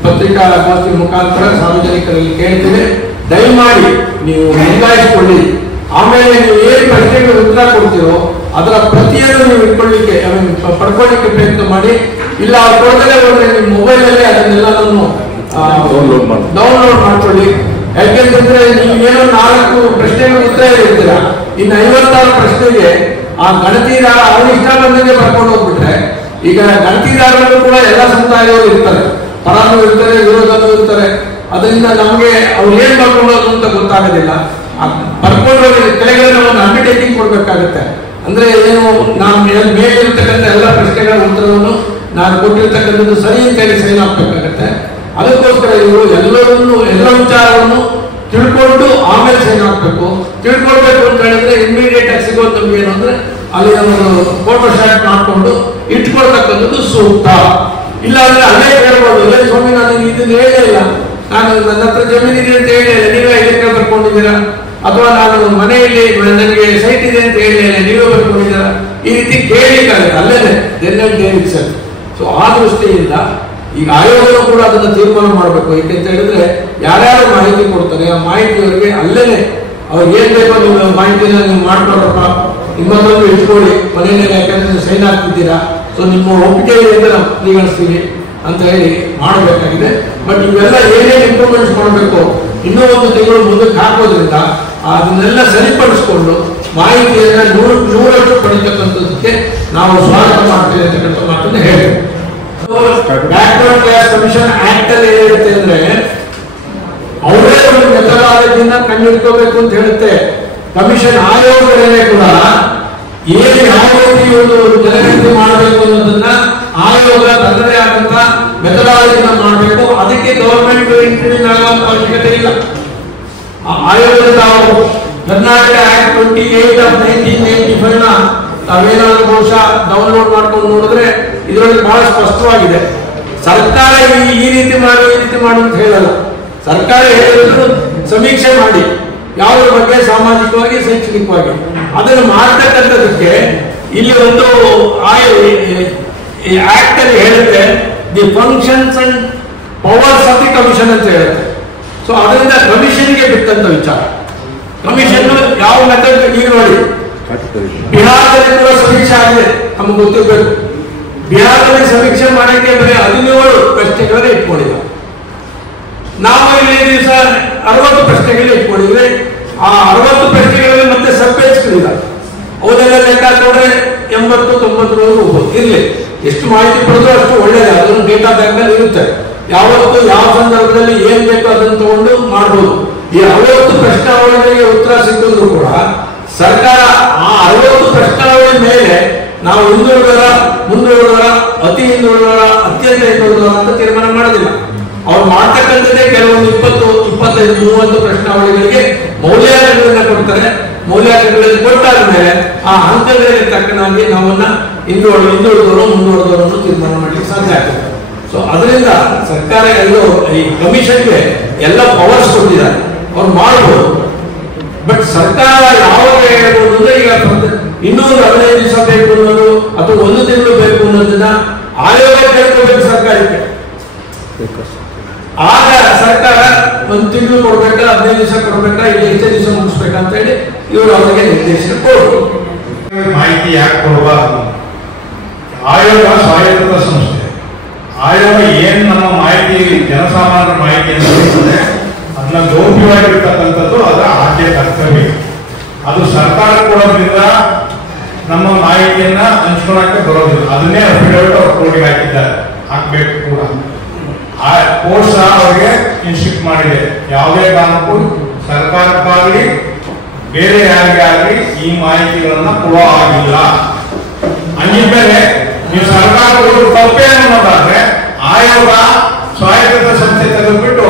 ಪತ್ರಿಕಾಗೋಷ್ಠಿ ಮುಖಾಂತರ ಸಾರ್ವಜನಿಕರಲ್ಲಿ ಕೇಳ್ತೇವೆ. ದಯಮಾಡಿ ನೀವು ನೋಂದಾಯಿಸಿಕೊಳ್ಳಿ. ಆಮೇಲೆ ನೀವು ಏನು ಪ್ರಶ್ನೆಗೆ ಉತ್ತರ ಕೊಡ್ತೀರೋ ಅದರ ಪ್ರತಿಯನ್ನು ನೀವು ಇಟ್ಕೊಳ್ಳಿಕ್ಕೆ ಪಡ್ಕೊಳ್ಳಿಕ್ಕೆ ಪ್ರಯತ್ನ ಮಾಡಿ. ಇಲ್ಲ ಅವ್ರು ಕೊಡದಲ್ಲೇ ಹೋದ್ರೆ ನಿಮ್ಮ ಮೊಬೈಲಲ್ಲೇ ಅದನ್ನೆಲ್ಲವನ್ನು ಡೌನ್ಲೋಡ್ ಮಾಡ್ಕೊಳ್ಳಿ. ಯಾಕೆಂತಂದ್ರೆ ನೀವು ಏನೋ 4 ಪ್ರಶ್ನೆಗಳು ಉತ್ತರ ಇರ್ತೀರ, ಇನ್ನು 56 ಪ್ರಶ್ನೆಗೆ ಆ ಗಣತಿದಾರ ಅವನಿಷ್ಟ ಬಂದಂಗೆ ಬರ್ಕೊಂಡು ಹೋಗ್ಬಿಟ್ರೆ, ಈಗ ಗಣತಿದಾರರು ಕೂಡ ಎಲ್ಲ ಸಮುದಾಯದವರು ಇರ್ತಾರೆ, ಪರಾನು ಇರ್ತಾರೆ, ವಿರೋಧನೂ ಇರ್ತಾರೆ. ಅದರಿಂದ ನಮಗೆ ಅವ್ರು ಏನ್ ಬರ್ಕೊಂಡು ಹೋದ್ರು ಅಂತ ಗೊತ್ತಾಗೋದಿಲ್ಲ. ಬರ್ಕೊಂಡು ಕೆಳಗಡೆ ಒಂದು ಅಂಡರ್ಟೇಕಿಂಗ್ ಕೊಡ್ಬೇಕಾಗತ್ತೆ. ಅಂದ್ರೆ ಏನು, ನಾವು ಮೇಲಿರ್ತಕ್ಕಂಥ ಎಲ್ಲ ಪ್ರಶ್ನೆಗಳ ಉತ್ತರವನ್ನು ನಾನು ಕೊಟ್ಟಿರ್ತಕ್ಕಂಥದ್ದು ಸರಿ ಅಂತ ಹೇಳಿ ಸೈನ್ ಹಾಕ್ಬೇಕಾಗತ್ತೆ. ಅದಕ್ಕೋಸ್ಕರ ಇವರು ಎಲ್ಲ ವಿಚಾರವನ್ನು ತಿಳ್ಕೊಂಡು ಆಮೇಲೆ ಸೈನ್ ಹಾಕ್ಬೇಕು. ತಿಳ್ಕೊಳ್ಬೇಕು ಅಂತ ಹೇಳಿದ್ರೆ ಇಮಿಡಿಯೇಟ್ ಆಗಿ ಸಿಗೋದು ನಮ್ಗೆ ಏನು ಅಂದ್ರೆ ಅಲ್ಲಿ ಒಂದು ಫೋಟೋ ಶಾಟ್ ಮಾಡ್ಕೊಂಡು ಇಟ್ಕೊಳ್ತಕ್ಕಂಥದ್ದು ಸೂಕ್ತ. ಇಲ್ಲ ಅಂದ್ರೆ ಅಲ್ಲೇ ಕೇಳ್ಬೋದು, ಅಲ್ಲೇ ಸ್ವಾಮಿ ನಾನು ಇದನ್ನ ಹೇಳೇ ಇಲ್ಲ, ನಾನು ನನ್ನ ಹತ್ರ ಜಮೀನಿದೆ ಅಂತ ಹೇಳಿ ನೀವೇ ಇದಕ್ಕೆ ಬರ್ಕೊಂಡಿದ್ದೀರಾ, ಅಥವಾ ನಾನು ಮನೆಯಲ್ಲಿ ನನಗೆ ಸೈಟ್ ಇದೆ ಅಂತ ಹೇಳಿ ನೀವೇ ಬರ್ಕೊಂಡಿದ್ದೀರಾ, ಈ ರೀತಿ ಕೇಳಿಕ್ಕಾಗಲ್ಲ ಅಲ್ಲೇನೆ ಸರ್. ಸೊ ಆ ದೃಷ್ಟಿಯಿಂದ ಈಗ ಆಯೋಗಗಳು ಕೂಡ ಅದನ್ನು ತೀರ್ಮಾನ ಮಾಡಬೇಕು. ಏಕೆಂತ ಹೇಳಿದ್ರೆ ಯಾರ್ಯಾರು ಮಾಹಿತಿ ಕೊಡ್ತಾರೆ ಆ ಮಾಹಿತಿಯವರಿಗೆ ಅಲ್ಲೇನೆ ಅವ್ರಿಗೆ ಏನ್ ಬೇಕೋ ನೀವು ಮಾಹಿತಿನ ನೀವು ಮಾಡ್ಕೊಡ್ರಪ್ಪ, ನಿಮ್ಮದೊಂದು ಇಟ್ಕೊಳ್ಳಿ ಮನೆಯಲ್ಲಿ, ಯಾಕಂದ್ರೆ ನೀವು ಸೈನ್ ಹಾಕ್ತಿದ್ದೀರಾ, ಸೊ ನಿಮ್ಮ ಒಪ್ಪಿಗೆ ಅಂತ ನಾವು ಪರಿಗಣಿಸ್ತೀವಿ ಅಂತ ಹೇಳಿ ಮಾಡಬೇಕಾಗಿದೆ. ಬಟ್ ಇವೆಲ್ಲ ಏನೇನು ಇಂಪ್ರೂವ್ಮೆಂಟ್ಸ್ ಮಾಡಬೇಕು ಇನ್ನೂ 1 ತಿಂಗಳು ಮುಂದಕ್ಕೆ ಹಾಕೋದ್ರಿಂದ ಅದನ್ನೆಲ್ಲ ಸರಿಪಡಿಸ್ಕೊಂಡು ಮಾಹಿತಿಯನ್ನ 100% ಪಡಿತಕ್ಕಂಥದ್ದಕ್ಕೆ ನಾವು ಸ್ವಾಗತ ಮಾಡ್ತೇವೆ ಅಂತಕ್ಕಂಥ ಮಾತನ್ನು ಹೇಳಿ. ಬ್ಯಾಕ್ವರ್ಡ್ ಕ್ಲಾಸ್ ಕಮಿಷನ್ ಆಕ್ಟ್ ಅಲ್ಲಿ ಏನಿರುತ್ತೆ ಅಂದ್ರೆ ಅವರೇ ಒಂದು ಮೆಥಡಾಲಜಿನ ಕಂಡುಹಿಡ್ಕೋಬೇಕು ಅಂತ ಹೇಳುತ್ತೆ. ಕಮಿಷನ್ ಆಯೋಗಗಳೇ ಕೂಡ ಏನು ಯಾವ ರೀತಿ ಒಂದು ಜನಗಣತಿ ಮಾಡಬೇಕು ಅನ್ನೋದನ್ನ ಆಯೋಗ ತನ್ನದೇ ಆದಂತ ಮೆಥಡಾಲಜಿನ ಮಾಡಬೇಕು. ಅದಕ್ಕೆ ಗವರ್ಮೆಂಟ್ ಇಂಟರ್ವ್ಯೂನ್ ಆಗುವಂತ ಅವಶ್ಯಕತೆ ಇಲ್ಲ. ಆಯೋಗದ ನಾವು ಕರ್ನಾಟಕ ಆಕ್ಟ್ 28 of 1985 ತಾವೇನಾದ್ರೂ ಬಹುಶಃ ಡೌನ್ಲೋಡ್ ಮಾಡ್ಕೊಂಡು ನೋಡಿದ್ರೆ ಇದರಲ್ಲಿ ಬಹಳ ಸ್ಪಷ್ಟವಾಗಿದೆ. ಸರ್ಕಾರ ಈ ರೀತಿ ಮಾಡು ಅಂತ ಹೇಳಲ್ಲ. ಸರ್ಕಾರ ಹೇಳಿದ್ರು ಸಮೀಕ್ಷೆ ಮಾಡಿ ಯಾವುದ್ರ ಬಗ್ಗೆ ಸಾಮಾಜಿಕವಾಗಿ ಶೈಕ್ಷಣಿಕವಾಗಿ ಅದನ್ನು ಮಾಡ್ತಕ್ಕಂಥದಕ್ಕೆ ಇಲ್ಲಿ ಒಂದು ಆಕ್ಟ್ ಅಲ್ಲಿ ಹೇಳುತ್ತೆ the functions and powers of the commission ಅಂತ ಹೇಳುತ್ತೆ. ಸೊ ಅದರಿಂದ ಕಮಿಷನ್ಗೆ ಬಿಟ್ಟಂತ ವಿಚಾರ. ಕಮಿಷನ್ ಯಾವ ಮೆಥಡ್ ಈಗ ನೋಡಿ, ಬಿಹಾರದಲ್ಲಿ ಕೂಡ ಸಮೀಕ್ಷೆ ಆಗಿದೆ, ನಮ್ಗೆ ಗೊತ್ತಿರಬೇಕು. ಬಿಹಾರದಲ್ಲಿ ಸಮೀಕ್ಷೆ ಮಾಡಕ್ಕೆ ಬರೀ 17 ಪ್ರಶ್ನೆಗಳನ್ನ ಇಟ್ಕೊಂಡಿಲ್ಲ. ನಾವು ಇಲ್ಲಿ ದಿವಸ 60 ಪ್ರಶ್ನೆಗಳನ್ನ ಇಟ್ಕೊಂಡಿದ್ರೆ ಆ 60 ಪ್ರಶ್ನೆಗಳಲ್ಲಿ ಮತ್ತೆ ಸಬ್ ಪೇಜ್ಗಳಿಲ್ಲ. ಅವನ್ನೆಲ್ಲ ಲೆಕ್ಕ ಹಾಕೊಂಡ್ರೆ 80-90 ಹೋಗ್ಬೋದು. ಇರ್ಲಿ, ಎಷ್ಟು ಮಾಹಿತಿ ಪಡೆದ್ರು ಅಷ್ಟು ಒಳ್ಳೇದು. ಅದನ್ನು ಡೇಟಾ ಬ್ಯಾಂಕ್ ಇರುತ್ತೆ. ಯಾವತ್ತು ಯಾವ ಸಂದರ್ಭದಲ್ಲಿ ಏನ್ ಬೇಕೋ ಅದನ್ನು ತಗೊಂಡು ಮಾಡಬಹುದು. ಈ 60 ಪ್ರಶ್ನಾವಳಿಗಳಿಗೆ ಉತ್ತರ ಸಿಕ್ಕಿದ್ರು ಕೂಡ ಸರ್ಕಾರ ಆ 60 ಪ್ರಶ್ನಾವಳಿ ಮೇಲೆ ನಾವು ಹಿಂದುಳಿದವರ, ಮುಂದುಳಿದವರ, ಅತಿ ಹಿಂದುಳಿದವರ, ಅತ್ಯಂತ ಹಿಂದುಳಿದವರ ಅಂತ ತೀರ್ಮಾನ ಮಾಡೋದಿಲ್ಲ. ಅವ್ರು ಮಾಡ್ತಕ್ಕಂಥದ್ದೇ ಕೆಲವೊಂದು 20-25-30 ಪ್ರಶ್ನಾವಳಿಗಳಿಗೆ ಮೌಲ್ಯಾಂಕಗಳನ್ನು ಕೊಡ್ತಾರೆ. ಮೌಲ್ಯಾಂಕಗಳಲ್ಲಿ ಕೊಟ್ಟಾದ ಮೇಲೆ ಆ ಅಂಕಗಳಿಗೆ ತಕ್ಕನಾಗಿ ನಾವನ್ನ ಹಿಂದುಳಿದವರು ಮುಂದುವರೆದವರನ್ನು ತೀರ್ಮಾನ ಮಾಡಲಿಕ್ಕೆ ಸಾಧ್ಯ ಆಗ್ತದೆ. ಸೊ ಅದರಿಂದ ಸರ್ಕಾರ ಎಲ್ಲೋ ಈ ಕಮಿಷನ್ಗೆ ಎಲ್ಲ ಪವರ್ಸ್ ಕೊಟ್ಟಿದ್ದಾರೆ, ಅವ್ರು ಮಾಡಬಹುದು. ಬಟ್ ಸರ್ಕಾರ ಯಾವಾಗ ಹೇಳ್ಬೋದು ಅಂದ್ರೆ ಈಗ ಇನ್ನೂ 15 ದಿವಸ ಬೇಕು ಅನ್ನೋದು ಅಥವಾ 1 ತಿಂಗಳು ಬೇಕು ಅನ್ನೋದನ್ನ ಆಯೋಗ ಕೇಳ್ಕೋಬೇಕು ಸರ್ಕಾರಕ್ಕೆ. ಆಗ ಸರ್ಕಾರ 1 ತಿಂಗಳು ಕೊಡ್ಬೇಕಾ, 15 ದಿವಸ ಕೊಡ್ಬೇಕಾ, ಇಲ್ಲಿ ಎಷ್ಟು ದಿವಸ ಮುಗಿಸ್ಬೇಕಂತ ಹೇಳಿ ಇವರು ಅವರಿಗೆ ನಿರ್ದೇಶನ ಕೊಡಬಹುದು. ಮಾಹಿತಿ ಯಾಕೆ ಕೊಡಬಾರದು? ಆಯೋಗ ಸ್ವಾಯತ್ತ ಸಂಸ್ಥೆ. ಆಯೋಗ ಏನ್ ನಮ್ಮ ಮಾಹಿತಿ, ಜನಸಾಮಾನ್ಯರ ಮಾಹಿತಿಯನ್ನು ಕೊಡುತ್ತದೆ, ಅದನ್ನ ಗೌಪ್ಯವಾಗಿರ್ತಕ್ಕಂಥದ್ದು ಅದರ ಆದ್ಯ ಕರ್ತವ್ಯ. ಅದು ಸರ್ಕಾರ ಕೊಡೋದ್ರಿಂದ ನಮ್ಮ ಮಾಹಿತಿಯನ್ನ ಹಂಚ್ಕೊಳಕ್ಕೆ ಬರೋದಿಲ್ಲ. ಅದನ್ನೇ ಅಫಿಡವಿಟ್ ಅವ್ರು ಕೋರ್ಟಿಗೆ ಹಾಕಿದ್ದಾರೆ, ಹಾಕ್ಬೇಕು ಕೂಡ. ಆ ಕೋರ್ಟ್ ಸಹ ಅವರಿಗೆ ಇನ್ಸ್ಟ್ರಿಕ್ಟ್ ಮಾಡಿದೆ, ಯಾವುದೇ ಕಾರಣಕ್ಕೂ ಸರ್ಕಾರಕ್ಕಾಗಲಿ ಬೇರೆ ಯಾರಿಗೆ ಆಗಲಿ ಈ ಮಾಹಿತಿಗಳನ್ನ ಕೊಡೋ ಆಗಿಲ್ಲ. ಹಂಗಿದ್ಮೇಲೆ ನೀವು ಸರ್ಕಾರ ತಪ್ಪೇ ಅನ್ನೋದಾದ್ರೆ ಆಯೋಗ ಸ್ವಾಯತ್ತ ಸಂಸ್ಥೆ ತೆಗೆದುಬಿಟ್ಟು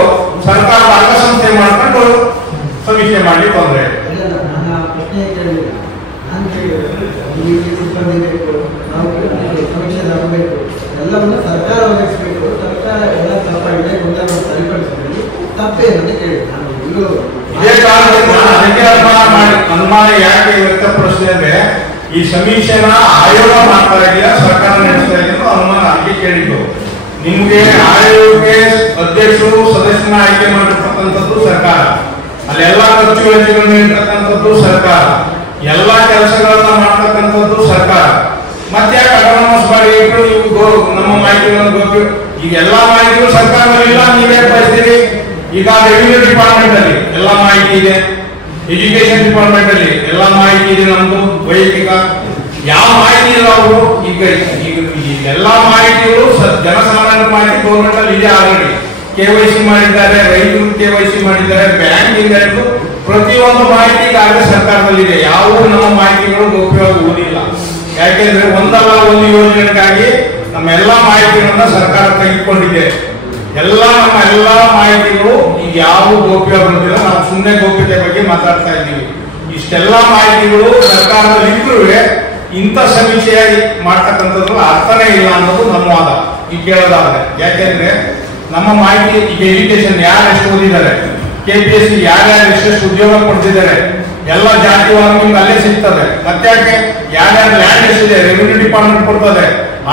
ಸರ್ಕಾರದ ಅಂಗಸಂಸ್ಥೆ ಮಾಡ್ಕೊಂಡು ಸಮೀಕ್ಷೆ ಮಾಡಿ ತೊಂದರೆ. ಎಲ್ಲವನ್ನ ಸರ್ಕಾರ ಒದಗಿಸಬೇಕು. ಸರ್ಕಾರ ಎಲ್ಲ ತಪ್ಪಾಗಿದೆ ಗೊಂದಲವನ್ನು ಸರಿಪಡಿಸಬೇಕು. ತಪ್ಪೇ ಅಂತ ಕೇಳಿ ಇದೇ ಕಾರಣದಿಂದ ಅದಕ್ಕೆ ಅನುಮಾನ ಯಾಕೆ ವ್ಯಕ್ತಪಡಿಸಿದೆ ಅಂದ್ರೆ ಈ ಸಮೀಕ್ಷೆನ ಆಯೋಗ ಮಾಡ್ತಾ ಇದೆಯಾ ಸರ್ಕಾರ ನಡೆಸ್ತಾ ಇದೆಯಾ ಅನುಮಾನ ಅದಕ್ಕೆ ಕೇಳಿದ್ದು. ನಿಮ್ಗೆ ಆಯೋಗಕ್ಕೆ ಅಧ್ಯಕ್ಷರು ಸದಸ್ಯನ ಆಯ್ಕೆ ಮಾಡಿರ್ತಕ್ಕಂಥದ್ದು ಸರ್ಕಾರ, ಅಲ್ಲೆಲ್ಲಾ ಖರ್ಚು ವೆಚ್ಚಗಳನ್ನು ನೀಡತಕ್ಕಂಥದ್ದು ಸರ್ಕಾರ, ಎಲ್ಲಾ ಕೆಲಸಗಳನ್ನ ಮಾಡ್ತಕ್ಕಂಥದ್ದು ಸರ್ಕಾರ. ಮತ್ತೆ ಯಾಕೆ ಅಟಾನಮಸ್ ಮಾಡಿ ನಮ್ಮ ಮಾಹಿತಿಗಳನ್ನು ಗೊತ್ತು? ಈಗ ಎಲ್ಲಾ ಮಾಹಿತಿಗಳು ಸರ್ಕಾರದಲ್ಲಿ ಇಲ್ಲ, ನೀವೇ ಬಯಸ್ತೀರಿ. ಈಗ ರೆವಿನ್ಯೂ ಡಿಪಾರ್ಟ್ಮೆಂಟ್ ಅಲ್ಲಿ ಎಲ್ಲಾ ಮಾಹಿತಿ ಇದೆ, ಎಜುಕೇಶನ್ ಡಿಪಾರ್ಟ್ಮೆಂಟ್ ಅಲ್ಲಿ ಎಲ್ಲಾ ಮಾಹಿತಿ ಇದೆ, ನಮ್ದು ವೈಯಕ್ತಿಕ ಯಾವ ಮಾಹಿತಿ ಇಲ್ಲ ಅವರು. ಈಗ ಎಲ್ಲಾ ಮಾಹಿತಿಗಳು ಜನಸಾಮಾನ್ಯರ ಮಾಹಿತಿ ಗೌರ್ಮೆಂಟ್ ಅಲ್ಲಿ ಇದೆ. ಆಲ್ರೆಡಿ KYC ಮಾಡಿದ್ದಾರೆ, ರೈತರು KYC ಮಾಡಿದ್ದಾರೆ, ಬ್ಯಾಂಕಿಂಗ್ ಆಯ್ತು, ಪ್ರತಿಯೊಂದು ಮಾಹಿತಿ ಈಗಾಗಲೇ ಸರ್ಕಾರದಲ್ಲಿ ಇದೆ. ಯಾವ ನಮ್ಮ ಮಾಹಿತಿಗಳು ಗೌಪ್ಯವಾಗಿ ಉಳಿದಿಲ್ಲ. ಯಾಕೆಂದ್ರೆ ಒಂದಲ್ಲ ಒಂದು ಯೋಜನೆಗಾಗಿ ನಮ್ಮ ಎಲ್ಲಾ ಮಾಹಿತಿಗಳನ್ನ ಸರ್ಕಾರ ತೆಗೆದುಕೊಂಡಿದೆ. ನಮ್ಮ ಎಲ್ಲಾ ಮಾಹಿತಿಗಳು ಈಗ ಯಾವ ಗೌಪ್ಯ ಬರುತ್ತಿಲ್ಲ. ನಾವು ಸುಮ್ಮನೆ ಗೌಪ್ಯತೆ ಬಗ್ಗೆ ಮಾತಾಡ್ತಾ ಇದ್ದೀವಿ. ಇಷ್ಟೆಲ್ಲಾ ಮಾಹಿತಿಗಳು ಸರ್ಕಾರದಲ್ಲಿ ಇದ್ರೂ ಇಂಥ ಸಮೀಕ್ಷೆಯಾಗಿ ಮಾಡ್ತಕ್ಕಂಥದ್ದು ಅರ್ಥನೇ ಇಲ್ಲ ಅನ್ನೋದು ನಮ್ಮ ವಾದ. ಈಗ ಕೇಳೋದಾದ್ರೆ ಯಾಕೆಂದ್ರೆ ನಮ್ಮ ಮಾಹಿತಿ ಈಗ ಎಜುಕೇಶನ್ ಯಾರು ಎಷ್ಟು ಓದಿದ್ದಾರೆ, KPSC ಯಾರ್ಯಾರು ಎಷ್ಟೆಷ್ಟು ಉದ್ಯೋಗ ಕೊಡ್ತಿದ್ದಾರೆ, ಎಲ್ಲ ಜಾತಿವಾರು ನಿಮ್ಗೆ ಅಲ್ಲೇ ಸಿಗ್ತದೆ. ಮತ್ತೆ ಯಾಕೆ ಯಾರ್ಯಾರು ಲ್ಯಾಂಡ್ ಎಷ್ಟಿದೆ ರೆವಿನ್ಯೂ ಡಿಪಾರ್ಟ್ಮೆಂಟ್ ಕೊಡ್ತದೆ.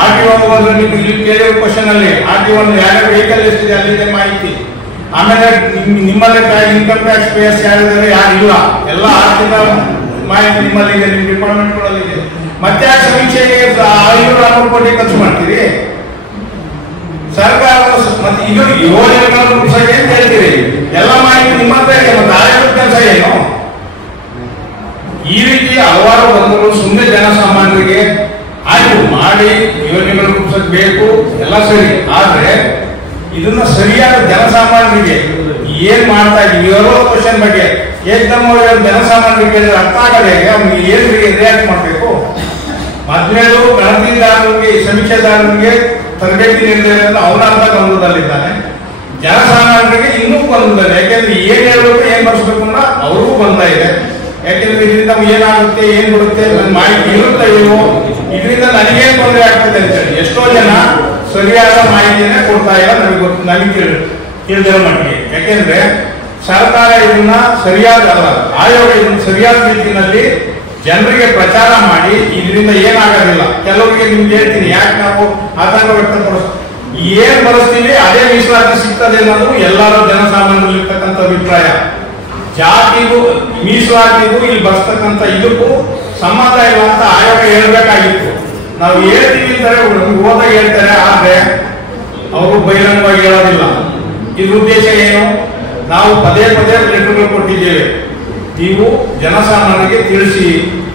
RTO ಬಂದ್ರೆ ನಿಮ್ಗೆ ಇಲ್ಲಿ ಕೇಳಿರೋ ಕ್ವಶನ್ ಅಲ್ಲಿ RTO ಯಾರ್ಯಾರು ವೆಹಿಕಲ್ ಎಷ್ಟಿದೆ ಅಲ್ಲಿದೆ ಮಾಹಿತಿ. ಆಮೇಲೆ ನಿಮ್ಮಲ್ಲಿ ಇನ್ಕಮ್ ಟ್ಯಾಕ್ಸ್ ಪೇಯರ್ಸ್ ಯಾರಿದ್ದಾರೆ, ಯಾರು ಇಲ್ಲ, ಎಲ್ಲ ಆರ್ಥಿಕ ಮಾಹಿತಿ ನಿಮ್ಮಲ್ಲಿ ಇದೆ, ನಿಮ್ಮ ಡಿಪಾರ್ಟ್ಮೆಂಟ್ಗಳಲ್ಲಿ ಇದೆ. ಮತ್ತೆ ಆ ಸಮೀಕ್ಷೆಗೆ 500 ಕೋಟಿ ಖರ್ಚು ಮಾಡ್ತೀರಿ ಸರ್ಕಾರ. ಮತ್ತೆ ಇದು ಯೋಜನೆಗಳನ್ನು ರೂಪಿಸಕ್ಕೆ ಅಂತ ಹೇಳ್ತೀರಿ, ಎಲ್ಲ ಮಾಹಿತಿ ನಿಮ್ಮ ಹತ್ರ ಇದೆ, ಮತ್ತೆ ಆಯೋಗದ ಕೆಲಸ ಏನು? ಈ ರೀತಿ ಹಲವಾರು ಬಂಧುಗಳು ಸುಮ್ಮನೆ ಜನಸಾಮಾನ್ಯರಿಗೆ ಆಯ್ತು ಮಾಡಿ ಯೋಜನೆಗಳು ರೂಪಿಸಕ್ ಬೇಕು, ಎಲ್ಲ ಸರಿ. ಆದ್ರೆ ಇದನ್ನ ಸರಿಯಾದ ಜನಸಾಮಾನ್ಯರಿಗೆ ಏನ್ ಮಾಡ್ತಾ ಇದೀವಿ 40 ಕ್ವಶನ್ ಬಗ್ಗೆ ಏಕದಮ್ ಜನಸಾಮಾನ್ಯರಿಗೆ ಕೇಳಿದ್ರೆ ಅರ್ಥ ಆಗದೆ ಅವ್ನಿಗೆ ಏನ್ ರಿಯಾಕ್ಟ್ ಮಾಡ್ಬೇಕು? ಮೊದಲನೇದು ಗಣತಿದಾರರಿಗೆ, ಸಮೀಕ್ಷೆದಾರರಿಗೆ ತರಬೇತಿ ನೀಡಿದ್ರೆ ಅವನ ಅರ್ಥ ಗೊಂದಲದಲ್ಲಿದ್ದಾನೆ. ಜನಸಾಮಾನ್ಯರಿಗೆ ಇನ್ನೂ ಗೊಂದಲ. ಯಾಕೆಂದ್ರೆ ಏನ್ ಹೇಳ್ಬೇಕು, ಏನ್ ಬರ್ಸ್ಬೇಕು ಅನ್ನೋ ಅವ್ರಿಗೂ ಗೊಂದಲ ಇದೆ. ಯಾಕೆಂದ್ರೆ ಇದರಿಂದ ಏನಾಗುತ್ತೆ, ಏನ್ ಬಿಡುತ್ತೆ, ನನ್ನ ಮಾಹಿತಿ ಇರುತ್ತೆ ಇವು, ಇದರಿಂದ ನನಗೇನ್ ತೊಂದರೆ ಆಗ್ತದೆ ಅಂತ ಹೇಳಿ ಎಷ್ಟೋ ಜನ ಸರಿಯಾದ ಮಾಹಿತಿಯನ್ನೇ ಕೊಡ್ತಾ ಇಲ್ಲ. ನನಗೆ ತಿಳಿದಿರೋ ಮಟ್ಟಿಗೆ. ಯಾಕೆಂದ್ರೆ ಸರ್ಕಾರ ಇದನ್ನ ಸರಿಯಾದ ಆಯೋಗ ಇದನ್ನ ಸರಿಯಾದ ರೀತಿಯಲ್ಲಿ ಜನರಿಗೆ ಪ್ರಚಾರ ಮಾಡಿ ಇದರಿಂದ ಏನಾಗೋದಿಲ್ಲ. ಕೆಲವರಿಗೆ ನಿಮ್ಗೆ ಹೇಳ್ತೀನಿ ಯಾಕೆ ನಾವು ಆತಂಕ ವ್ಯಕ್ತಪಡಿಸ್ ಏನ್ ಬಳಸ್ತೀವಿ ಅದೇ ಮೀಸಲಾತಿ ಸಿಗ್ತದೆ ಅನ್ನೋದು ಎಲ್ಲರೂ ಜನಸಾಮಾನ್ಯರಲ್ಲಿರ್ತಕ್ಕಂಥ ಅಭಿಪ್ರಾಯ. ಜಾತಿಗೂ ಮೀಸಲಾತಿಗೂ ಇಲ್ಲಿ ಬರ್ತಕ್ಕಂಥ ಇದಕ್ಕೂ ಸಂಬಂಧ ಇಲ್ಲ ಅಂತ ಆಯೋಗ ಹೇಳ್ಬೇಕಾಗಿತ್ತು. ನಾವು ಹೇಳ್ತೀವಿ ಅಂತಾರೆ, ಹೋದಾಗ ಹೇಳ್ತಾರೆ, ಆದ್ರೆ ಅವರು ಬಹಿರಂಗವಾಗಿ ಹೇಳೋದಿಲ್ಲ. ಇದ್ರ ಉದ್ದೇಶ ಏನು? ನಾವು ಪದೇ ಪದೇ ಲೆಟರ್ಗಳು ಕೊಟ್ಟಿದ್ದೇವೆ, ನೀವು ಜನಸಾಮಾನ್ಯರಿಗೆ ತಿಳಿಸಿ,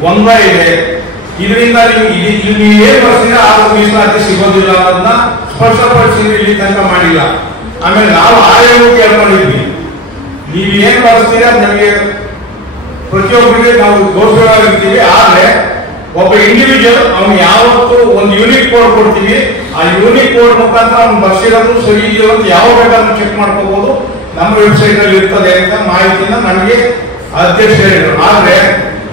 ಗೊಂದಲ ಇದೆ, ಇದರಿಂದ ನೀವು ಏನ್ ಬರ್ತೀರ ಆಗ ಮೀಸಲಾತಿ ಸಿಗೋದಿಲ್ಲ ಅನ್ನೋದನ್ನ ಸ್ಪಷ್ಟಪಡಿಸಿ ಇಲ್ಲಿ ತನಕ ಮಾಡಿಲ್ಲ. ಆಮೇಲೆ ನಾವು ಆಯೋಗ ಕೇಳ್ಕೊಂಡಿದ್ವಿ, ನೀವು ಏನ್ ಬಳಸ್ತೀರ ನಮಗೆ ಪ್ರತಿಯೊಬ್ಬರಿಗೆ ನಾವು ಗೌರವವಾಗಿರ್ತೀವಿ. ಆದ್ರೆ ಒಬ್ಬ ಇಂಡಿವಿಜುವಲ್ ಅವ್ನು ಯಾವತ್ತು ಒಂದು ಯೂನಿಕ್ ಕೋಡ್ ಕೊಡ್ತೀವಿ, ಆ ಯೂನಿಕ್ ಕೋಡ್ ಮುಖಾಂತರ ಅವ್ನು ಬರ್ಸಿರೋದು ಸರಿ ಇದೆಯೋ ಅಂತ ಯಾವ ಬೇಕಾದ್ರೂ ಚೆಕ್ ಮಾಡ್ಕೋಬಹುದು, ನಮ್ಮ ವೆಬ್ಸೈಟ್ ಅಲ್ಲಿ ಇರ್ತದೆ ಅಂತ ಮಾಹಿತಿನ ನಮಗೆ ಅಧ್ಯಕ್ಷ ಹೇಳಿದ್ರು. ಆದ್ರೆ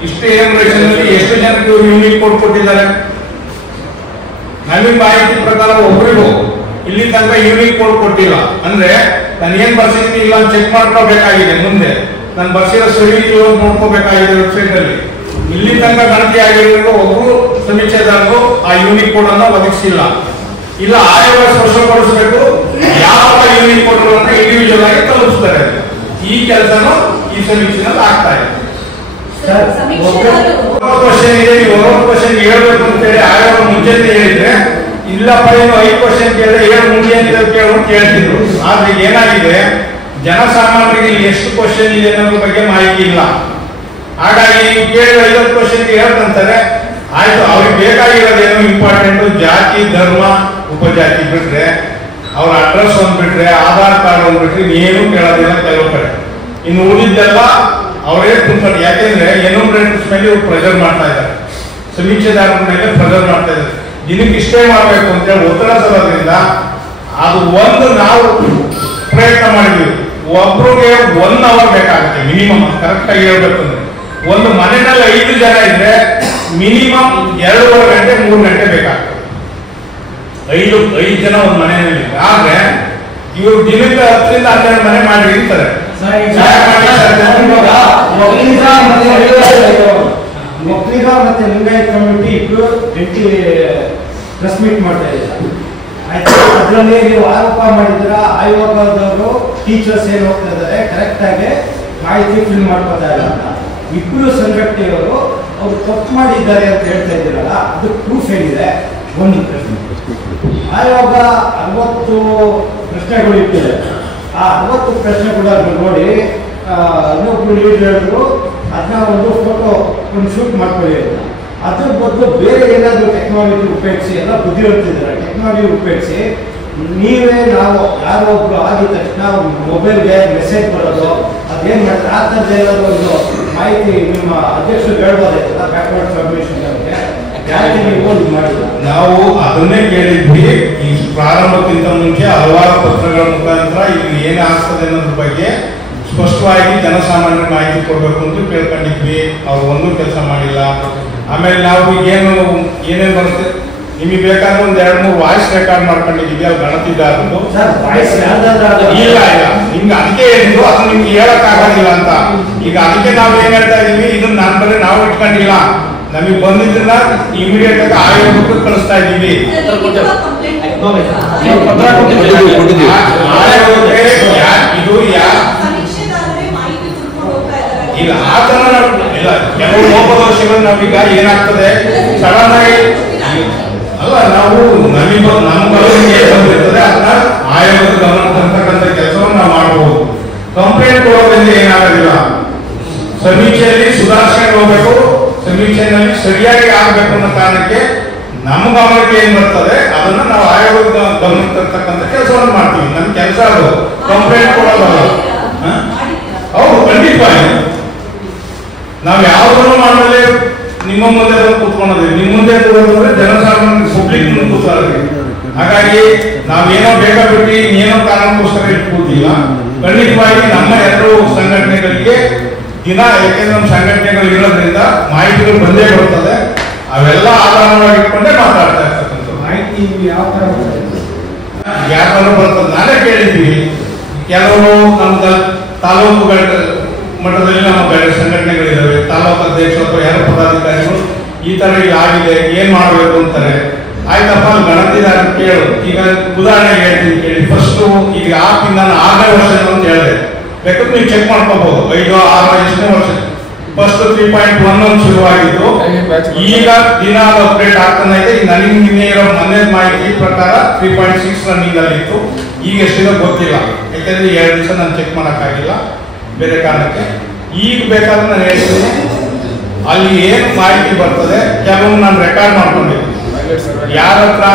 ಇಷ್ಟು ಎನ್ಯುಮರೇಷನ್ ಅಲ್ಲಿ ಎಷ್ಟು ಜನಕ್ಕೆ ಯೂನಿಕ್ ಕೋಡ್ ಕೊಟ್ಟಿದ್ದಾರೆ? ನಮಗೆ ಮಾಹಿತಿ ಪ್ರಕಾರ ಒಬ್ಬರಿಗೂ ಇಲ್ಲಿ ತನಕ ಯೂನಿಕ್ ಕೋಡ್ ಕೊಟ್ಟಿಲ್ಲ. ಅಂದ್ರೆ ನಾನು ಏನ್ ಬರ್ಸಿದ್ದೀನಿ ಇಲ್ಲ ಚೆಕ್ ಮಾಡ್ಕೋಬೇಕಾಗಿದೆ. ಮುಂದೆ ನಾನು ಬರ್ಸಿರೋ ಸರಿ ಇದೆಯೋ ನೋಡ್ಕೋಬೇಕಾಗಿದೆ ವೆಬ್ಸೈಟ್ ಅಲ್ಲಿ. ಇಲ್ಲಿ ತನಕ ಗಣತಿ ಆಗಿರೋದು ಒಬ್ಬರು ಸಮೀಕ್ಷೆದಾರರು ಆ ಯೂನಿಕ್ ಕೋಡ್ ಅನ್ನು ಒದಗಿಸಿಲ್ಲ. ಇಲ್ಲ ಆಯೋಗ ಸ್ಪಷ್ಟಪಡಿಸಬೇಕು ಯಾವ ಯೂನಿಕ್ ಕೋಡ್ಗಳನ್ನ ಇಂಡಿವಿಜುವಲ್ ಆಗಿ ತಲುಪಿಸ್ತಾರೆ. ಈ ಕೆಲಸನೂ ಈ ಸಮೀಕ್ಷೆನಲ್ಲಿ ಆಗ್ತಾ ಇದೆ. ಕ್ವಶನ್ ಇದೆ, ನೀವು 9 ಕ್ವಶನ್ ಹೇಳ್ಬೇಕು ಅಂತೇಳಿ ಆಯೋಗ ಮುಂಚೆನೆ ಹೇಳಿದ್ರೆ ಇಲ್ಲಪ್ಪ ಏನು 5 ಕ್ವಶನ್ ಕೇಳಿದ್ರೆ 7 ಮುಂದೆ ಅಂತ ಕೇಳ್ತಿದ್ರು. ಆದ್ರೆ ಏನಾಗಿದೆ, ಜನಸಾಮಾನ್ಯರಿಗೆ ಎಷ್ಟು ಕ್ವಶನ್ ಇದೆ ಅನ್ನೋದ್ರ ಬಗ್ಗೆ ಮಾಹಿತಿ ಇಲ್ಲ. ಹಾಗಾಗಿ ನೀವು ಕೇಳಿದ್ರೆ 50 ಕ್ವಶನ್ಗೆ ಹೇಳ್ತಂತಾರೆ. ಆಯ್ತು, ಅವ್ರಿಗೆ ಬೇಕಾಗಿರೋದೇನು ಇಂಪಾರ್ಟೆಂಟ್ ಜಾತಿ, ಧರ್ಮ, ಉಪಜಾತಿ ಬಿಟ್ರೆ, ಅವ್ರ ಅಡ್ರೆಸ್ ಒಂದ್ ಬಿಟ್ರೆ, ಆಧಾರ್ ಕಾರ್ಡ್ ಒಂದ್ ಬಿಟ್ರೆ ಏನು ಕೇಳೋದಿಲ್ಲ ಕೆಲವು ಕಡೆ. ಇನ್ನು ಉಳಿದೆಲ್ಲ ಅವರೇ ತುಂಬ್ತಾರೆ. ಯಾಕೆಂದ್ರೆ ಎನ್ಯುಮರೇಟರ್ಸ್ ಮೇಲೆ ಇವ್ರು ಪ್ರೆಷರ್ ಮಾಡ್ತಾ ಇದ್ದಾರೆ, ಸಮೀಕ್ಷೆದಾರರ ಮೇಲೆ ಪ್ರೆಷರ್ ಮಾಡ್ತಾ ಇದ್ದಾರೆ. ದಿನಕ್ಕೆ ಇಷ್ಟೇ ಮಾಡಬೇಕು ಅಂತೇಳಿ ಒತ್ತಡ ಸರೋದ್ರಿಂದ ಅದು ಒಂದು ನಾವು ಪ್ರಯತ್ನ ಮಾಡಿದ್ವಿ. ಒಬ್ರಿಗೆ 1 ಅವರ್ ಬೇಕಾಗುತ್ತೆ ಮಿನಿಮಮ್. ಕರೆಕ್ಟ್ ಆಗಿ ಹೇಳ್ಬೇಕು ಅಂದ್ರೆ ಒಂದು ಮನೆಯಲ್ಲಿ 5 ಜನ ಇದ್ರೆ ಮಿನಿಮಮ್ 2.5 ಗಂಟೆ 3 ಗಂಟೆ ಬೇಕಾಗ್ತದೆ. 5 ಜನ ಒಂದು ಮನೆಯಲ್ಲಿ. ಆದ್ರೆ ಇವರು ದಿನಕ್ಕೆ 10 ರಿಂದ 12 ಮನೆ ಮಾಡಿ ಇರ್ತಾರೆ. ಒಕ್ಕಲಿಗ ಮತ್ತೆ ಲಿಂಗಾಯತ್ ಕಮ್ಯುನಿಟಿ ಇಬ್ರು ಪ್ರೆಸ್ ಮೀಟ್ ಮಾಡ್ತಾ ಇದ್ದಾರೆ. ಆಯ್ತು, ಅದರಲ್ಲಿ ನೀವು ಆರೋಪ ಮಾಡಿದ್ರ ಆಯೋಗದವರು ಟೀಚರ್ಸ್ ಏನ್ ಹೋಗ್ತಾ ಇದ್ದಾರೆ ಕರೆಕ್ಟ್ ಆಗಿ ಮಾಹಿತಿ ಫಿಲ್ ಮಾಡ್ಕೋತಾ ಇಲ್ಲ ಅಂತ. ಇಬ್ರು ಸಂಘಟನೆಯವರು ಅವ್ರು ತಪ್ಪು ಮಾಡಿದ್ದಾರೆ ಅಂತ ಹೇಳ್ತಾ ಇದ್ದೀರಲ್ಲ, ಅದು ಪ್ರೂಫ್ ಏನಿದೆ? ಒಂದು ಪ್ರಶ್ನೆ. ಆಯೋಗ 60 ಪ್ರಶ್ನೆಗಳು ಇಟ್ಟಿದೆ. ಆ 60 ಪ್ರಶ್ನೆಗಳನ್ನು ನೋಡಿ ಇನ್ನೊಬ್ರು ಲೀಡರ್ ಹೇಳಿದ್ರು ಅದನ್ನ ಒಂದು ಫೋಟೋ ಒಂದು ಶೂಟ್ ಮಾಡ್ಕೊಳ್ಳಿ ಅಂತ. ಅದ್ರ ಬದಲು ಬೇರೆ ಏನಾದರೂ ಟೆಕ್ನಾಲಜಿ ಉಪಯೋಗಿಸಿ, ಎಲ್ಲ ಬುದ್ಧಿವಂತಿದ್ದಾರೆ, ಟೆಕ್ನಾಲಜಿ ಉಪಯೋಗಿಸಿ ನೀವೇ ನಾವು ಯಾರೋ ಒಬ್ರು ಆಗಿದ ತಕ್ಷಣ ಮೊಬೈಲ್ಗೆ ಮೆಸೇಜ್ ಬರೋದು ಅದೇನ್ ಮಾಡ್ತಾರೆ ಆ ಥರದ್ದು ಏನಾದ್ರು ಒಂದು ಮಾಹಿತಿ ನಿಮ್ಮ ಅಧ್ಯಕ್ಷರು ಹೇಳ್ಬೋದಾಯ್ತಲ್ಲ ಬ್ಯಾಕ್ವರ್ಡ್ ಸಬ್ಮಿಷನ್ ಬಗ್ಗೆ, ಯಾಕೆ ನೀವು ಮಾಡಿಲ್ಲ? ನಾವು ಅದನ್ನೇ ಕೇಳಿದ್ವಿ. ಈ ಪ್ರಾರಂಭಕ್ಕಿಂತ ಮುಂಚೆ ಹಲವಾರು ಪತ್ರಗಳ ಮುಖಾಂತರ ಇಲ್ಲಿ ಏನಾಗ್ತದೆ ಅನ್ನೋದ್ರ ಬಗ್ಗೆ ಸ್ಪಷ್ಟವಾಗಿ ಜನಸಾಮಾನ್ಯರಿಗೆ ಮಾಹಿತಿ ಕೊಡಬೇಕು ಅಂತ ಕೇಳ್ಕೊಂಡಿದ್ವಿ. ಅವ್ರು ಒಂದೂ ಕೆಲಸ ಮಾಡಿಲ್ಲ. ಆಮೇಲೆ ನಾವು ಏನೇನು ಬರುತ್ತೆ ನಿಮಗೆ ಬೇಕಾದ್ರೆ ಒಂದು 2-3 ವಾಯ್ಸ್ ರೆಕಾರ್ಡ್ ಮಾಡ್ಕೊಂಡಿದ್ದೀವಿ. ಅಲ್ಲಿ ಗಣತಿದಾರರು ಇಲ್ಲ ನಿಮ್ಗೆ ಅದಕ್ಕೆ ಹೇಳಿದ್ರು, ಅದು ನಿಮ್ಗೆ ಹೇಳಕ್ಕಾಗೋದಿಲ್ಲ ಅಂತ. ಈಗ ಅದಕ್ಕೆ ನಾವು ಏನ್ ಹೇಳ್ತಾ ಇದೀವಿ, ಇದನ್ನ ನನ್ನ ಬರೀ ನಾವು ಇಟ್ಕೊಂಡಿಲ್ಲ, ನಮಗೆ ಬಂದಿದ್ದನ್ನ ಇಮಿಡಿಯೇಟ್ ಆಗಿ ಆಯೋಗಕ್ಕೆ ಕಳಿಸ್ತಾ ಇದ್ದೀವಿ. ಇದು ಈಗ ಆ ತರ ಇಲ್ಲ, ಕೆಲವು ಲೋಪದೋಷಗಳು ನಾವೀಗ ಏನಾಗ್ತದೆ ಸಡನ್ ಆಗಿ ಅಲ್ಲ, ನಾವು ನಮ್ಮ ಗಮನಕ್ಕೆ ಬಂದಿರ್ತದೆ ಅದನ್ನ ಆಯೋಗದ ಗಮನ ತರ್ತಕ್ಕಂಥ ಕೆಲಸವನ್ನು ನಾವು ಮಾಡಬಹುದು. ಕಂಪ್ಲೇಂಟ್ ಕೊಡೋದ್ರಿಂದ ಏನಾಗೋದಿಲ್ಲ, ಸಮೀಕ್ಷೆಯಲ್ಲಿ ಸುಧಾರಿಸ್ಕೊಂಡು ಹೋಗ್ಬೇಕು, ಸಮೀಕ್ಷೆಯಲ್ಲಿ ಸರಿಯಾಗಿ ಆಗ್ಬೇಕು ಅನ್ನೋ ಕಾರಣಕ್ಕೆ ನಮ್ಮ ಗಮನಕ್ಕೆ ಏನ್ ಬರ್ತದೆ ಅದನ್ನ ನಾವು ಆಯೋಗದ ಗಮನಕ್ಕೆ ತರ್ತಕ್ಕಂಥ ಕೆಲಸವನ್ನು ಮಾಡ್ತೀವಿ. ನಮ್ಮ ಕೆಲಸ ಅದು ಕಂಪ್ಲೇಂಟ್ ಕೊಡೋದಲ್ಲ. ಹೌದು, ಖಂಡಿತವಾಗಿ ನಾವು ಯಾವುದನ್ನು ಮಾಡಲೇ ನಿಮ್ಮ ಮುಂದೆ ಬಂದು ಕೂತ್ಕೊಳ್ಳೋದಿಲ್ಲ. ನಿಮ್ಮ ಮುಂದೆ ಕೂರೋದ್ರೆ ಜನಸಾಮಾನ್ಯ ಪಬ್ಲಿಕ್ ಮುಂದೆ ಕೂತ್ಕೊಳ್ಳೋದು. ಹಾಗಾಗಿ ನಾವೇನೋ ಬೇಕಾಬಿಟ್ಟು ಏನೋ ಕಾರಣಕ್ಕೋಸ್ಕರ ಇಟ್ಟು ಕೂತಿಲ್ಲ. ಖಂಡಿತವಾಗಿ ನಮ್ಮ 2 ಸಂಘಟನೆಗಳಿಗೆ ದಿನ, ಯಾಕೆಂದ್ರೆ ನಮ್ಮ ಸಂಘಟನೆಗಳು ಇರೋದ್ರಿಂದ ಮಾಹಿತಿಗಳು ಬಂದೇ ಬರ್ತದೆ. ಅವೆಲ್ಲ ಆಧಾರವಾಗಿ ಇಟ್ಕೊಂಡೇ ಮಾತಾಡ್ತಾ ಇರ್ತಕ್ಕಂಥ ಮಾಹಿತಿ ಯಾವ ತರ ಬರ್ತದೆ. ನಾನೇ ಕೇಳಿದ್ದೀವಿ, ಕೆಲವರು ನಮ್ಮ ತಾಲೂಕುಗಳ ಮಟ್ಟದಲ್ಲಿ ನಮ್ಮ ಸಂಘಟನೆಗಳಿದ್ದಾವೆ, ತಾಲೂಕು ಅಧ್ಯಕ್ಷರು ಅಥವಾ ಯಾರ ಪದಾಧಿಕಾರಿಗಳು ಈ ತರ ಆಗಿದೆ ಏನ್ ಮಾಡಬೇಕು ಅಂತಾರೆ. ಆಯ್ತಪ್ಪ, ಗಣತಿದಾರ ಕೇಳು. ಈಗ ಉದಾಹರಣೆ ಹೇಳ್ತೀನಿ ಕೇಳಿ. ಫಸ್ಟ್ ಈಗ ನಾನು 6ನೇ ವರ್ಷ ಅಂತ ಹೇಳಿದೆ, ಬೇಕಾದ್ರೆ ನೀವು ಚೆಕ್ ಮಾಡ್ಕೋಬಹುದು. 5, 6, 8ನೇ ವರ್ಷ ಫಸ್ಟ್ 3.1 ಶುರುವಾಗಿದ್ದು ಈಗ ದಿನ ಅಪ್ಡೇಟ್ ಆಗ್ತಾನೆ ಇದೆ. ಈಗ ನನಗೆ ನಿನ್ನೆ ಇರೋ ಮನೆ ಮಾಹಿತಿ ಪ್ರಕಾರ 3.6 ರನ್ನಿಂಗ್ ಅಲ್ಲಿ ಇತ್ತು. ಈಗ ಎಷ್ಟಿದೆ ಗೊತ್ತಿಲ್ಲ, ಯಾಕಂದ್ರೆ 2 ದಿವಸ ನಾನು ಚೆಕ್ ಮಾಡೋಕ್ಕಾಗಿಲ್ಲ ಬೇರೆ ಕಾರಣಕ್ಕೆ. ಈಗ ಬೇಕಾದ್ರೆ ನಾನು ಹೇಳ್ತೀನಿ ಅಲ್ಲಿ ಏನು ಮಾಹಿತಿ ಬರ್ತದೆ ಕೆಲವೊಂದು ನಾನು ರೆಕಾರ್ಡ್ ಮಾಡ್ಕೊಂಡಿದ್ದೀನಿ. ಯಾರ ಹತ್ರ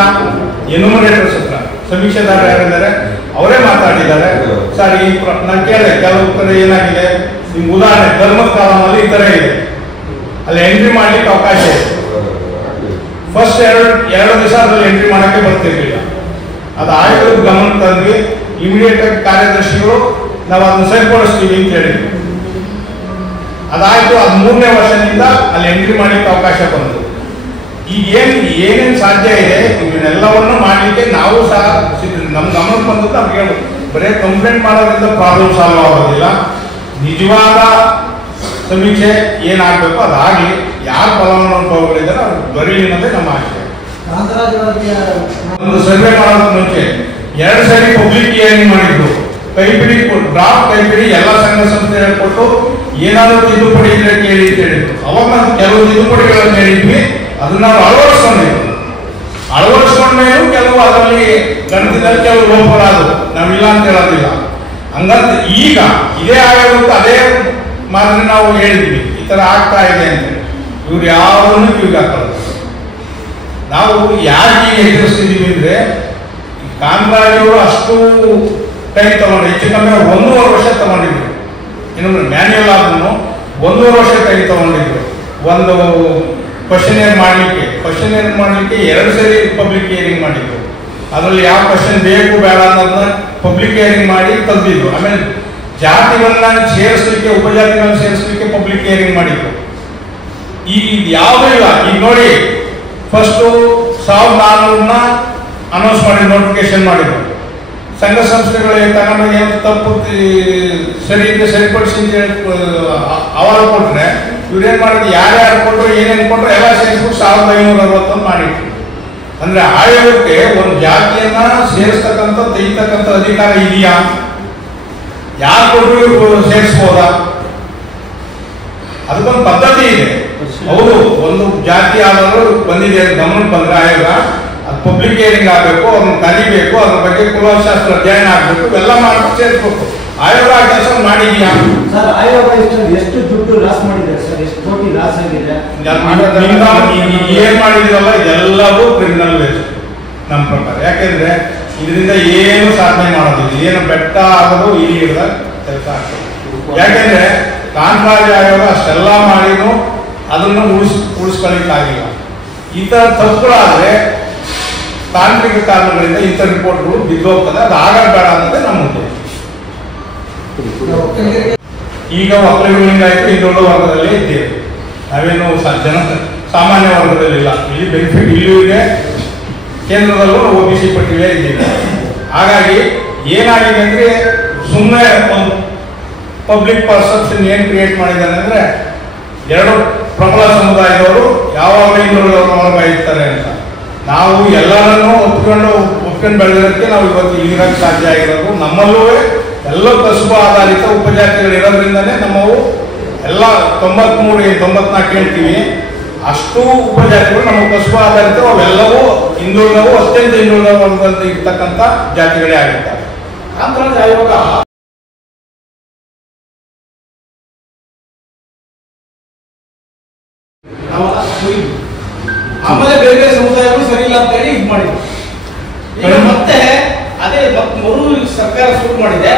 ಎನ್ಯುಮರೇಟರ್ಸ್ ಹತ್ರ ಸಮೀಕ್ಷೆದಾರರು ಯಾರಿದ್ದಾರೆ ಅವರೇ ಮಾತಾಡಿದ್ದಾರೆ. ಸರ್ ಈ ನಾನು ಕೇಳಿದೆ ಕೆಲವು ಕಡೆ ಏನಾಗಿದೆ, ನಿಮ್ಗೆ ಉದಾಹರಣೆ ಧರ್ಮದ ಕಾಲಮಲ್ಲಿ ಈ ಥರ ಇದೆ, ಅಲ್ಲಿ ಎಂಟ್ರಿ ಮಾಡ್ಲಿಕ್ಕೆ ಅವಕಾಶ ಇದೆ. ಫಸ್ಟ್ ಎರಡು ದಿವಸ ಅದ್ರಲ್ಲಿ ಎಂಟ್ರಿ ಮಾಡೋಕ್ಕೆ ಬರ್ತಿರ್ಲಿಲ್ಲ. ಅದು ಆಯೋಗದ ಗಮನ ತಂದ್ವಿ. ಇಮಿಡಿಯೇಟ್ ಆಗಿ ಕಾರ್ಯದರ್ಶಿಗಳು ನಾವು ಅದನ್ನ ಸರಿಪಡಿಸ್ತೀವಿ ಅಂತ ಹೇಳಿದ್ವಿ. ಅದಾಯ್ತು. ಅದು 3ನೇ ವರ್ಷದಿಂದ ಅಲ್ಲಿ ಎಂಟ್ರಿ ಮಾಡ್ಲಿಕ್ಕೆ ಅವಕಾಶ ಬಂತು. ಈಗ ಏನೇನು ಸಾಧ್ಯ ಇದೆ ಇವನ್ನೆಲ್ಲವನ್ನು ಮಾಡಲಿಕ್ಕೆ ನಾವು ಸಹ ನಮ್ಮ ಗಮನಕ್ಕೆ ಬಂದದ್ದು ನಮ್ಗೆ ಹೇಳೋದು. ಬರೀ ಕಂಪ್ಲೇಂಟ್ ಮಾಡೋದ್ರಿಂದ ಪ್ರಾಬ್ಲಮ್ ಸಾಲ್ವ್ ಆಗೋದಿಲ್ಲ. ನಿಜವಾದ ಸಮೀಕ್ಷೆ ಏನಾಗಬೇಕು ಅದಾಗಲಿ, ಯಾರು ಫಲಾನುಭವಿಗಳಿದ್ದಾರೆ ಅವ್ರು ಬರೀಲಿ ಅನ್ನೋದೇ ನಮ್ಮ ಆಶಯ. ಒಂದು ಸರ್ವೆ ಮಾಡೋದಕ್ಕೆ ಮುಂಚೆ 2 ಸರಿ ಪಬ್ಲಿಕ್ ಹಿಯರಿಂಗ್ ಮಾಡಿದ್ರು. ಕೈಪಿಡಿ ಡ್ರಾಫ್ಟ್ ಕೈಪಿಡಿ ಎಲ್ಲ ಸಂಘ ಸಂಸ್ಥೆ ಹೇಳ್ಕೊಟ್ಟು ಏನಾದರೂ ತಿದ್ದುಪಡಿ ಇದ್ರೆ ಕೇಳಿ ಅಂತ ಹೇಳಿದ್ರು. ಅವಾಗ ನಾವು ಕೆಲವು ತಿದ್ದುಪಡಿಗಳನ್ನು ಹೇಳಿದ್ವಿ, ಅದನ್ನ ನಾವು ಅಳವಡಿಸ್ಕೊಂಡ್ಮೇಲೂ ಕೆಲವು ಅದರಲ್ಲಿ ಗಣಿತದಲ್ಲಿ ಕೆಲವು ಲೋಪಗಳಾದವು, ನಾವಿಲ್ಲ ಅಂತ ಹೇಳೋದಿಲ್ಲ. ಹಂಗಂತ ಈಗ ಇದೇ ಆಯೋಗಕ್ಕೆ ಅದೇ ಮಾತ್ರ ನಾವು ಹೇಳಿದ್ವಿ ಈ ತರ ಆಗ್ತಾ ಇದೆ ಅಂತ. ಇವ್ರು ಯಾವುದನ್ನು ಕಿವಿಗೆ ಹಾಕೋದು. ನಾವು ಯಾಕೆ ಎದುರಿಸ್ತಿದೀವಿ ಅಂದ್ರೆ ಕಾಮರಾಜರು ಅಷ್ಟು ಟೈಮ್ ತಗೊಂಡು ಹೆಚ್ಚು ಕಮ್ಮಿ 1.5 ವರ್ಷ ತಗೊಂಡಿದ್ರು. ಇನ್ನೊಂದು ಮ್ಯಾನ್ಯುಯಲ್ ಆದ್ರೂ 1.5 ವರ್ಷ ಟೈಮ್ ತಗೊಂಡಿದ್ರು. ಒಂದು ಕ್ವಶನೇರ್ ಮಾಡಲಿಕ್ಕೆ 2 ಸರಿ ಪಬ್ಲಿಕ್ ಹಿಯರಿಂಗ್ ಮಾಡಿದ್ರು. ಅದರಲ್ಲಿ ಯಾವ ಕ್ವಶನ್ ಬೇಕು ಬೇಡ ಅನ್ನೋದನ್ನ ಪಬ್ಲಿಕ್ ಹಿಯರಿಂಗ್ ಮಾಡಿ ತಂದಿದ್ರು. ಆಮೇಲೆ ಜಾತಿಗಳನ್ನ ಸೇರಿಸಲಿಕ್ಕೆ ಉಪಜಾತಿಗಳನ್ನ ಸೇರಿಸಲಿಕ್ಕೆ ಪಬ್ಲಿಕ್ ಹಿಯರಿಂಗ್ ಮಾಡಿದ್ರು. ಈಗ ಯಾವುದೂ ಇಲ್ಲ. ಈಗ ನೋಡಿ, ಫಸ್ಟು 1400 ಅನೌನ್ಸ್ ಮಾಡಿ ನೋಟಿಫಿಕೇಶನ್ ಮಾಡಿದ್ರು. ಸಂಘ ಸಂಸ್ಥೆಗಳಿಗೆ ತಗೊಂಡು ಏನು ತಪ್ಪು ಸರಿ ಇದೆ ಸರಿಪಡಿಸಿ ಅವಾಗ ಕೊಟ್ರೆ ಇವ್ರೇನ್ ಮಾಡಿದ್ರು, ಯಾರ್ಯಾರು ಕೊಟ್ಟರು ಏನೇನು ಕೊಟ್ಟರು ಎಲ್ಲ ಸೇರಿಸ್ಬಿಟ್ಟು 1561 ಮಾಡಿದ್ರು. ಅಂದ್ರೆ ಆಯೋಗಕ್ಕೆ ಒಂದು ಜಾತಿಯನ್ನ ಸೇರಿಸ್ತಕ್ಕಂಥ ತೆಗಿತಕ್ಕಂಥ ಅಧಿಕಾರ ಇದೆಯಾ? ಯಾರು ಕೊಟ್ಟರು ಸೇರಿಸ್ಬೋದಾ? ಅದಕ್ಕೊಂದು ಪದ್ಧತಿ ಇದೆ. ಹೌದು, ಒಂದು ಜಾತಿ ಆದರೂ ಬಂದಿದೆ ಗಮನಕ್ಕೆ ಬಂದ್ರೆ ಆಯೋಗ ಅದು ಪಬ್ಲಿಕ್ ಹಿಯರಿಂಗ್ ಆಗಬೇಕು, ಅವ್ರನ್ನ ಕಲಿಬೇಕು, ಅದ್ರ ಬಗ್ಗೆ ಕುಲಶಾಸ್ತ್ರ ಅಧ್ಯಯನ ಆಗಬೇಕು, ಇವೆಲ್ಲ ಮಾಡ್ಬಿಟ್ಟು ಸೇರಿಸ್ಬೇಕು. ಆಯೋಗ ಆ ಕೆಲಸ ಮಾಡಿದ್ಯಾ? ಸರ್, ಆಯೋಗ ಎಷ್ಟು ದುಡ್ಡು ಲಾಸ್ ಮಾಡಿದ್ದಾರೆ ಸರ್? ಎಷ್ಟು ಕೋಟಿ ಲಾಸ್ ಆಗಿದೆ? ಏನ್ ಮಾಡಿದಿರಲ್ಲ ಇದೆಲ್ಲವೂ ಕ್ರಿಮಿನಲ್ ವೇಸ್ಟ್ ನಮ್ಮ ಪ್ರಕಾರ. ಯಾಕೆಂದ್ರೆ ಇದರಿಂದ ಏನು ಸಾಧನೆ ಮಾಡೋದಿಲ್ಲ, ಏನು ಬೆಟ್ಟ ಆಗೋದು ಈ ಕೆಲಸ ಆಗ್ತದೆ. ಯಾಕೆಂದ್ರೆ ಕಾಮರಾಜ ಆಯೋಗ ಅಷ್ಟೆಲ್ಲ ಮಾಡಿನೂ ಅದನ್ನು ಉಳಿಸ್ಕೊಳ್ಳಿಕ್ಕಾಗಿಲ್ಲ. ಈ ತರ ತಪ್ಪುಗಳಾದ್ರೆ ತಾಂತ್ರಿಕ ಕಾರಣಗಳಿಂದ ಇಂಥ ರಿಪೋರ್ಟ್ಗಳು ಬಿದ್ದೋಗ್ತದೆ. ಅದು ಆಗಬೇಡ ಅನ್ನೋದೇ ನಮ್ಮ ಉದ್ದೇಶ. ಈಗ ಒಕ್ಕಲಿಗರಾಯ್ತು ಹಿಂದುಳಿದ ವರ್ಗದಲ್ಲೇ ಇದ್ದೇವೆ, ನಾವೇನು ಸಾಮಾನ್ಯ ವರ್ಗದಲ್ಲಿ ಇಲ್ಲ. ಇಲ್ಲಿ ಬೆನಿಫಿಟ್ ಇಲ್ಲೂ ಇದೆ, ಕೇಂದ್ರದಲ್ಲೂ OBC ಪಟ್ಟಿಯಲ್ಲೇ ಇದ್ದೀವಿ. ಹಾಗಾಗಿ ಏನಾಗಿದೆ ಅಂದ್ರೆ ಸುಮ್ಮನೆ ಒಂದು ಪಬ್ಲಿಕ್ ಪರ್ಸೆಪ್ಷನ್ ಏನು ಕ್ರಿಯೇಟ್ ಮಾಡಿದ್ದಾರೆ ಅಂದ್ರೆ 2 ಪ್ರಬಲ ಸಮುದಾಯದವರು ಯಾವಾಗಲೂ ಹಿಂದುಳಿದ ವರ್ಗ ಇರ್ತಾರೆ ಅಂತ. ನಾವು ಎಲ್ಲರನ್ನೂ ಒಪ್ಕೊಂಡು ಬೆಳೆದಿರೋಕ್ಕೆ ನಾವು ಇವತ್ತು ಇಲ್ಲಿರೋಕ್ಕೆ ಸಾಧ್ಯ ಆಗಿರೋದು. ನಮ್ಮಲ್ಲೂ ಎಲ್ಲ ಕಸುಬು ಆಧಾರಿತ ಉಪಜಾತಿಗಳು ಇರೋದ್ರಿಂದನೇ ನಮ್ಮವು ಎಲ್ಲ 93-94 ಹೇಳ್ತೀವಿ. ಅಷ್ಟು ಉಪಜಾತಿಗಳು ನಮ್ಮ ಕಸುಬು ಆಧಾರಿತ, ಅವೆಲ್ಲವೂ ಹಿಂದುಳಿದವು, ಅತ್ಯಂತ ಹಿಂದುಳಿದ ವರ್ಗದಲ್ಲಿ ಇರ್ತಕ್ಕಂಥ ಜಾತಿಗಳೇ ಆಗಿರ್ತಾರೆ. ಕಾಮರಾಜ ಆಯೋಗ ಆಮೇಲೆ ಬೇರೆ ಬೇರೆ ಸಮುದಾಯಗಳು ಸರಿ ಇಲ್ಲ ಅಂತ ಹೇಳಿ ಇದು ಮಾಡಿದ್ರು. ಈಗ ಮತ್ತೆ ಅದೇ ಮರು ಸರ್ಕಾರ ಶುರು ಮಾಡಿದೆ.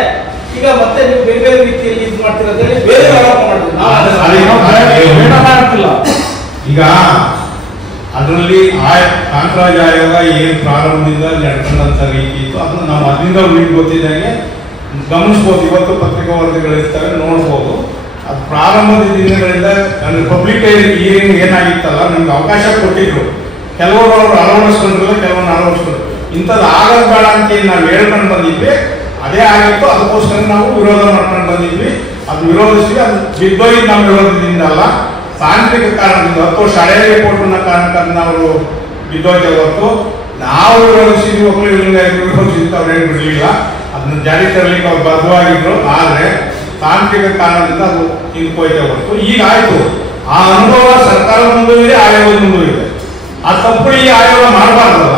ಈಗ ಮತ್ತೆ ನೀವು ಬೇರೆ ಬೇರೆ ರೀತಿಯಲ್ಲಿ ಇದು ಮಾಡ್ತೀರ ಅಂತ ಹೇಳಿ ಬೇರೆ ಆರೋಪ ಮಾಡಿದ್ರು. ಈಗ ಅದರಲ್ಲಿ ಕಾಮರಾಜ ಆಯೋಗ ಏನು ಪ್ರಾರಂಭದಿಂದ ನಡ್ಕೊಂಡಂತ ರೀತಿ ಇತ್ತು ಅದನ್ನ ನಾವು ಅದರಿಂದ ಉಳಿದು ಗೊತ್ತಿದ್ದಂಗೆ ಗಮನಿಸ್ಬೋದು. ಇವತ್ತು ಪತ್ರಿಕಾ ವರದಿಗಳಿರ್ತವೆ, ನೋಡ್ಬೋದು. ಅದು ಪ್ರಾರಂಭದ ದಿನಗಳಿಂದ ಅಂದ್ರೆ ಪಬ್ಲಿಕ್ ಹಿಯರಿಂಗ್ ಏನಾಗಿತ್ತಲ್ಲ, ನಮ್ಗೆ ಅವಕಾಶ ಕೊಟ್ಟಿದ್ರು. ಕೆಲವರು ಅವರು ಅಳವಡಿಸ್ಕೊಂಡ್ರಲ್ಲ, ಕೆಲವೊಂದು ಅಳವಡಿಸ್ಕೊಂಡ್ರು. ಇಂಥದ್ದು ಆಗೋದು ಬೇಡ ಅಂತ ನಾವು ಹೇಳ್ಕೊಂಡು ಬಂದಿದ್ವಿ. ಅದೇ ಆಗಿತ್ತು, ಅದಕ್ಕೋಸ್ಕರ ನಾವು ವಿರೋಧ ಮಾಡ್ಕೊಂಡು ಬಂದಿದ್ವಿ. ಅದು ವಿರೋಧಿಸಿ ಅದು ಬಿದ್ದೋಗಿದ್ದು ನಮ್ಮ ವಿರೋಧದಿಂದ ಅಲ್ಲ, ತಾಂತ್ರಿಕ ಕಾರಣದಿಂದ. 10 ವರ್ಷ ಹಳೆಯ ರಿಪೋರ್ಟ್ನ ಕಾರಣಕ್ಕಾಗಿ ಅವರು ಬಿದ್ದೋಯ್ತೆ ಹೊರತು ನಾವು ವಿರೋಧಿಸಿದ್ವಿ. ಒಕ್ಕಲಿಗರಿಂದ ವಿರೋಧಿಸಿದ್ದು ಅವ್ರು ಏನು ಬಿಡಲಿಲ್ಲ. ಅದನ್ನ ಜಾರಿ ತರಲಿಕ್ಕೆ ಅವ್ರು ಬದ್ಧವಾಗಿದ್ರು. ಆದರೆ ತಾಂತ್ರಿಕ ಕಾರಣದಿಂದ ಅದು ಹಿಂದ್ಕೋಯ್ತೆ ಹೊರತು ಈಗ ಆಯ್ತು. ಆ ಅನುಭವ ಸರ್ಕಾರದ ಮುಂದೂ ಇದೆ, ಆಯೋಗದ ಮುಂದೂ ಇದೆ. ಆ ತಪ್ಪು ಈ ಆಯೋಗ ಮಾಡಬಾರ್ದಲ್ಲ.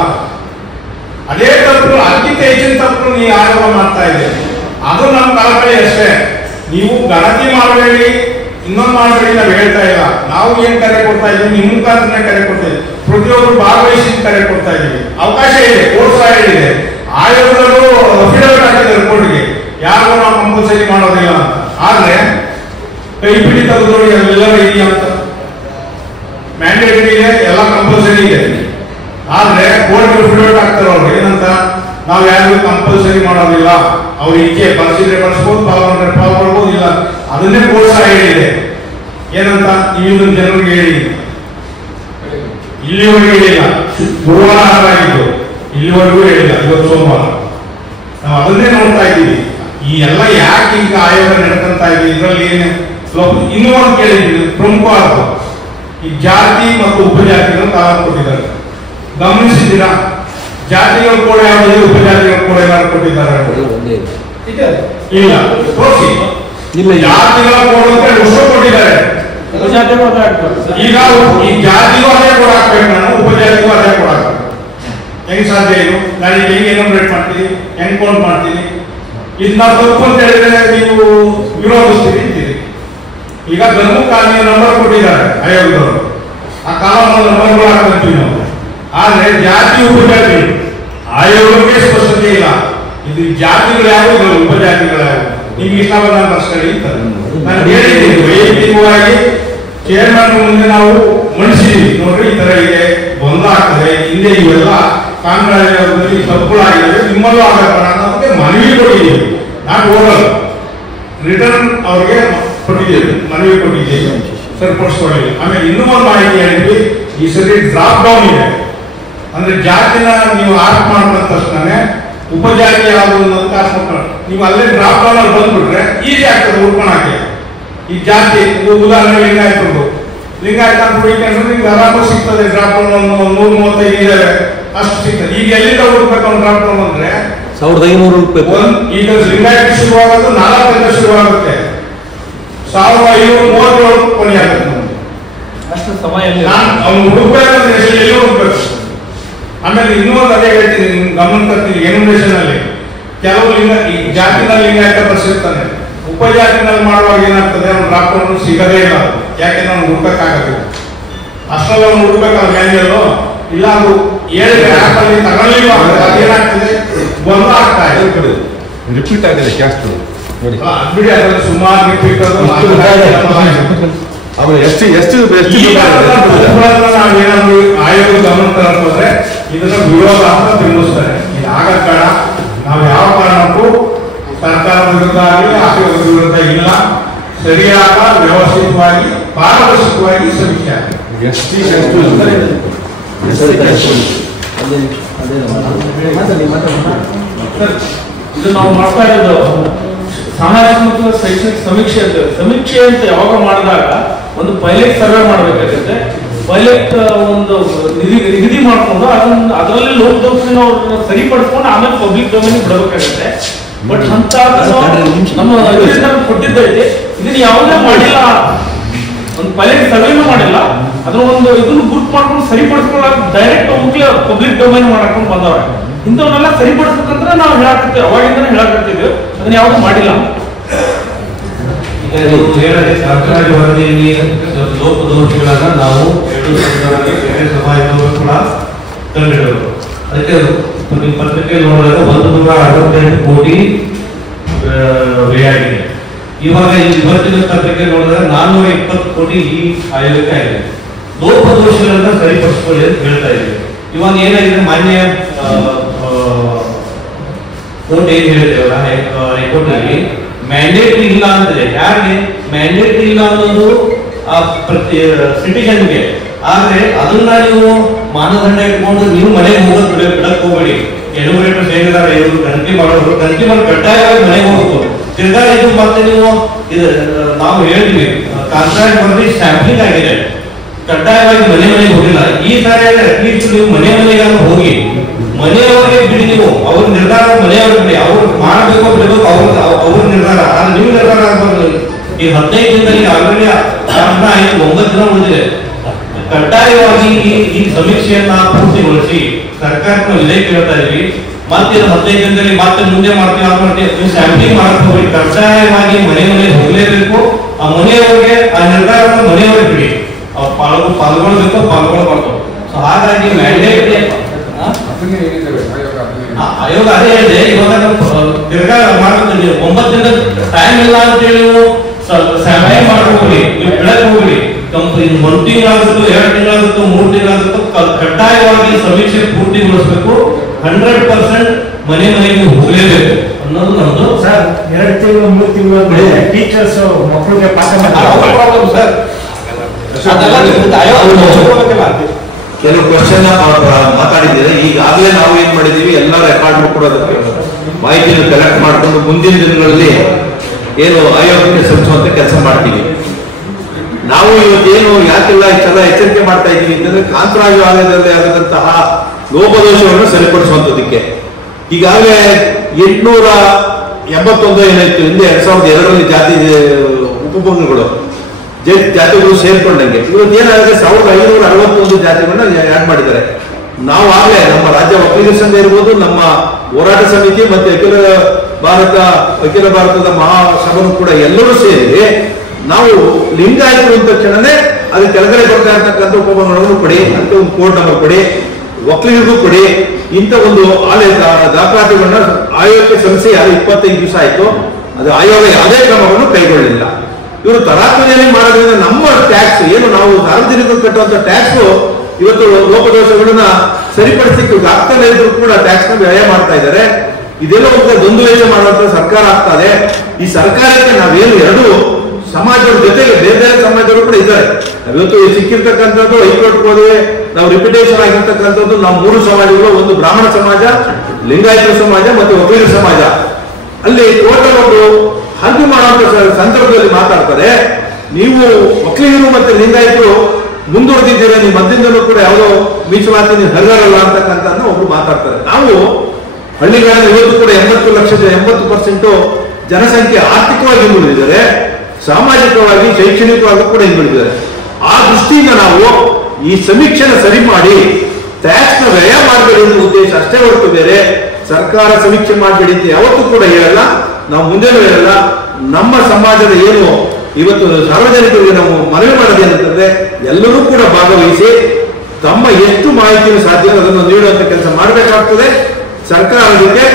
ಅದೇ ತಪ್ಪು, ಅದಕ್ಕಿಂತ ಹೆಚ್ಚಿನ ತಪ್ಪು ಈ ಆಯೋಗ ಮಾಡ್ತಾ ಇದೆ. ಅದು ನಮ್ಮ ಕಳಕಳಿ ಅಷ್ಟೇ. ನೀವು ಗಣತಿ ಮಾಡಬೇಡಿ, ಇನ್ನೊಂದು ಮಾಡ್ರಿ ನಾವು ಹೇಳ್ತಾ ಇಲ್ಲ. ನಾವು ಏನ್ ಕರೆ ಕೊಡ್ತಾ ಇದೀವಿ, ನಿಮ್ಮ ಮುಖಾಂತರ ಕರೆ ಕೊಡ್ತಾ ಇದೀವಿ, ಪ್ರತಿಯೊಬ್ಬರು ಭಾಗವಹಿಸಿ ಕರೆ ಕೊಡ್ತಾ ಇದೀವಿ. ಅವಕಾಶ ಇದೆ, ಕೋರ್ಸ್ ಇದೆ. ಆಯೋಗದವರು ಅಫಿಡವಿಟ್ ಹಾಕಿದ್ದಾರೆ ರಿಪೋರ್ಟ್ಗೆ, ಯಾರು ನಾವು ಕಂಪಲ್ಸರಿ ಮಾಡೋದಿಲ್ಲ ಅಂತ. ಆದ್ರೆ ಕೈಪಿಡಿ ತೆಗೆದವ್ರಿಗೆ ಅವೆಲ್ಲ ಇದೆಯಾ ಅಂತ ಮ್ಯಾಂಡೇಟರಿ ಇದೆ, ಎಲ್ಲ ಕಂಪಲ್ಸರಿ ಇದೆ. ಆದ್ರೆ ಕೋರ್ಟ್ ಅಫಿಡವಿಟ್ ಹಾಕ್ತಾರೆ ಅವ್ರು ಏನಂತ, ನಾವು ಯಾರಿಗೂ ಕಂಪಲ್ಸರಿ ಮಾಡೋದಿಲ್ಲ, ಅವ್ರ ಇಚ್ಛೆ ಬಳಸಿದ್ರೆ ಬಳಸ್ಬೋದು, ಪಾಲ್ಗೊಂಡ್ರೆ ಪಾಲ್ಗೊಳ್ಬೋದು, ಇಲ್ಲ ಅದನ್ನೇ ಕೋರ್ಟ್ ಸಹ ಹೇಳಿದೆ. ಏನಂತ ನೀವು ಜನರಿಗೆ ಹೇಳಿ, ಇಲ್ಲಿವರೆಗೂ ಹೇಳಿಲ್ಲ. ಗುರುವಾರ ಆಗಿದ್ದು ಇಲ್ಲಿವರೆಗೂ ಹೇಳಿಲ್ಲ, ಇವತ್ತು ಸೋಮವಾರ. ನಾವು ಅದನ್ನೇ ನೋಡ್ತಾ ಇದ್ದೀವಿ. ಈ ಎಲ್ಲ ಯಾಕೆ ಈಗ ಆಯೋಗ ನಡ್ಕೊಂತ ಇದೆ, ಇದರಲ್ಲಿ ಏನು ಇನ್ನೂ ಒಂದು ಕೇಳಿದ್ದೀವಿ ಪ್ರಮುಖವಾದ, ಈ ಜಾತಿ ಮತ್ತು ಉಪಜಾತಿಗಳನ್ನು ತಾವು ಕೊಟ್ಟಿದ್ದಾರೆ. ಗಮನಿಸಿದ್ದೀರಾ? ಜಾತಿಗಳ ಕೂಡ ಯಾವುದೇ ಉಪಜಾತಿಗಳ ಕೂಡ ಏನಾದ್ರು ಕೊಟ್ಟಿದ್ದಾರೆ? ಇಲ್ಲ. ತೋರಿಸಿ. ಜಾತಿಗಳ ಕೋಡ್ ವರ್ಷ ಕೊಟ್ಟಿದ್ದಾರೆ. ಈಗ ಈ ಜಾತಿಗೂ ಅದೇ ಕೂಡ ಹಾಕ್ಬೇಕು, ನಾನು ಉಪಜಾತಿಗೂ ಅದೇ ಕೂಡ ಹಾಕ್ಬೇಕು. ಹೆಂಗ್ ಸಾಧ್ಯ ಇದು? ನಾನು ಹೆಂಗ್ ಎನ್ಯುಮರೇಟ್ ಮಾಡ್ತೀನಿ, ಹೆಂಗ್ ಕೌಂಟ್ ಮಾಡ್ತೀನಿ? ಇದನ್ನ ತಪ್ಪು ಅಂತ ಹೇಳಿದ್ರೆ ನೀವು ವಿರೋಧಿಸ್ತೀರಿ ಅಂತೀರಿ. ಈಗ ಧರ್ಮ ಕಾಲನಿ ನಂಬರ್ ಕೊಟ್ಟಿದ್ದಾರೆ ಆಯೋಗದವರು, ಆ ಕಾಲಮ್ ನಂಬರ್ಗಳು ಹಾಕ್ತೀವಿ ನಾವು. ಆದ್ರೆ ಜಾತಿ ಉಪಜಾತಿ ಆಯೋಗಕ್ಕೆ ಸ್ಪಷ್ಟತೆ ಇಲ್ಲ. ಇದು ಜಾತಿಗಳು ಯಾವುದು, ಉಪಜಾತಿಗಳು ಯಾವುದು, ನಿಮ್ಗೆ ಇಷ್ಟ ಬಂದ ಬರ್ಸ್ಕೊಳ್ಳಿ ಅಂತ ನಾನು ಹೇಳಿದ್ದೀನಿ. ವೈಯಕ್ತಿಕವಾಗಿ ಚೇರ್ಮನ್ ಮುಂದೆ ನಾವು ಮಣಿಸಿದೀವಿ, ನೋಡ್ರಿ ಈ ತರ ಇದೆ, ಬಂದ ಆಗ್ತದೆ, ಹಿಂದೆ ಇವೆಲ್ಲ ಕಾಂಗ್ರೆಸ್ ತಪ್ಪುಗಳಾಗಿದ್ದಾವೆ, ನಿಮ್ಮಲ್ಲೂ ಆಗಬೇಡ ಅನ್ನೋದಕ್ಕೆ ಮನವಿ ಕೊಟ್ಟಿದ್ದೀವಿ. ನಾನು ಓಡಲ್ ರಿಟರ್ನ್ ಅವ್ರಿಗೆ ಕೊಟ್ಟಿದ್ದೀವಿ, ಮನವಿ ಕೊಟ್ಟಿದ್ದೀವಿ, ಸರಿಪಡಿಸ್ಕೊಳ್ಳಿ. ಆಮೇಲೆ ಇನ್ನೂ ಒಂದು ಮಾಹಿತಿ ಹೇಳಿದ್ವಿ, ಈ ಸರಿ ಡ್ರಾಪ್ ಡೌನ್ ಇದೆ. ಅಂದ್ರೆ ಜಾತಿನ ನೀವು ಆರ್ಟ್ ಮಾಡಿದ ತಕ್ಷಣ ಉಪಜಾತಿ ಯಾವುದು ಅನ್ನೋದಕ್ಕೆ ಆರ್ಟ್ ಮಾಡ್ಕೊಂಡು ನೀವು ಅಲ್ಲೇ ಡ್ರಾಪ್ ಡೌನ್ ಅಲ್ಲಿ ಬಂದ್ಬಿಟ್ರೆ ಈಸಿ ಆಗ್ತದೆ ಹುಡ್ಕೊಳಕ್ಕೆ. ಈ ಜಾತಿ ಉದಾಹರಣೆ ಲಿಂಗಾಯತ ಅಂತ ಹುಡುಕಂದ್ರೆ ನಿಮ್ಗೆ ಆರಾಮ ಸಿಗ್ತದೆ. ಡ್ರಾಪ್ ಡೌನ್ 135 ಇದಾವೆ, ಅಷ್ಟು ಸಿಗ್ತದೆ. ಈಗ ಎಲ್ಲಿಂದ ಹುಡುಕ್ಬೇಕು ಅವ್ನು ಡ್ರಾಪ್ ಡೌನ್ ಅಂದ್ರೆ 1500 ಹುಡುಕ್ಬೇಕು. ಈಗ ಲಿಂಗಾಯತ ಶುರುವಾಗೋದು 4 ಶುರುವಾಗುತ್ತೆ, 1537 ಕೊನೆ ಆಗುತ್ತೆ. ಅಷ್ಟು ಸಮಯ ಅವ್ನು ಹುಡುಕ್ಬೇಕಂದ್ರೆ ಎಲ್ಲಿ ಹುಡುಕ್ಬೇಕು? ಆಮೇಲೆ ಇನ್ನೊಂದು ಅದೇ ಹೇಳ್ತೀನಿ, ನಿಮ್ಗೆ ಗಮನ ತರ್ತೀನಿ. ಎನ್ಯುಮರೇಷನ್ ಅಲ್ಲಿ ಕೆಲವು ಈ ಜಾತಿನಲ್ಲಿ ಲಿಂಗಾಯತ ಬರ್ಸಿರ್ತಾನೆ, ಉಪಜಾತಿನಲ್ಲಿ ಮಾಡುವಾಗ ಏನಾಗ್ತದೆ, ಅವ್ನು ಡ್ರಾಪ್ ಡೌನ್ ಸಿಗದೇ ಇಲ್ಲ. ಯಾಕೆಂದ್ರೆ ಅವ್ನು ಹುಡುಕಕ್ಕಾಗತ್ತಿಲ್ಲ. ಅಷ್ಟರಲ್ಲಿ ಅವ್ನು ಹುಡುಕ್ಬೇಕಾದ್ರೆ ಮ್ಯಾನ್ಯಲ್ಲು ಇಲ್ಲ, ಅದು ಹೇಳಿದ್ರೆ ಆ್ಯಪ್ ಅಲ್ಲಿ ತಗೊಳ್ಳಿಲ್ಲ, ಅದೇನಾಗ್ತದೆ ಗೊಂದಲ ಆಗ್ತಾ ಇದೆ, ರಿಪೀಟ್ ಆಗಿದೆ ಕ್ಯಾಸ್ಟ್ ನೋಡಿ. ಅದ್ಬಿಡಿ, ಅದರಲ್ಲಿ ಸುಮಾರು ರಿಪೀಟ್ ಆಮೇಲೆ ಎಷ್ಟು ನಾವೇನಾದ್ರು ಆಯೋಗ ಗಮನ ತರೋದ್ರೆ ಇದನ್ನ ವಿರೋಧ ಅಂತ ಬಿಂಬಿಸ್ತಾರೆ. ಇದು ಆಗದ ಕಾರಣ ನಾವು ಯಾವ ಕಾರಣಕ್ಕೂ ಸರ್ಕಾರದ ವಿರುದ್ಧ ಆಗಲಿ ಆಯೋಗದ ವಿರುದ್ಧ ಇಲ್ಲ. ಸರಿಯಾದ ವ್ಯವಸ್ಥಿತವಾಗಿ ಪಾರದರ್ಶಕವಾಗಿ ಸಮೀಕ್ಷೆ ಇದು ನಾವು ಮಾಡ್ತಾ ಇರೋದು ಸಾಮಾಜಿಕ ಮತ್ತು ಶೈಕ್ಷಣಿಕ ಸಮೀಕ್ಷೆ ಅಂತ. ಸಮೀಕ್ಷೆ ಅಂತ ಯಾವಾಗ ಮಾಡಿದಾಗ ಒಂದು ಪೈಲಟ್ ಸರ್ವೆ ಮಾಡಬೇಕಾಗುತ್ತೆ. ಪೈಲಟ್ ಒಂದು ನಿಗದಿ ಮಾಡ್ಕೊಂಡು ಅದರಲ್ಲಿ ಲೋಕದರ್ಶನ ಸರಿಪಡಿಸ್ಕೊಂಡು ಆಮೇಲೆ ಪಬ್ಲಿಕ್ ಡೊಮೇನ್ ಬಿಡಬೇಕಾಗುತ್ತೆ. ಬಟ್ ಅಂತ ನಮ್ಮ ಕೊಟ್ಟಿದ್ದೈತೆ, ಇದನ್ನ ಯಾವುದೇ ಮಾಡಿಲ್ಲ, ಒಂದು ಪೈಲಟ್ ಸರ್ವೆನೂ ಮಾಡಿಲ್ಲ, ಅದ್ರ ಒಂದು ಇದನ್ನು ಗುರುತು ಮಾಡ್ಕೊಂಡು ಸರಿಪಡಿಸ್ಕೊಳ್ಳೋಕೆ ಡೈರೆಕ್ಟ್ ಹೋಗ್ಲಿ ಪಬ್ಲಿಕ್ ಡೊಮೇನ್ ಮಾಡ್ಕೊಂಡು ಬಂದವ್ರೆ. ಇಂಥವನ್ನೆಲ್ಲ ಸರಿಪಡಿಸ್ಬೇಕಂದ್ರೆ ನಾವು ಹೇಳಾಕತ್ತೀವಿ, ಅವಾಗಿಂದನೇ ಹೇಳಾಕತ್ತೀವಿ, ಅದನ್ನ ಯಾವುದು ಮಾಡಿಲ್ಲ. ಸರ್ಕಾರಿ ವರದಿಯಲ್ಲಿ ಲೋಪದೋಷಗಳನ್ನ ನಾವು ಸಮಾಜದವರು ಕೂಡ ಕಂಡಿಡಬೇಕು. ಅದಕ್ಕೆ ಪತ್ರಿಕೆ ನೋಡಿದಾಗ 168 ಕೋಟಿ ವ್ಯಯ ಆಗಿದೆ. ಇವಾಗ ಇವತ್ತಿನ ಪತ್ರಿಕೆ ನೋಡಿದಾಗ 420 ಕೋಟಿ ಈ ಆಯೋಗಕ್ಕೆ ಆಗಿದೆ. ಲೋಪದೋಷಗಳನ್ನ ಸರಿಪಡಿಸ್ಕೊಳ್ಳಿ ಅಂತ ಹೇಳ್ತಾ ಇದ್ದೀವಿ. ಇವಾಗ ಏನಾಗಿದೆ, ಮಾನ್ಯ ಕೋರ್ಟ್ ಏನ್ ಹೇಳಿದೇವಲ್ಲ ಹೈಕೋರ್ಟ್ ನಲ್ಲಿ ಮ್ಯಾಂಡೇಟರಿ ಇಲ್ಲ ಅಂದ್ರೆ, ಯಾರಿಗೆ ಮ್ಯಾಂಡೇಟರಿ ಇಲ್ಲ ಅನ್ನೋದು ಸಿಟಿಜನ್ಗೆ. ಆದ್ರೆ ಅದನ್ನ ನೀವು ಮಾನದಂಡ ಇಟ್ಕೊಂಡು ನೀವು ಮನೆಗೆ ಹೋಗೋದು ಬಿಡಕ್ ಹೋಗಬೇಡಿ. ಎನ್ಯುಮರೇಟರ್ಸ್ ಹೇಳಿದಾರೆ, ಇವರು ಗಣತಿ ಮಾಡೋರು ಗಣತಿ ಮಾಡಿ ಕಡ್ಡಾಯವಾಗಿ ಮನೆಗೆ ಹೋಗ್ಬೇಕು. ತಿರ್ಗಾ ಇದು ಮತ್ತೆ ನೀವು ಇದು ನಾವು ಹೇಳಿದ್ವಿ, ಕಾಂಟ್ರಾಕ್ಟ್ ಬಂದು ಸ್ಯಾಂಪ್ಲಿಂಗ್ ಆಗಿದೆ, ಕಡ್ಡಾಯವಾಗಿ ಮನೆಗೆ ಹೋಗಿಲ್ಲ. ಈ ಸಾರಿ ಅಟ್ಲೀಸ್ಟ್ ನೀವು ಮನೆಗೆ ಹೋಗಿ ಮನೆಯವರಿಗೆ ಬಿಡಿ, ನೀವು ಅವ್ರ ನಿರ್ಧಾರ ಮನೆಯವ್ರಿಗೆ ಬಿಡಿ, ಅವ್ರು ಮಾಡಬೇಕು ಬಿಡಬೇಕು ಅವ್ರ ನಿರ್ಧಾರ. ಆದ್ರೆ ನೀವು ನಿರ್ಧಾರ ಆಗ್ಬಾರ್ದು. ಈ 15 ದಿನದಲ್ಲಿ ಆಲ್ರೆಡಿ 9 ದಿನ ಉಳಿದಿದೆ. ಕಡ್ಡಾಯವಾಗಿ ಈ ಸಮೀಕ್ಷೆಯನ್ನ ಪೂರ್ತಿಗೊಳಿಸಿ ಸರ್ಕಾರಕ್ಕೆ ಇದೇ ಕೇಳ್ತಾ ಇದೀವಿ. ಮತ್ತೆ 15 ದಿನದಲ್ಲಿ ಮತ್ತೆ ಮುಂದೆ ಮಾಡ್ತೀವಿ, ನೀವು ಸ್ಯಾಂಪ್ಲಿಂಗ್ ಮಾಡಕ್ ಹೋಗಿ ಕಡ್ಡಾಯವಾಗಿ ಮನೆಗೆ ಹೋಗಲೇಬೇಕು. ಆ ಮನೆಯವರಿಗೆ ಆ ನಿರ್ಧಾರವನ್ನು ಮನೆಯವರಿಗೆ ಬಿಡಿ, ಅವ್ರು ಪಾಲ್ಗೊಳ್ಬೇಕು. ಸೊ ಹಾಗಾಗಿ ಮ್ಯಾಂಡೇಟ್ ಆಯೋಗ ಅದೇ ಹೇಳಿದೆ, ಇವಾಗ ತಿರ್ಗಾ ಮಾಡ್ಬೇಕು, 9 ದಿನದ ಟೈಮ್ ಇಲ್ಲ ಅಂತ ಹೇಳಿ ನೀವು ಸಹಾಯ ಮಾಡ್ಕೋಗ್ರಿ, ನೀವು ಬೆಳಗ್ಗೆ ಹೋಗ್ರಿ. ಕಂಪನಿ 1 ತಿಂಗಳಾಗುತ್ತೋ 2 ತಿಂಗಳಾಗುತ್ತೋ 3 ತಿಂಗಳಾಗುತ್ತೋ ಕಡ್ಡಾಯವಾಗಿ ಸಮೀಕ್ಷೆ ಪೂರ್ತಿಗೊಳಿಸಬೇಕು. 100% ಮನೆಗೆ ಹೋಗಲೇಬೇಕು ಅನ್ನೋದು ನಮ್ದು. ಸರ್ 2 ತಿಂಗಳು 3 ತಿಂಗಳು ಟೀಚರ್ಸ್ ಮಕ್ಕಳಿಗೆ ಪಾಠ ಪ್ರಾಬ್ಲಮ್ ಸರ್. ಕೆಲವು ಕ್ವಶನ್ ಮಾತಾಡಿದ್ದೀರಾ. ಈಗಾಗಲೇ ನಾವು ಏನ್ ಮಾಡಿದೀವಿ, ಎಲ್ಲ ರೆಕಾರ್ಡ್ ಕೊಡೋದಕ್ಕೆ ಮಾಹಿತಿಯನ್ನು ಕಲೆಕ್ಟ್ ಮಾಡಿಕೊಂಡು ಮುಂದಿನ ದಿನಗಳಲ್ಲಿ ಏನು ಆಯೋಗಕ್ಕೆ ಸಲ್ಲಿಸುವಂತ ಕೆಲಸ ಮಾಡ್ತೀವಿ. ನಾವು ಇವತ್ತೇನು ಯಾಕೆಲ್ಲ ಇಷ್ಟೆಲ್ಲ ಎಚ್ಚರಿಕೆ ಮಾಡ್ತಾ ಇದ್ದೀವಿ ಅಂತಂದ್ರೆ, ಕಾಂತರಾಜು ಆಲಯದಲ್ಲಿ ಆದಂತಹ ಲೋಪದೋಷವನ್ನು ಸರಿಪಡಿಸುವಂತದಕ್ಕೆ ಈಗಾಗಲೇ 881 ಏನಾಯ್ತು ಹಿಂದೆ 2002ರಲ್ಲಿ ಜಾತಿ ಉಪಭಂಗಗಳು ಜಾತಿಗಳು ಸೇರ್ಕೊಂಡಂಗೆ ಇವತ್ತು ಏನಾಗಿದೆ 1561 ಜಾತಿಗಳನ್ನ ಆಡ್ ಮಾಡಿದ್ದಾರೆ. ನಾವು ಆಗ್ಲೇ ನಮ್ಮ ರಾಜ್ಯ ಒಕ್ಕಲಿಗರ ಸಂಘ ಇರ್ಬೋದು, ನಮ್ಮ ಹೋರಾಟ ಸಮಿತಿ ಮತ್ತೆ ಅಖಿಲ ಭಾರತದ ಮಹಾಸಭನು ಕೂಡ ಎಲ್ಲರೂ ಸೇರಿ ನಾವು ಲಿಂಗಾಯತರು ಅಂದ ತಕ್ಷಣನೇ ಅದು ಕೆಳಗಡೆ ಬರ್ತಾ ಇರ್ತಕ್ಕಂಥ ಉಪಭಂಗಗಳನ್ನು ಕೊಡಿ ಅಂತ ಒಂದು ಕೋಡ್ ನಂಬರ್ ಕೊಡಿ, ಒಕ್ಕಲಿಗರಿಗೂ ಕೊಡಿ, ಇಂಥ ಒಂದು ದಾಖಲಾತಿಗಳನ್ನ ಆಯೋಗಕ್ಕೆ ಸಲ್ಲಿಸಿ ಅದು 25 ದಿವಸ ಆಯ್ತು. ಅದು ಆಯೋಗ ಯಾವುದೇ ಕ್ರಮವನ್ನು ಕೈಗೊಳ್ಳಲಿಲ್ಲ. ಇವರು ತರಾತುರಿಯಲ್ಲಿ ಮಾಡೋದ್ರಿಂದ ನಮ್ಮ ಟ್ಯಾಕ್ಸ್ ಏನು ನಾವು ಸಾರ್ವಜನಿಕರು ಕಟ್ಟುವಂತ ಟ್ಯಾಕ್ಸ್ ಇವತ್ತು ಲೋಪದೋಷಗಳನ್ನ ಸರಿಪಡಿಸಲಿಕ್ಕೆ ಆಗ್ತಾನೆ ಇದ್ರು ಕೂಡ ಟ್ಯಾಕ್ಸ್ ನ ವ್ಯಯ ಮಾಡ್ತಾ ಇದ್ದಾರೆ. ಇದೆಲ್ಲ ಒಂದು ದ್ವಂದ್ವ ಮಾಡುವಂತ ಸರ್ಕಾರ ಆಗ್ತದೆ. ಈ ಸರ್ಕಾರಕ್ಕೆ ನಾವೇನು ಎರಡು ಸಮಾಜದ ಜೊತೆಗೆ ಬೇರೆ ಬೇರೆ ಸಮಾಜಗಳು ಕೂಡ ಇದ್ದಾರೆ. ಇವತ್ತು ಸಿಕ್ಕಿರ್ತಕ್ಕಂಥದ್ದು ಹೈಕೋರ್ಟ್ ಹೋದ್ರೆ ನಾವು ರಿಪಿಟೇಷನ್ ಆಗಿರ್ತಕ್ಕಂಥದ್ದು ನಾವು 3 ಸಮಾಜಗಳು, ಒಂದು ಬ್ರಾಹ್ಮಣ ಸಮಾಜ, ಲಿಂಗಾಯತ ಸಮಾಜ ಮತ್ತೆ ಒಕ್ಕಲಿಗರ ಸಮಾಜ. ಅಲ್ಲಿ ಟೋಟಲ್ ಒಬ್ರು ಹಂಗೆ ಮಾಡುವಂತ ಸಂದರ್ಭದಲ್ಲಿ ಮಾತಾಡ್ತಾರೆ, ನೀವು ಒಕ್ಕಲಿಗರು ಮತ್ತೆ ಲಿಂಗಾಯತರು ಮುಂದುವರೆದಿದ್ದೀರಾ, ನೀವು ಮಧ್ಯದಲ್ಲೂ ಕೂಡ ಯಾವುದೋ ಮೀಸಲಾತಿ ನೀವು ಹರಿದಾರಲ್ಲ ಅಂತಕ್ಕಂಥ ಒಬ್ರು ಮಾತಾಡ್ತಾರೆ. ನಾವು ಹಳ್ಳಿಗಳಲ್ಲಿ ಇವತ್ತು ಕೂಡ 80% ಜನಸಂಖ್ಯೆ ಆರ್ಥಿಕವಾಗಿ ಹಿಂದುಳಿದಿದ್ದಾರೆ, ಸಾಮಾಜಿಕವಾಗಿ ಶೈಕ್ಷಣಿಕವಾಗಿ ಕೂಡ ಹಿಂದುಳಿದಿದ್ದಾರೆ. ಆ ದೃಷ್ಟಿಯಿಂದ ನಾವು ಈ ಸಮೀಕ್ಷೆನ ಸರಿ ಮಾಡಿ ಟ್ಯಾಕ್ಸ್ ನ ವ್ಯಯ ಮಾಡಬೇಡಿ ಅನ್ನೋ ಉದ್ದೇಶ ಅಷ್ಟೇ ಹೊರತು ಬೇರೆ ಸರ್ಕಾರ ಸಮೀಕ್ಷೆ ಮಾಡಬೇಡಿ ಅಂತ ಯಾವತ್ತೂ ಕೂಡ ಹೇಳಲ್ಲ. ನಾವು ಮುಂದೆನೂ ಹೇಳಲ್ಲ. ನಮ್ಮ ಸಮಾಜದ ಏನು ಇವತ್ತು ಸಾರ್ವಜನಿಕರಿಗೆ ನಾವು ಮನವಿ ಮಾಡೋದೇನಂತಂದ್ರೆ, ಎಲ್ಲರೂ ಕೂಡ ಭಾಗವಹಿಸಿ ತಮ್ಮ ಎಷ್ಟು ಮಾಹಿತಿಯನ್ನು ಸಾಧ್ಯ ಅದನ್ನು ನೀಡುವಂತ ಕೆಲಸ ಮಾಡಬೇಕಾಗ್ತದೆ. ಸರ್ಕಾರ ಅದಕ್ಕೆ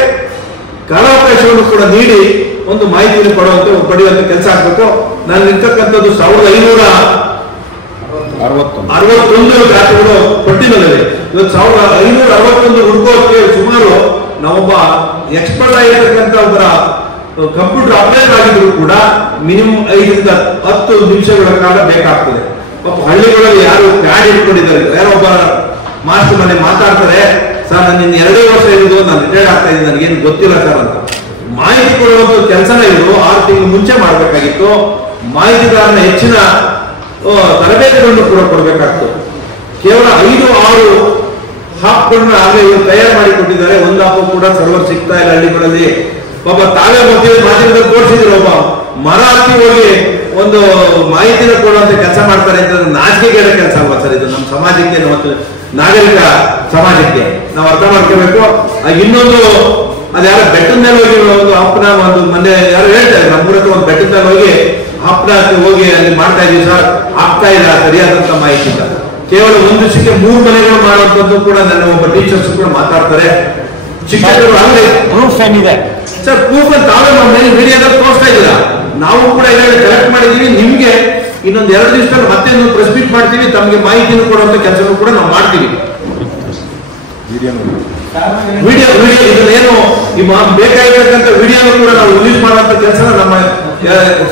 ಕಾಲಾವಕಾಶವನ್ನು ಕೂಡ ನೀಡಿ ಒಂದು ಮಾಹಿತಿಯನ್ನು ಪಡೆಯುವಂತ ಕೆಲಸ ಆಗ್ಬೇಕು. ನಾನು ಇರ್ತಕ್ಕಂಥದ್ದು 1561 ಜಾತಿಗಳು ಪಟ್ಟಿನಲ್ಲಿದೆ. ಇವತ್ತು 1561 ಹುಡುಕೋಕ್ಕೆ ಸುಮಾರು ನಾವೊಬ್ಬ ಎಕ್ಸ್ಪರ್ಟ್ ಆಗಿರ್ತಕ್ಕಂಥ ಒಬ್ಬರ ಕಂಪ್ಯೂಟರ್ ಅಪ್ಡೇಟ್ ಆಗಿದ್ರು ಕೂಡ ಮಿನಿಮಮ್ 5 ರಿಂದ 10 ನಿಮಿಷಗಳ ಕಾಲ ಬೇಕಾಗ್ತದೆ. ಪಾಪ ಹಳ್ಳಿಗಳಲ್ಲಿ ಯಾರು ಪ್ಯಾಡ್ ಇಟ್ಕೊಂಡಿದ್ದಾರೆ, ಯಾರೊಬ್ಬ ಮಾಸ್ಟರ್ ಮನೆ ಮಾತಾಡ್ತಾರೆ, ಸರ್ ನಾನು ಇನ್ನು 2 ವರ್ಷ ಇರೋದು, ನಾನು ರಿಟೈರ್ಡ್ ಆಗ್ತಾ ಇದ್ದೀನಿ, ನನಗೇನು ಗೊತ್ತಿಲ್ಲ ಸರ್ ಅಂತ. ಮಾಹಿತಿ ಕೊಡುವಂತ ಕೆಲಸನ ಇದು 6 ತಿಂಗಳು ಮುಂಚೆ ಮಾಡಬೇಕಾಗಿತ್ತು. ಮಾಹಿತಿದಾರನ ಹೆಚ್ಚಿನ ತರಬೇತಿಗಳನ್ನು ಕೂಡ ಕೊಡಬೇಕಾಗ್ತದೆ. ಕೇವಲ 5-6 ಹಾಪ್ಗಳನ್ನ ಆಗಲೇ ಇವರು ತಯಾರು ಮಾಡಿ ಕೊಟ್ಟಿದ್ದಾರೆ. ಒಂದು ಹಾಪ್ ಕೂಡ ಸರ್ವರ್ ಸಿಗ್ತಾ ಇಲ್ಲ ಹಳ್ಳಿಗಳಲ್ಲಿ. ಪಾಪ ತಾವೇ ಮಾಧ್ಯಮದಲ್ಲಿ ತೋರಿಸಿದ್ರು, ಒಬ್ಬ ಮರ ಹತ್ತಿ ಹೋಗಿ ಒಂದು ಮಾಹಿತಿನ ಕೊಡುವಂತ ಕೆಲಸ ಮಾಡ್ತಾರೆ ಅಂತ ನಾಚಿಕೆಗೇಡ ಕೆಲಸ ಅಲ್ವಾ ಸರ್ ಇದು? ನಮ್ಮ ಸಮಾಜಕ್ಕೆ, ಮತ್ತು ನಾಗರಿಕ ಸಮಾಜಕ್ಕೆ ನಾವು ಅರ್ಥ ಮಾಡ್ಕೋಬೇಕು. ಇನ್ನೊಂದು ಅದ್ಯಾರ ಬೆಟ್ಟದ ಮೇಲೆ ಹೋಗಿ ಒಂದು ಹಪ್ಪನ ಒಂದು ಮೊನ್ನೆ ಯಾರು ಹೇಳ್ತಾರೆ, ನಮ್ಮೂರ ಹತ್ರ ಒಂದು ಬೆಟ್ಟದ ಮೇಲೆ ಹೋಗಿ ಹಪ್ಪನ ಹೋಗಿ ಅಲ್ಲಿ ಮಾಡ್ತಾ ಇದೀವಿ ಸರ್, ಆಗ್ತಾ ಇಲ್ಲ ಸರಿಯಾದಂತ ಮಾಹಿತಿ ಇಲ್ಲ. ಕೇವಲ ಒಂದು ದಿವಸಕ್ಕೆ 3 ಮನೆಗಳು ಮಾಡುವಂತದ್ದು ಕೂಡ ನನ್ನ ಒಬ್ಬ ಟೀಚರ್ಸ್ ಕೂಡ ಮಾತಾಡ್ತಾರೆ. ಶಿಕ್ಷಕರು ಆಗಲಿ ಪ್ರೂಫ್ ಏನಿದೆ ಸರ್, ಪ್ರೂಫ್ ತಾವೇ ನಮ್ಮ ಮೇಲೆ ಮೀಡಿಯಾದಲ್ಲಿ ತೋರಿಸ್ತಾ ಇದ್ದೀರಾ. ನಾವು ಕೂಡ ಈಗಾಗಲೇ ಕಲೆಕ್ಟ್ ಮಾಡಿದೀವಿ. ನಿಮ್ಗೆ ಇನ್ನೊಂದು 2 ದಿವಸದಲ್ಲಿ ಮತ್ತೆ ಪ್ರೆಸ್ ಮೀಟ್ ಮಾಡ್ತೀವಿ. ತಮಗೆ ಮಾಹಿತಿಯನ್ನು ಕೊಡುವಂತ ಕೆಲಸನೂ ಕೂಡ ನಾವು ಮಾಡ್ತೀವಿ. ವಿಡಿಯೋ ಇದನ್ನೇನು ಬೇಕಾಗಿರ್ತಕ್ಕಂಥ ವಿಡಿಯೋ ಕೂಡ ನಾವು ರಿಲೀಸ್ ಮಾಡುವಂತ ಕೆಲಸ ನಮ್ಮ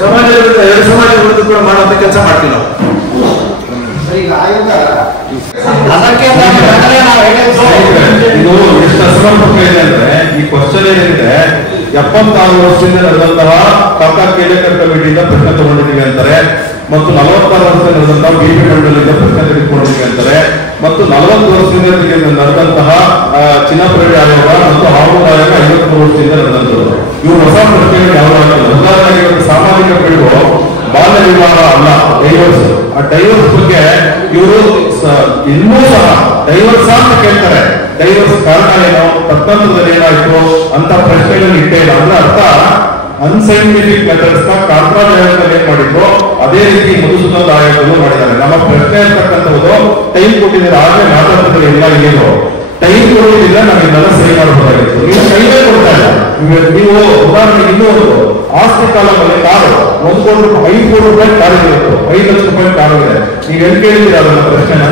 ಸಮಾಜದ 2 ಸಮಾಜಗಳ ಕೂಡ ಮಾಡುವಂತ ಕೆಲಸ ಮಾಡ್ತೀವಿ ನಾವು. ಇದು ಎಷ್ಟು ಅಸಮರ್ಪಕ ಇದೆ ಅಂದ್ರೆ, ಈ ಕ್ವಶನ್ ಏನಿದೆ 76 ವರ್ಷದಿಂದ ನಡೆದಂತಹ ಕಾಕಾ ಕೇಲೇಕರ್ ಕಮಿಟಿಯಿಂದ ಪ್ರಶ್ನೆ ತಗೊಂಡಿದ್ದೀವಿ ಅಂತಾರೆ, ಮತ್ತು 46 ವರ್ಷದಿಂದ ನಡೆದಂತಹ ಬಿಪಿ ಮಂಡಳಿಯಿಂದ ಪ್ರಶ್ನೆ ತೆಗೆದುಕೊಂಡಿದ್ದೀವಿ ಅಂತಾರೆ, ಮತ್ತು 40 ವರ್ಷದಿಂದ ನಡೆದಂತಹ ಚಿನ್ನಪರೇಡ್ ಆಯೋಗ ಮತ್ತು ಆಯೋಗ 53 ವರ್ಷದಿಂದ ನಡೆದಂಥದ್ದು. ಇವು ಹೊಸ ಪ್ರಶ್ನೆಗಳು ಯಾವ ಆಗ್ತದೆ? ಉದಾಹರಣೆಗೆ ಸಾಮಾಜಿಕ ಪಿಡುಗು ಬಾಲ್ಯ ವಿವಾಹ ಅಲ್ಲ, ಡೈವರ್ಸ್. ಆ ಡೈವರ್ಸ್ ಬಗ್ಗೆ ಇವರು ಇನ್ನೂ ಸಹ ಡೈವರ್ಸ್ ಅಂತ ಕೇಳ್ತಾರೆ. ಡೈವರ್ಸ್ ಕಾರಣ ಏನು, ತತ್ವಂತದಲ್ಲಿ ಏನಾಯ್ತು ಅಂತ ಪ್ರಶ್ನೆಗಳು ಇಟ್ಟೇ ಇಲ್ಲ. ಅಂದ್ರೆ ಅರ್ಥ ಅನ್ಸೈಂಟಿಫಿಕ್ ಮೆಥಡ್ಸ್ ನ ಕಾಂಟ್ರಾಜ್ ಆಯೋಗದಲ್ಲಿ ಏನ್ ಮಾಡಿದ್ರು ಅದೇ ರೀತಿ ಮಧುಸೂದನ್ ಆಯೋಗದಲ್ಲೂ ಮಾಡಿದ್ದಾರೆ. ನಮ್ಮ ಪ್ರಶ್ನೆ ಇರ್ತಕ್ಕಂಥದ್ದು ಟೈಮ್ ಕೊಟ್ಟಿದ್ದಾರೆ, ಆಗಲೇ ಮಾತಾಡ್ತಿದ್ರೆ ಎಲ್ಲ ಏನು ಟೈಮ್ ಕೊಡೋದಿಲ್ಲ, ನಾವು ಇದನ್ನೆಲ್ಲ ಸರಿ ಮಾಡಬಹುದಾಗಿತ್ತು. ನೀವು ಕೈಲೇ ಕೊಡ್ತಾ ಇಲ್ಲ. ನೀವು ಉದಾಹರಣೆಗೆ ಇನ್ನೂ ಒಂದು ಆಸ್ತಿ ಕಾಲದಲ್ಲಿ ಕಾರು 1 ಕೋಟಿ ರೂಪಾಯಿ 5 ಕೋಟಿ ರೂಪಾಯಿ ಕಾರು ಇರುತ್ತೆ, 5 ಲಕ್ಷ ರೂಪಾಯಿ ಕಾರು ಇದೆ. ನೀವು ಎಲ್ಲಿ ಕೇಳಿದ್ದೀರ ಅದನ್ನ ಪ್ರಶ್ನೆನ?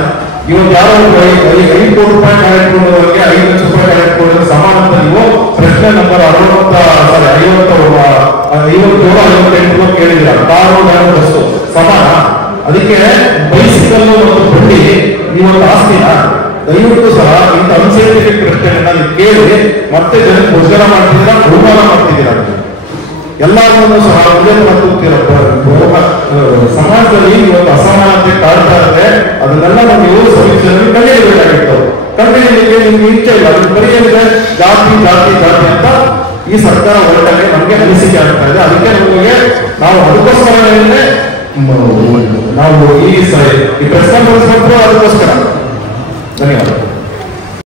ಇವತ್ತು ಯಾರೋ 5 ಕೋಟಿ ರೂಪಾಯಿ ಕಾರ್ ಇಟ್ಕೊಂಡವರಿಗೆ 5 ಲಕ್ಷ ರೂಪಾಯಿ ಕಾರ್ ಇಟ್ಕೊಂಡ್ರೆ ಸಮಾನ ಅಂತ ನೀವು ಪ್ರಶ್ನೆ ನಂಬರ್ 57 ಕೇಳಿದಿರ. ಕಾರು ಬಸ್ಸು ಸಮಾನ. ಅದಕ್ಕೆ ಬೈಸಿಕಲ್ ಒಂದು ಬಂಡಿ ನೀವೊಂದು ಆಸ್ತಿನ ದಯವಿಟ್ಟು ಸಹ ಇಂಥ ಅನ್ಸೈಂಟಿಫಿಕ್ ಪ್ರಶ್ನೆಗಳನ್ನ ನೀವು ಕೇಳಿ ಮತ್ತೆ ಜನಕ್ಕೆ ಮುಜುಗರ ಮಾಡ್ತಿದ್ದೀರಾ, ಅವಮಾನ ಮಾಡ್ತಿದ್ದೀರಾ. ಎಲ್ಲರೂ ಸಹ ಸಮಾಜದಲ್ಲಿ ಇವತ್ತು ಅಸಮಾನತೆ ಕಾಡ್ತಾ ಇರುತ್ತೆ. ಅದನ್ನೆಲ್ಲ ನೀವು ಸಮೀಕ್ಷೆಯಲ್ಲಿ ಕಂಡುಹಿಡಿಯಬೇಕಾಗಿತ್ತು. ಕಂಡುಹಿಡಿಯಲಿಕ್ಕೆ ನಿಮ್ಗೆ ಇಚ್ಛೆ ಇಲ್ಲ. ಅದನ್ನ ಬರೆಯಲಿದೆ ಜಾತಿ ಜಾತಿ ಜಾತಿ ಅಂತ ಈ ಸರ್ಕಾರ ಹೊರಟಾಗೆ ನಮ್ಗೆ ಅನಿಸಿಕೆ ಆಗ್ತಾ ಇದೆ. ಅದಕ್ಕೆ ನಮಗೆ ನಾವು ಅದಕ್ಕೋಸ್ಕರ ನಾವು ಈ ಪ್ರೆಸ್ ಕಾನ್ಫರೆನ್ಸ್ ಅದಕ್ಕೋಸ್ಕರ. ಧನ್ಯವಾದ.